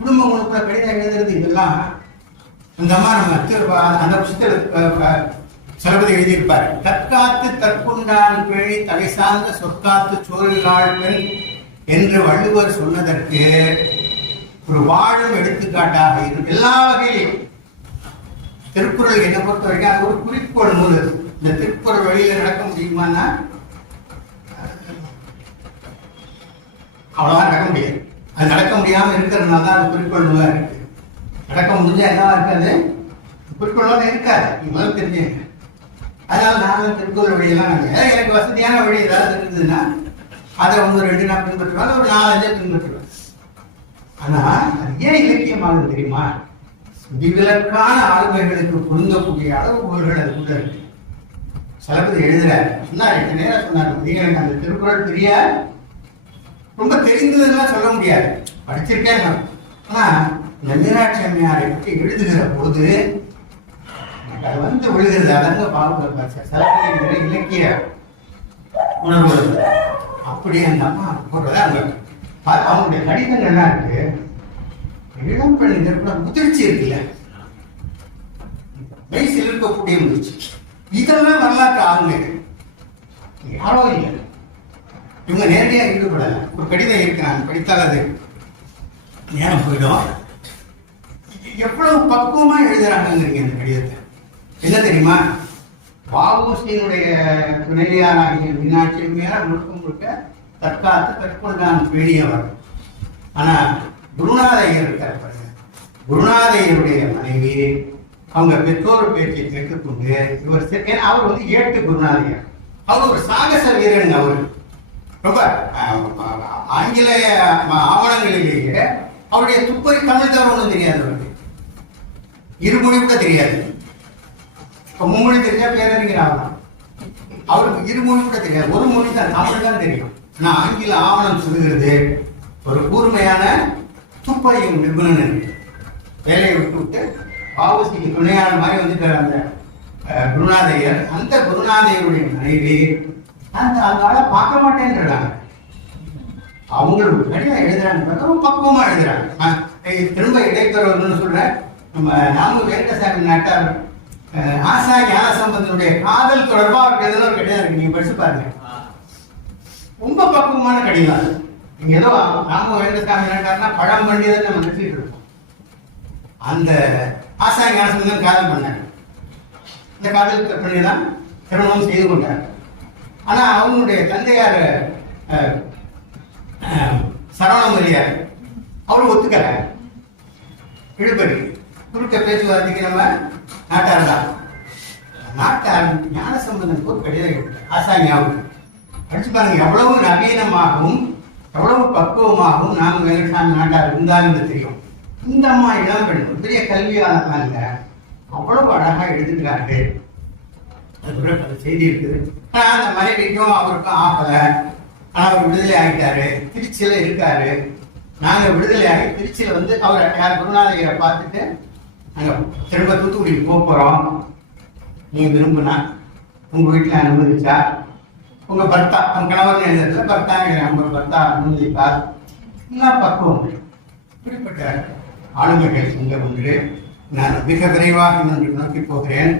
குடும்பங்களுக்குள்ள கடிதம் எழுதுறது, இதெல்லாம் அந்த அம்மா நம்ம அந்த புத்தகத்தில் சலபதி எழுதியிருப்பார். தற்காத்து தற்கொண்டான் பேழி தலை சார்ந்த சொற்காத்து சோழிலாள் பெண் என்று வள்ளுவர் சொன்னதற்கு ஒரு வாழும் எடுத்துக்காட்டாக இருக்கு. எல்லா வகையிலும் திருக்குறள் என்னை பொறுத்த வரைக்கும் அது ஒரு குறிக்கோள் நூல். இந்த திருக்குறள் வழியில நடக்க முடியுமான்னா அவ்வளவுதான் நடக்க முடியாது. அது நடக்க முடியாம இருக்கிறதுனால தான் அது குறிக்கோள் நூலா இருக்கு. நடக்க முடிஞ்சா என்னவா இருக்காது, குறிக்கோள் இருக்காது. நீங்களும் தெரிஞ்சுங்க. அதனால நானும் திருக்குறள் வழியெல்லாம் எனக்கு வசதியான வழி ஏதாவது இருந்ததுன்னா அதை 1-2 நான் பின்பற்றுவேன், ஒரு 4-5 பின்பற்றுவேன். ஆனா அது ஏன் இலக்கியமானது தெரியுமா? விதிவிலக்கான ஆளுமைகளுக்கு பொருந்தக்கூடிய அளவுகோல்கள் அதுக்குள்ள இருக்கு. சலபதி எழுதுறாரு, சொன்னார், எட்டு நேரம் சொன்னார், எனக்கு அந்த திருக்குறள் தெரியாது, ரொம்ப தெரிந்ததெல்லாம் சொல்ல முடியாது, படிச்சிருக்கேன். ஆனா இந்த மீனாட்சி அம்மையாரை பற்றி எழுதுகிற போது அது வந்து விழுகிறது. அதங்க பாவ சலபதி இலக்கிய உணர்வு அப்படி அந்த அம்மா போடுறத அவங்களுடைய கடிதங்கள்லாம் இருக்கு. இளம் பெண் கூட முதிர்ச்சி இருக்குல்ல, வயசில் இருக்கக்கூடிய முதிர்ச்சி, இதெல்லாம் வரலாற்று ஆளுங்க யாரோ இல்லை, இவங்க நேரடியாக ஈடுபடல. ஒரு கடிதம் இருக்கு, நான் படித்தால் அது நேரம் போயிடும். எவ்வளவு பக்குவமா எழுதுறாங்கிறீங்க இந்த கடிதத்தை. என்ன தெரியுமா? வஉசியினுடைய துணைவியாராகிய மீனாட்சி அம்மையார் முழுக்க முழுக்க தற்காத்து தற்கொண்டான் பேடியவர். ஆனா குருநாதையர் இருக்கார் பாருங்க, குருநாதையருடைய மனைவி அவங்க பெற்றோர் பேச்சை கேட்டுக்கொண்டு இவர், ஏன்னா அவர் வந்து ஏட்டு குருநாதையர், அவர் ஒரு சாகச வீரன். அவர் ரொம்ப ஆங்கில ஆவணங்களிலேயே அவருடைய துப்பறி தமிழ் தவிர ஒன்றும் தெரியாது, அவருக்கு இருமொழி கூட தெரியாது. இப்ப மும்மொழி தெரிஞ்சா பேரறிஞர் ஆகலாம், அவருக்கு இருமொழி கூட தெரியாது, ஒரு மொழி தான், தமிழ் தான் தெரியும். ஆனா ஆங்கில ஆவணம் சொல்லுகிறது ஒரு கூர்மையான துப்பறியும் நிபுணன். வேலையை விட்டு வஉசிக்கு துணையான மாதிரி வந்துட்டார் அந்த குருநாதையர். அந்த குருநாதையருடைய மனைவி அந்த ஆளை பார்க்க மாட்டேன்றாங்க. அவங்களுக்கு கடிதம் எழுதுறாங்க, பக்குவமா எழுதுறாங்க. திரும்ப இடைத்தரவர்னு சொல்றேன், நம்ம நாம வேங்கடசாமி நாட்டார் ஆசா ஞான சம்பந்தனுடைய காதல் தொடர்பா அவருக்கு எதுவும் ஒரு கடிதம் இருக்கு, நீங்க படிச்சு பாருங்க. ரொம்ப பக்குவமான கடிதம். நீங்க ஏதோ நாம வேங்கடசாமி நாட்டார்னா பழம் பண்ணியதை நம்ம நினைச்சிட்டு இருக்கோம். அந்த ஆசா ஞான சம்பந்தன் காதல் பண்ணாங்க, இந்த காதல் பண்ணிதான் திருமணம் செய்து கொண்டார். ஆனா அவங்களுடைய தந்தையார் சரவணமரியார் அவரு ஒத்துக்கல. இழுபறி குறுக்க பேச்சுவார்த்தைக்கு நம்ம நாட்டார் தான். நாட்டார் ஞான சம்பந்தனுக்கு ஒரு கடிதம் ஆசாங்கியாவும் படிச்சு பாருங்க, எவ்வளவு நவீனமாகவும் எவ்வளவு பக்குவமாகவும் நாம வேங்கடசாமி நாட்டார் இருந்தாலும் தெரியும். இந்த அம்மா இளம் பெண், பெரிய கல்வியாளர் இல்ல, அவ்வளவு அழகா எழுதுகிறார்கள். அது செய்தி இருக்குது. அந்த மனைவிக்கும் அவருக்கும் ஆகல. ஆனா அவர் விடுதலை ஆகிட்டாரு, திருச்சியில இருக்காரு. நாங்க விடுதலை ஆகி திருச்சியில வந்து அவர் யார் குருநாதையரை பார்த்துட்டு நாங்க திரும்ப தூத்துக்குடிக்கு போறோம், நீங்க விரும்புனா உங்க வீட்டுல அனுமதிச்சா, உங்க பர்த்தா உங்க கணவர் எழுதுறதுல பர்த்தா நம்ம பர்த்தா அனுமதிப்பார், எல்லாம் பக்குவம். இப்படிப்பட்ட ஆளுமைகள் இங்க ஒன்று. நான் மிக விரைவாக இன்னொன்று நோக்கி போகிறேன்.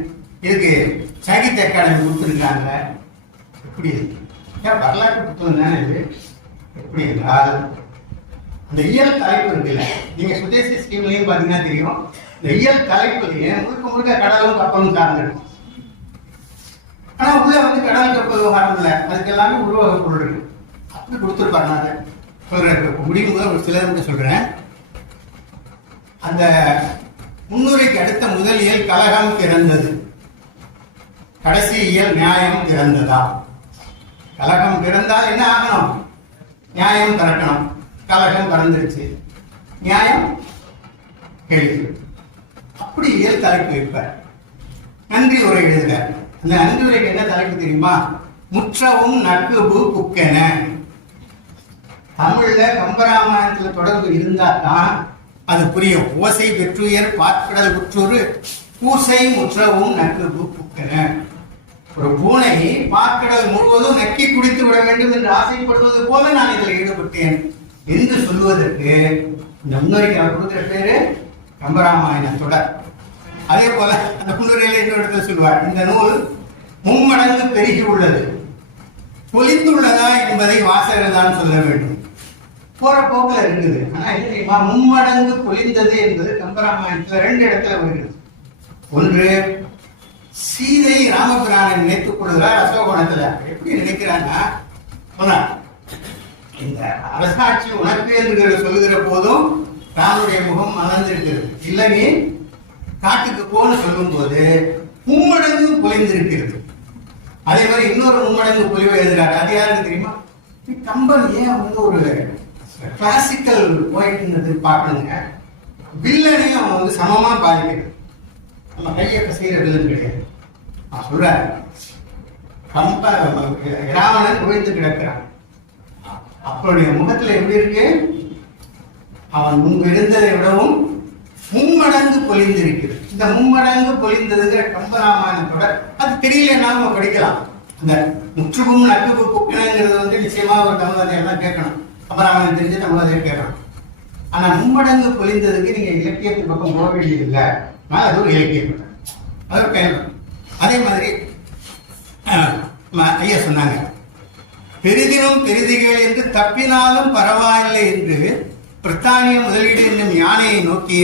இதுக்கு சாகித்ய அகாடமி கொடுத்துருக்காங்க. எப்படி வரலாற்று புத்தகம் தானே இது? எப்படி என்றால் இந்த இயல் தலைப்பு இருக்குல்ல, நீங்க சுதேசி ஸ்கீம்லையும் பாத்தீங்கன்னா தெரியும், இந்த இயல் தலைப்புலயே முழுக்க முழுக்க கடலும் கப்பலும் சார்ந்திருக்கும். ஆனா உள்ள வந்து கடல் கப்பல் விவகாரம் இல்லை, அதுக்கு எல்லாமே உருவக பொருள் இருக்கு. அப்படி கொடுத்துருப்பாரு. நான் சொல்றேன், முடியும் போது ஒரு சிலர் சொல்றேன். அந்த முன்னுரைக்கு அடுத்த முதல் இயல் கலகம் பிறந்தது, கடைசி இயல் நியாயம் பிறந்ததா. கலகம் பிறந்தால் என்ன ஆகணும்? நியாயம் திறக்கணும். கலகம் பிறந்துருச்சு, நியாயம் கேள்வி. அப்படி இயல் தலைப்பு வைப்பார். நன்றி உரை எழுதுகிறார். அந்த நன்றி உரைக்கு என்ன தலைப்பு தெரியுமா? முற்றவும் நட்பு புக்கென. தமிழ்ல கம்பராமாயணத்துல தொடர்பு இருந்தா தான் அது புரியும். ஓசை வெற்றுயர் பார்க்கடல் உற்றொரு பூசை முற்றவும் நட்பு புக்கென. ஒரு பூனை பார்க்கடல் முழுவதும் நக்கி குடித்து விட வேண்டும் என்று ஆசைப்படுவது போல நான் இதில் ஈடுபட்டேன் என்று சொல்லுவதற்கு இந்த முன்னுரைக்கு அவர் கொடுக்கிற பேரு கம்பராமாயண தொடர். அதே போல அந்த முன்னுரையில இன்னொரு இடத்துல சொல்வார், இந்த நூல் மும்மடங்கு பெருகி உள்ளது, பொலிந்துள்ளதா என்பதை வாசகர் தான் சொல்ல வேண்டும். போற போக்குல இருக்குது. ஆனா என்ன தெரியுமா? மும்மடங்கு பொலிந்தது என்பது கம்பராமாயணத்துல 2 இடத்துல வருகிறது. ஒன்று, சீதை ராமபிரானை நினைத்துக் கொள்கிறார் அசோகவனத்துல. எப்படி நினைக்கிறான்னா, இந்த அரசாட்சி உனக்கு என்று சொல்லுகிற போதும் ராமனுடைய முகம் மலர்ந்திருக்கிறது. இல்லை நீ காட்டுக்கு போன்னு சொல்லும் போது மும்மடங்கு பொலிந்திருக்கிறது. அதே மாதிரி இன்னொரு மும்மடங்கு பொலிவை எழுதுறாரு. அது யாருக்கு தெரியுமா? கம்பன் ஏன் வந்து ஒரு கிளாசிக்கல் போயிட்டு பார்க்கணுங்க. வில்லனையும் அவன் வந்து சமமா பாதிக்கிறது. நம்ம கையக்க செய்யற வில்லன் கிடையாது. நான் சொல்றேன், ராவணன் குவிந்து கிடக்கிறான். அவனுடைய முகத்துல எப்படி இருக்கு? அவன் முன்பு இருந்ததை விடவும் மும்மடங்கு பொலிந்திருக்கிறது. இந்த மும்மடங்கு பொலிந்ததுங்கிற கம்பராமாயணத்தோட அது தெரியலன்னா நம்ம படிக்கலாம். அந்த முற்றுகும் நட்பு புக்கினங்கிறது வந்து நிச்சயமா ஒரு தமிழதையெல்லாம் கேட்கணும். கம்பராமாயணம் தெரிஞ்சு தமிழதையும் கேட்கணும். ஆனா மும்மடங்கு பொலிந்ததுக்கு நீங்க இலக்கியத்து பக்கம் போக வேண்டியதில்லை. நான் அது ஒரு இலக்கியம், அது ஒரு பயன்படும். அதே மாதிரி ஐயா சொன்னாங்க, பெரிதினும் பெரிதிகள் என்று தப்பினாலும் பரவாயில்லை என்று பிரித்தானிய முதலீடு என்னும் யானையை நோக்கி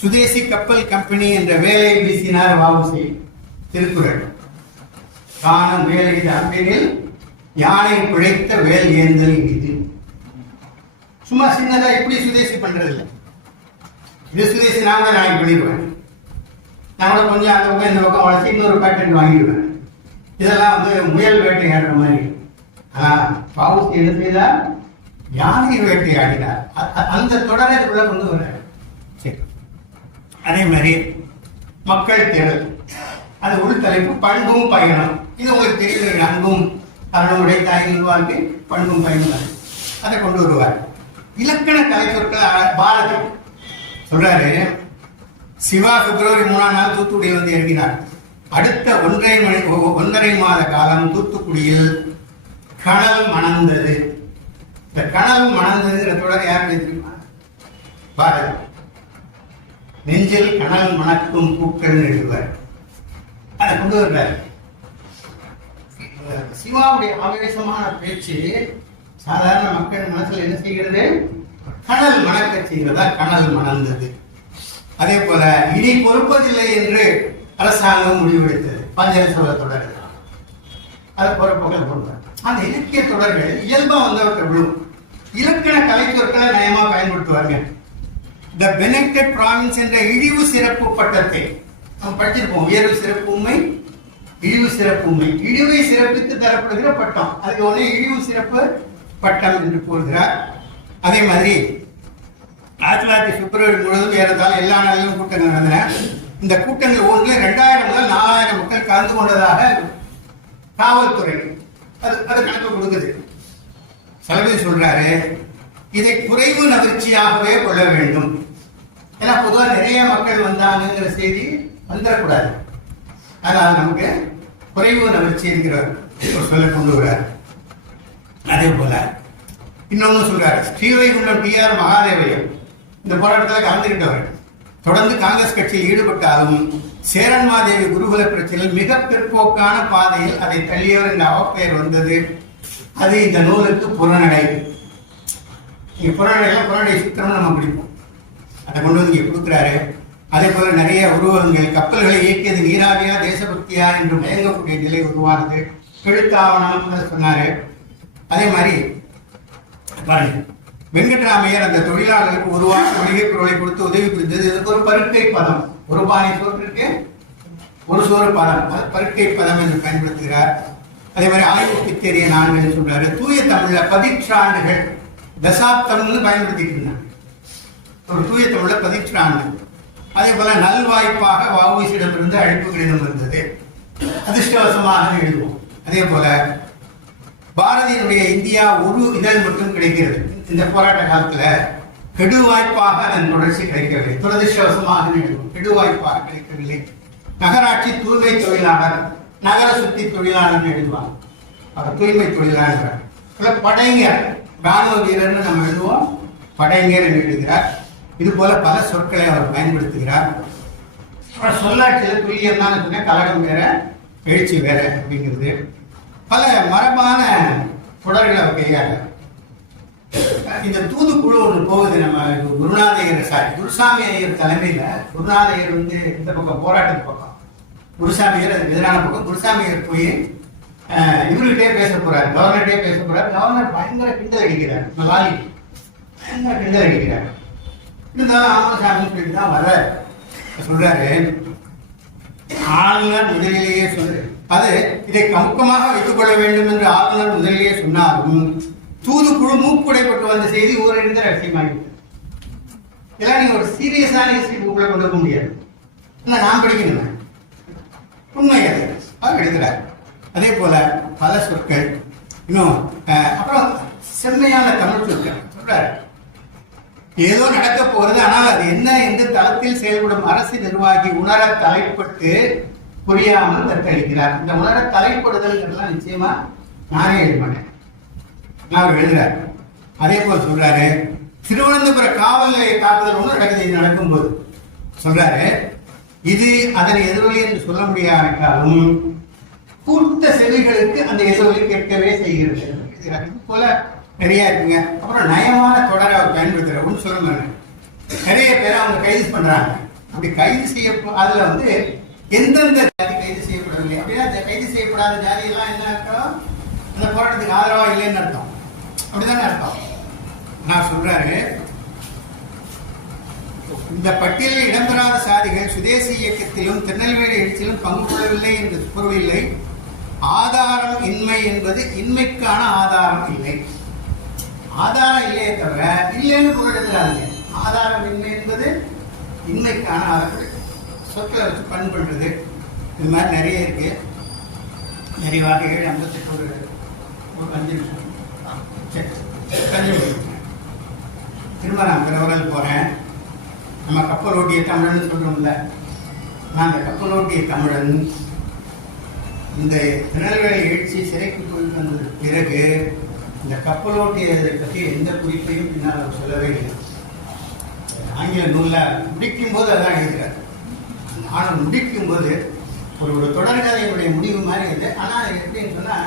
சுதேசி கப்பல் கம்பெனி என்ற வேலையை வீசினார் வ.உ.சி. திருக்குறள். காணும் வேலை அம்பினில் யானை பிழைத்த வேல் ஏந்தல் இது. சும்மா சின்னதா இப்படி சுதேசி பண்றது இல்லை. இது சுதேசி நான் கூட நாளைக்கு பண்ணிடுவேன். நான் கூட கொஞ்சம் அந்த பக்கம் இந்த பக்கம் வளர்ச்சி இன்னொரு பேட்டர்ன் வாங்கிடுவேன். இதெல்லாம் வந்து முயல் வேட்டையாடுற மாதிரி. வ.உ.சி. என்ன செய்தார்? யானை வேட்டையாடினார். அந்த தொடரை இதுக்குள்ள கொண்டு வர. சரி, அதே மாதிரி மக்கள் தேடல், அது ஒரு தலைப்பு. பண்பும் பயணம், இது உங்களுக்கு தெரியும். அன்பும் அருளுடைய தாயின் வாழ்க்கை, பண்பும் பயணம், அதை கொண்டு வருவார். இலக்கண கலை சொற்கள் பாரதி சொல்றாரு. சிவா பிப்ரவரி 3ஆம் நாள் தூத்துக்குடியில் வந்து இறங்கினார். அடுத்த 1.5 மாத காலம் தூத்துக்குடியில் கனல் மணந்தது. இந்த கனல் மணந்ததுங்கிற தொடர் யாருக்கு தெரியுமா? பாரதி. நெஞ்சில் கனல் மணக்கும் பூக்கள் எழுதுவார். அதை கொண்டு வர்றார். சிவாவுடைய ஆவேசமான பேச்சு சாதாரண மக்கள் மனசுல என்ன செய்கிறது? கனல் மணக்க செய்கிறதா? கனல் மணந்தது. அதே போல இனி பொறுப்பதில்லை என்று அரசாங்கம் முடிவெடுத்தது. பஞ்சரசோக தொடர். அது பொறுப்புகள் கொண்டார். அந்த இலக்கிய தொடர்கள் இயல்பா வந்தவற்றை விழும். இலக்கண கலை சொற்களை நயமா பயன்படுத்துவாங்க. த பெனெக்டட் ப்ராவின்ஸ் என்ற இழிவு சிறப்பு பட்டத்தை நம்ம படிச்சிருப்போம். உயர்வு சிறப்பு உண்மை, இழிவு சிறப்பு உண்மை. இழிவை சிறப்பித்து தரப்படுகிற பட்டம், அதுக்கு ஒன்னே இழிவு சிறப்பு பட்டம் என்று கூறுகிறார். அதே மாதிரி 1900 பிப்ரவரி முழுவதும் ஏறத்தாழ எல்லா நாளிலும் கூட்டங்கள் நடந்தன. இந்த கூட்டங்கள் ஒன்றில் 2000 முதல் 4000 மக்கள் கலந்து கொண்டதாக காவல்துறை அது கணக்கு கொடுக்குது. சலபதி சொல்றாரு, இதை குறைவு நகர்ச்சியாகவே கொள்ள வேண்டும். ஏன்னா பொதுவாக நிறைய மக்கள் வந்தாங்கிற செய்தி வந்துடக்கூடாது. அதனால் நமக்கு குறைவு நகர்ச்சி என்கிற ஒரு சொல்ல கொண்டு வர்றார். அதே போல இன்னொன்னு சொல்றாரு, ஸ்ரீவைகுண்டம் டி.ஆர். மகாதேவையர் இந்த போராட்டத்தில் கலந்துகிட்டவர். தொடர்ந்து காங்கிரஸ் கட்சியில் ஈடுபட்டாலும் சேரன்மாதேவி குருகுல பிரச்சனையில் மிக பிற்போக்கான பாதையில் அதை தள்ளியவர் என்ற அவப்பெயர் வந்தது. அது இந்த நூலுக்கு புறநடை. புறநடை சித்திரம் நம்ம பிடிப்போம், அதை கொண்டு வந்து இங்கே கொடுக்குறாரு. அதே போல நிறைய உருவகங்கள், கப்பல்களை இயக்கியது நீராவியா தேசபக்தியா என்று மயங்கக்கூடிய நிலை உருவானது. எழுத்தாவணம் சொன்னாரு. அதே மாதிரி பாருங்க, வெங்கட்ராமையர் அந்த தொழிலாளர்களுக்கு உருவாக்க வணிகப் பொருளை கொடுத்து உதவி புரிந்தது. இதுக்கு ஒரு பருக்கை பதம், ஒரு பானை சோற்றுக்கு ஒரு சோறு பதம், அது பருக்கை பதம் என்று பயன்படுத்துகிறார். அதே மாதிரி ஆய்வு பித்தேரிய நான்கு சொல்றாரு. தூய தமிழ்ல பதிற்றாண்டுகள், தசாப்தம்னு பயன்படுத்திட்டு இருந்தாங்க. ஒரு தூய தமிழ்ல பதிற்றாண்டு. அதே போல நல்வாய்ப்பாக வ.உ.சி.இடமிருந்து அழைப்பு கடிதம் இருந்தது, அதிர்ஷ்டவசமாக எழுதுவோம். அதே போல பாரதியினுடைய இந்தியா ஒரு இதழ் மட்டும் கிடைக்கிறது. இந்த போராட்ட காலத்துல கெடுவாய்ப்பாக அதன் தொடர்ச்சி கிடைக்கவில்லை, துரதிருஷ்டவசமாக எழுதுவோம், கெடுவாய்ப்பாக கிடைக்கவில்லை. நகராட்சி தூய்மை தொழிலாளர், நகர சுத்தி தொழிலாளர் எழுதுவாங்க, அவர் தூய்மை தொழிலாளர். படைஞர், ராணுவ வீரர்னு நம்ம எழுதுவோம், படைஞர் என்று எழுதுகிறார். இது போல பல சொற்களை அவர் பயன்படுத்துகிறார். சொல்லாட்சியில் துல்லியம் தான் சொன்ன, கலகம் வேற எழுச்சி வேற அப்படிங்கிறது. பல மரபான தொடர்களை அவர் கையாள. இந்த தூதுக்குழு ஒன்று போகுது, நம்ம குருசாமி ஐயர் தலைமையில. குருநாத ஐயர் வந்து இந்த பக்கம் போராட்டத்து பக்கம், குருசாமி ஐயர் அதுக்கு எதிரான பக்கம். குருசாமி ஐயர் போய் இவர்கிட்டே பேச போறாரு, கவர்னர்கிட்டே பேச போறாரு. கவர்னர் பயங்கர கிண்டல் அடிக்கிறார், பயங்கர கிண்டல் அடிக்கிறார். இருந்தாலும் ஆமசாமி சொல்லிட்டு தான் வர சொல்றாரு. ஆளுநர் முதலிலேயே சொல்லு, அது இதை கமுக்கமாக வைத்துக் கொள்ள வேண்டும் என்று ஆளுநர் முதலிலேயே சொன்னாலும் தூதுக்குழு மூக்குடைப்பட்டு வந்த செய்தி ஊரறிந்த ரகசியமாகிவிட்டது. இதெல்லாம் நீங்க ஒரு சீரியஸான ஹிஸ்டரி புக்ல கொண்டு போக முடியாது. நான் படிக்கணும், உண்மை அது அவர் எழுதுறாரு. அதே போல பல சொற்கள் இன்னும். அப்புறம் செம்மையான தமிழ் சொற்கள் சொல்றாரு. ஏதோ நடக்க போறது, ஆனால் அது என்ன என்று தளத்தில் செயல்படும் அரசு நிர்வாகி உணர தலைப்பட்டு புரியாமல் தத்தளிக்கிறார். இந்த உணர தலைப்படுதல் நிச்சயமா நானே எழுத மாட்டேன், அவர் எழுதுறாரு. அதே போல சொல்றாரு, திருவனந்தபுரம் காவல் நிலைய தாக்குதல் ஒன்று நடக்குது. இது நடக்கும்போது சொல்றாரு, இது அதனை எதிரொலி என்று சொல்ல முடியாவிட்டாலும் கூட்ட செவிகளுக்கு அந்த எதிரொலி கேட்கவே செய்கிறது. இது போல நிறைய இருக்குங்க. அப்புறம் நயமான தொடரை அவர் பயன்படுத்துறாரு. ஒன்று சொல்ல நிறைய பேரை அவங்க கைது பண்றாங்க. அப்படி கைது செய்ய அதுல வந்து எந்தெந்த ஜாதி கைது செய்யப்படவில்லை அப்படின்னா, கைது செய்யப்படாத ஜாதி எல்லாம் என்ன அர்த்தம், அந்த போராட்டத்துக்கு ஆதரவா இல்லைன்னு அர்த்தம், அப்படிதானே அர்த்தம். நான் சொல்றாரு, இந்த பட்டியலில் இடம்பெறாத சாதிகள் சுதேசி இயக்கத்திலும் திருநெல்வேலி எழுச்சியிலும் பங்கு கொள்ளவில்லை என்று பொருள் இல்லை. ஆதாரம் இன்மை என்பது இன்மைக்கான ஆதாரம் இல்லை. ஆதாரம் இல்லையே தவிர இல்லைன்னு பொருள் எடுக்கிறாங்க. ஆதாரம் இன்மை என்பது இன்மைக்கான ஆதாரம். சொற்களை வச்சு பண்படுறது, இது மாதிரி நிறைய இருக்கு. நிறைவாக 7:58 ஒரு 5 நிமிஷம் திரும்ப நான் பிறவர்கள் போறேன். நம்ம கப்பல் ஓட்டிய தமிழன் சொல்றோம்ல, நான் அந்த கப்பல் ஓட்டிய தமிழன் இந்த திருநெல்வேலி எழுச்சி சிறைக்கு போயிட்டு வந்ததுக்கு பிறகு இந்த கப்பல் ஓட்டியதை பற்றி எந்த குறிப்பையும் பின்னால் அவர் சொல்லவே இல்லை. ஆங்கில நூலில் முடிக்கும் போது அதான் எழுதுகிறார். ஆனால் முடிக்கும் போது ஒரு தொடர்கதையினுடைய முடிவு மாதிரி இது. ஆனால் எப்படின்னு சொன்னால்,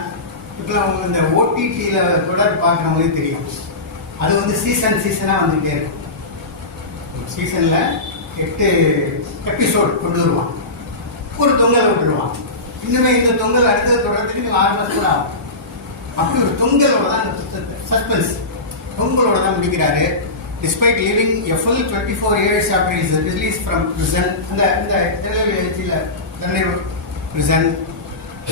இப்போ அவங்க இந்த ஓடிடியில் தொடர் பார்க்குறவங்களே தெரியும், அது வந்து சீசனாக வந்துகிட்டே இருக்கும். சீசனில் 8 எபிசோட் கொண்டு வருவான், ஒரு தொங்கலை விட்டுருவான். இன்னுமே இந்த தொங்கல் அடுத்தது தொடர்றதுக்கு 6 மாதம் கூட ஆகும். அப்படி ஒரு தொங்கலோட தான் அந்த புத்தகத்தை, சஸ்பென்ஸ் தொங்கலோட தான் முடிக்கிறாரு. Despite living a full 24 years after his release from prison, the prison,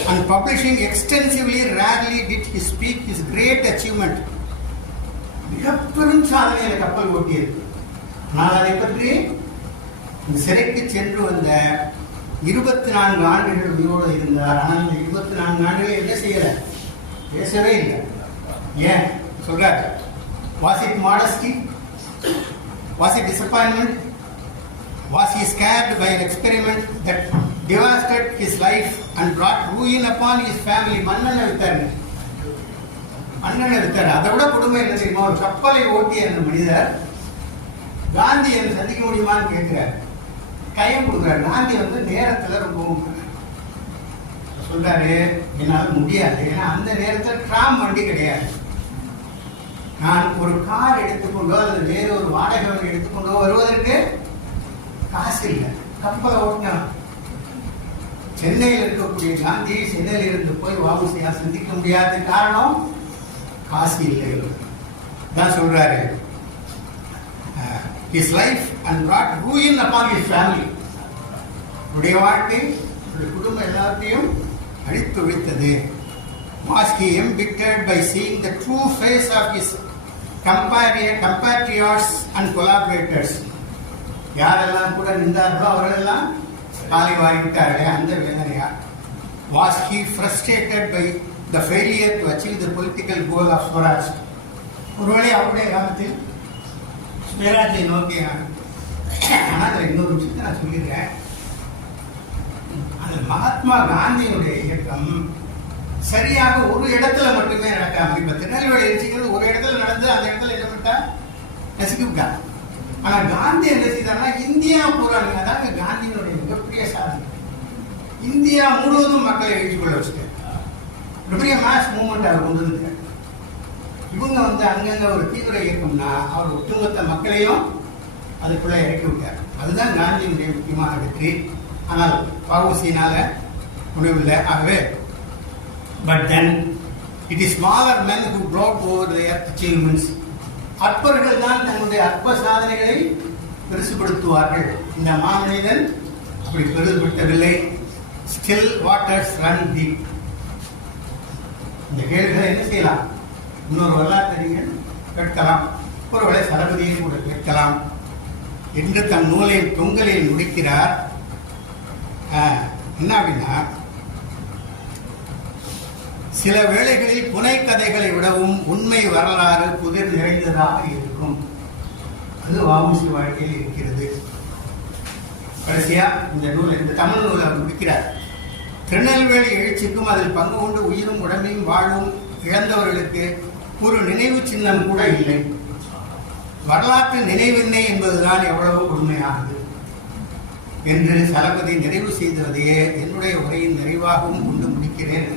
and publishing extensively, rarely did he speak his great achievement. மிகப்பெரும் சாதனையை கப்பல் ஓட்டியது. ஆனால் அதை பற்றி இந்த சிறைக்கு சென்று வந்த 24 ஆண்டுகள் உயிரோடு இருந்தார். ஆனால் இந்த 24 ஆண்டுகள் என்ன செய்யல, பேசவே இல்லை. ஏன் சொல்றாரு? Was it modesty? Was it disappointment? Was he scared by an experiment that devastated his life and brought ruin upon his family? மன்னனை விட்டாருங்க. அண்ணன் எடுத்தாரு. அதை விட கொடுமை என்ன தெரியுமா, ஒரு கப்பலை ஓட்டிய அந்த மனிதர் காந்தி என்னை சந்திக்க முடியுமான்னு கேட்கிறார். கையம் கொடுக்குறாரு. காந்தி வந்து நேரத்துல ரொம்பவும் சொல்றாரு, என்னால முடியாது. ஏன்னா அந்த நேரத்தில் டிராம் வண்டி கிடையாது. நான் ஒரு கார் எடுத்துக்கொண்டோ அல்லது வேறு ஒரு வாடகை வண்டி எடுத்துக்கொண்டோ வருவதற்கு காசு இல்லை. கப்பலை ஓட்டினான். சென்னையில் இருக்கக்கூடிய காந்தி சென்னையில் இருந்து போய் வாபுசியா சந்திக்க முடியாத காரணம் காசு இல்லை தான் சொல்றாரு. His life and brought ruin upon his family. உடைய வாழ்க்கை குடும்பம் எல்லாத்தையும் அழித்து விட்டது. Was he embittered by seeing the true face of his compatriots and collaborators? யாரெல்லாம் கூட நின்றார்களோ அவர்களெல்லாம் காலை வாங்கிவிட்டார்களே, அந்த வேதனையா? Was he frustrated by the failure to achieve the political goal of Swaraj? ஒருவேளை அவருடைய காலத்தில் சுயராஜை நோக்கி, ஆனால் இன்னொரு விஷயத்தை நான் சொல்லிடுறேன். அந்த மகாத்மா காந்தியினுடைய இயக்கம் சரியாக ஒரு இடத்துல மட்டுமே நடக்காம, இப்ப திருநெல்வேலி எழுச்சிக்கிறது ஒரு இடத்துல நடந்து அந்த இடத்துல என்ன பண்ணிட்டா நசிக்கிவிட்டா. ஆனா காந்தி என்ன செய்தார்னா இந்தியா பூரா, அதாவது காந்தியினுடைய மிகப்பெரிய சாதனை, இந்தியா முழுவதும் மக்களை எழுச்சி கொள்ள வச்சுட்டார். மிகப்பெரிய மாஸ் மூவ்மெண்ட் அவர் கொண்டு வந்துட்டார். இவங்க வந்து அங்கங்க ஒரு தீவிர இயக்கம்னா அவர் ஒட்டுமொத்த மக்களையும் அதுக்குள்ள இறக்கி விட்டார். அதுதான் காந்தியினுடைய முக்கியமான வெற்றி. ஆனால் வஉசியினால முடிவில்லை. ஆகவே but then it is smaller men who brought over their achievements. அற்பர்கள் தான் தன்னுடைய அற்ப சாதனைகளை பெருசுபடுத்துவார்கள். இந்த மாமனிதன் அப்படி பெருசுபடுத்தவில்லை. Still waters run deep. இந்த கேள்விகளை என்ன செய்யலாம்? இன்னொரு வரலாற்றறிஞர் கேட்கலாம், ஒருவேளை சரபதியை கூட கேட்கலாம் என்று தன் நூலை தொங்கலில் முடிக்கிறார். என்ன அப்படின்னா, சில வேளைகளில் புனைக்கதைகளை விடவும் உண்மை வரலாறு புதிர் நிறைந்ததாக இருக்கும். அது வஉசி வாழ்க்கையில் இருக்கிறது. கடைசியா இந்த நூல், இந்த தமிழ் நூலை முடிக்கிறார். திருநெல்வேலி எழுச்சிக்கும் அதில் பங்கு கொண்டு உயிரும் உடம்பையும் வாழும் இழந்தவர்களுக்கு ஒரு நினைவு சின்னம் கூட இல்லை. வரலாற்று நினைவின்மை என்பதுதான் எவ்வளவு கொடுமையானது என்று சரபதி நிறைவு செய்ததையே என்னுடைய உரையின் நிறைவாகவும் கொண்டு முடிக்கிறேன்.